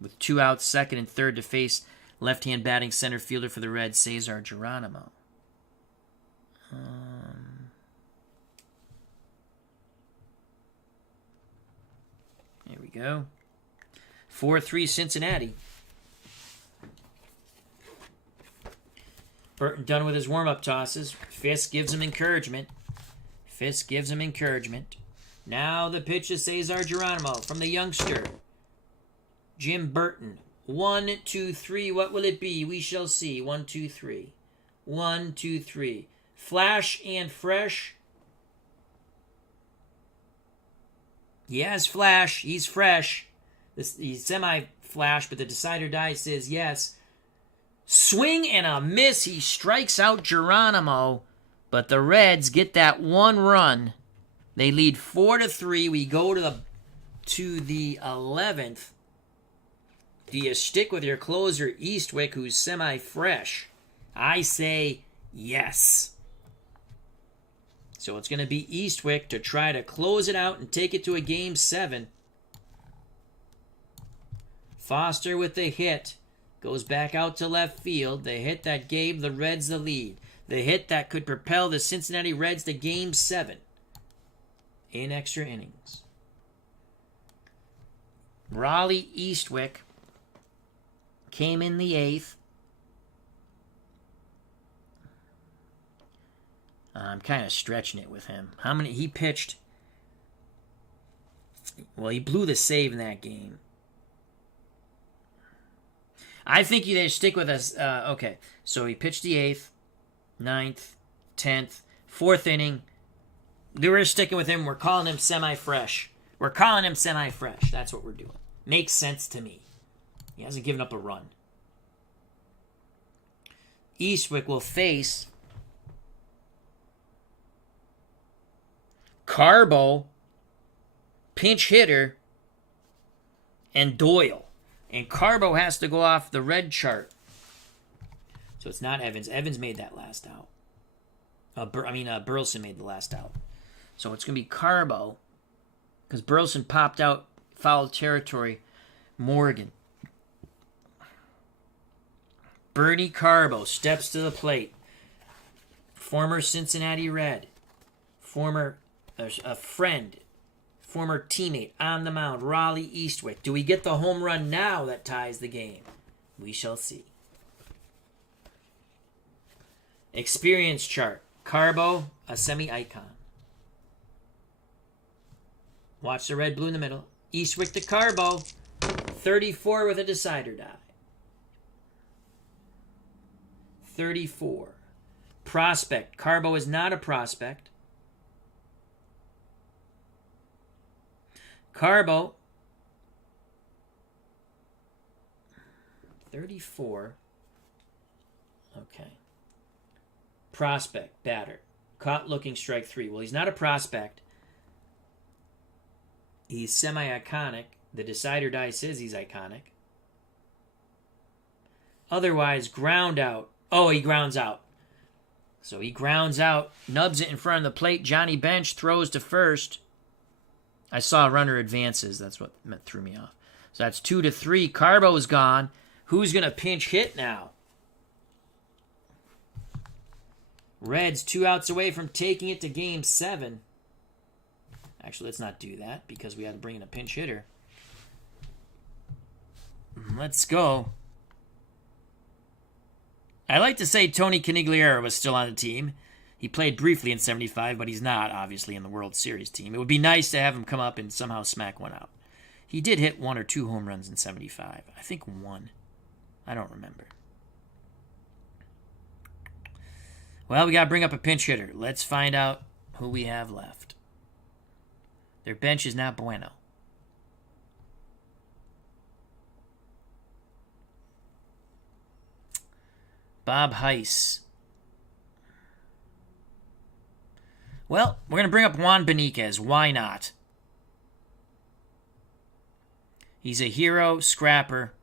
with 2 outs, second and third to face left-hand batting center fielder for the Reds, Cesar Geronimo. There we go. 4-3 Cincinnati. Burton done with his warm-up tosses. Fisk gives him encouragement. Now the pitch to Cesar Geronimo from the youngster, Jim Burton. 1, 2, 3. What will it be? We shall see. 1, 2, 3. 1, 2, 3. Flash and fresh. He has flash. He's fresh. He's semi-flash, but the decider die says yes. Swing and a miss. He strikes out Geronimo, but the Reds get that 1 run. They lead 4-3. We go to the 11th. Do you stick with your closer, Eastwick, who's semi-fresh? I say yes. So it's going to be Eastwick to try to close it out and take it to a Game 7. Foster with the hit. Goes back out to left field. The hit that gave the Reds the lead. The hit that could propel the Cincinnati Reds to Game 7 in extra innings. Raleigh Eastwick came in the 8th. I'm kind of stretching it with him. How many? He pitched. Well, he blew the save in that game. I think you stick with us. Okay, so he pitched the 8th, 9th, 10th, 4th inning. We're sticking with him. We're calling him semi-fresh. That's what we're doing. Makes sense to me. He hasn't given up a run. Eastwick will face Carbo, pinch hitter, and Doyle. And Carbo has to go off the red chart. So it's not Evans. Evans made that last out. Burleson made the last out. So it's going to be Carbo, because Burleson popped out foul territory. Morgan. Bernie Carbo steps to the plate. Former Cincinnati Red. Former friend. Former teammate on the mound. Raleigh Eastwick. Do we get the home run now that ties the game? We shall see. Experience chart. Carbo, a semi-icon. Watch the red, blue in the middle. Eastwick to Carbo. 34 with a decider die. 34. Prospect. Carbo is not a prospect. Carbo. 34. Okay. Prospect. Batter. Caught looking strike 3. Well, he's not a prospect. He's semi-iconic. The decider die says he's iconic. Otherwise, ground out. Oh, he grounds out. So he grounds out, nubs it in front of the plate. Johnny Bench throws to first. I saw runner advances. That's what threw me off. So that's 2-3. Carbo's gone. Who's going to pinch hit now? Reds 2 outs away from taking it to Game 7. Actually, let's not do that because we had to bring in a pinch hitter. Let's go. I like to say Tony Canigliaro was still on the team. He played briefly in 75, but he's not, obviously, in the World Series team. It would be nice to have him come up and somehow smack one out. He did hit 1 or 2 home runs in 75. I think 1. I don't remember. Well, we got to bring up a pinch hitter. Let's find out who we have left. Their bench is not bueno. Bob Heiss. Well, we're going to bring up Juan Beniquez. Why not? He's a hero, scrapper.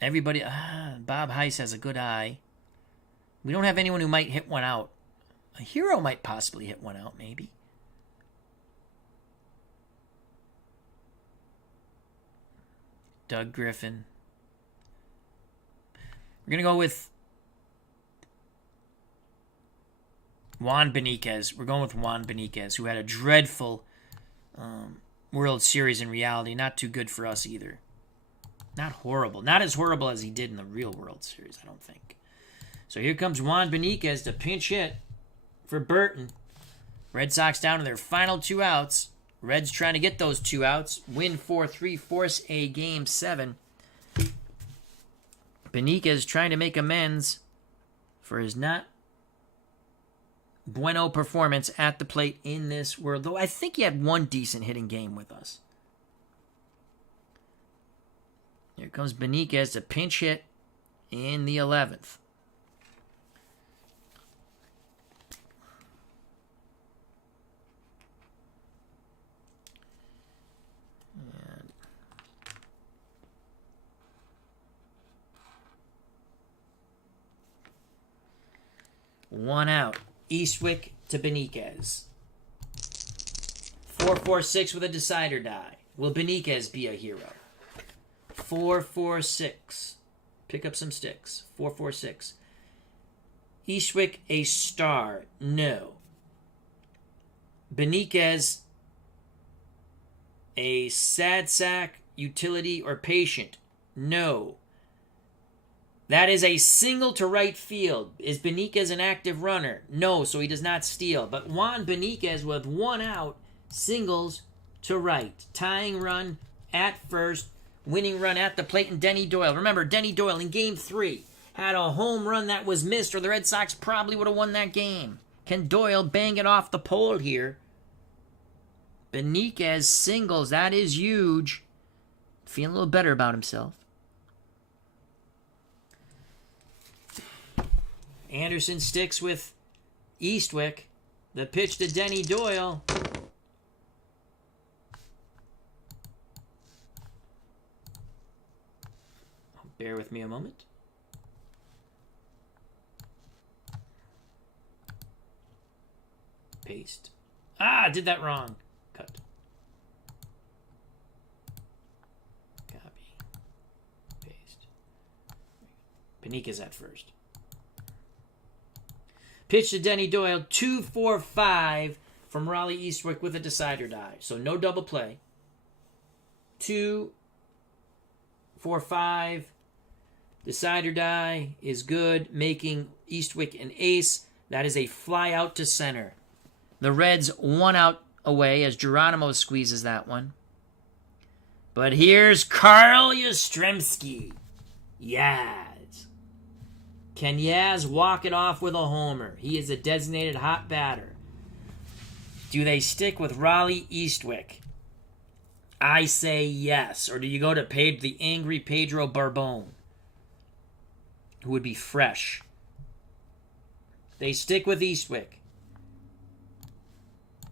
Everybody... Bob Heiss has a good eye. We don't have anyone who might hit one out. A hero might possibly hit one out, maybe. Doug Griffin. We're going to go with Juan Beniquez. We're going with Juan Beniquez, who had a dreadful World Series in reality. Not too good for us either. Not horrible. Not as horrible as he did in the real World Series, I don't think. So here comes Juan Beniquez to pinch hit for Burton. Red Sox down to their final 2 outs. Reds trying to get those 2 outs. Win 4-3, force a Game 7. Beniquez trying to make amends for his not bueno performance at the plate in this world. Though I think he had one decent hitting game with us. Here comes Beniquez to pinch hit in the 11th. One out. Eastwick to Beniquez. 4-4-6 with a decider die. Will Beniquez be a hero? 4-4-6. Pick up some sticks. 4-4-6. Eastwick a star? No. Beniquez a sad sack, utility, or patient? No. That is a single to right field. Is Beniquez an active runner? No, so he does not steal. But Juan Beniquez with 1 out, singles to right. Tying run at first, winning run at the plate, and Denny Doyle. Remember, Denny Doyle in Game 3 had a home run that was missed, or the Red Sox probably would have won that game. Can Doyle bang it off the pole here? Beniquez singles. That is huge. Feeling a little better about himself. Anderson sticks with Eastwick. The pitch to Denny Doyle. Bear with me a moment. Paste. Ah, did that wrong. Cut. Copy. Paste. Beniquez at first. Pitch to Denny Doyle, 2-4-5 from Raleigh Eastwick with a decider die. So no double play. 2-4-5. Decider die is good, making Eastwick an ace. That is a fly out to center. The Reds 1 out away as Geronimo squeezes that one. But here's Carl Yastrzemski. Yaz. Can Yaz walk it off with a homer? He is a designated hot batter. Do they stick with Raleigh Eastwick? I say yes. Or do you go to the angry Pedro Barbone, who would be fresh? They stick with Eastwick.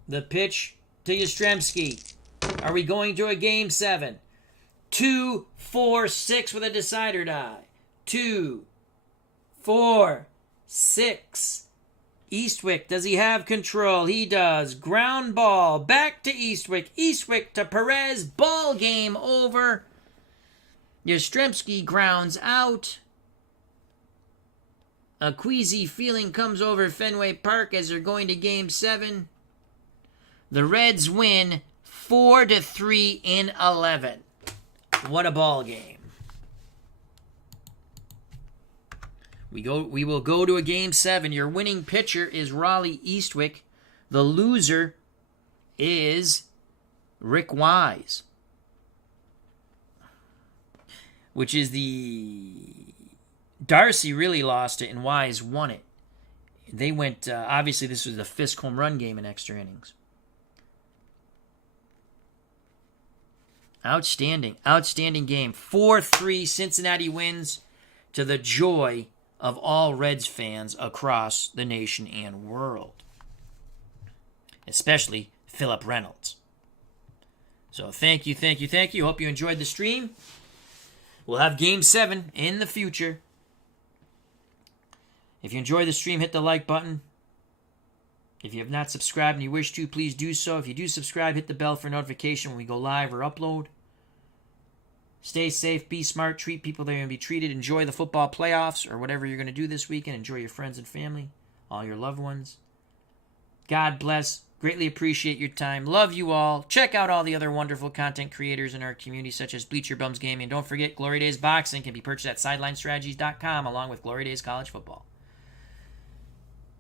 The pitch to Yastrzemski. Are we going to a Game 7? 2-4-6 with a decider die. 2-4-6. Eastwick, does he have control? He does. Ground ball. Back to Eastwick. Eastwick to Perez. Ball game over. Yastrzemski grounds out. A queasy feeling comes over Fenway Park as they're going to Game 7. The Reds win 4-3 in 11. What a ball game. We will go to a Game 7. Your winning pitcher is Raleigh Eastwick. The loser is Rick Wise, which is the... Darcy really lost it and Wise won it. They went... obviously, this was the Fisk home run game in extra innings. Outstanding game. 4-3, Cincinnati wins, to the joy of all Reds fans across the nation and world. Especially Philip Reynolds. So thank you. Hope you enjoyed the stream. We'll have Game 7 in the future. If you enjoy the stream, hit the like button. If you have not subscribed and you wish to, please do so. If you do subscribe, hit the bell for notification when we go live or upload. Stay safe, be smart, treat people they're going to be treated. Enjoy the football playoffs or whatever you're going to do this weekend. Enjoy your friends and family, all your loved ones. God bless. Greatly appreciate your time. Love you all. Check out all the other wonderful content creators in our community, such as Bleacher Bums Gaming. And don't forget, Glory Days Boxing can be purchased at SidelineStrategies.com along with Glory Days College Football.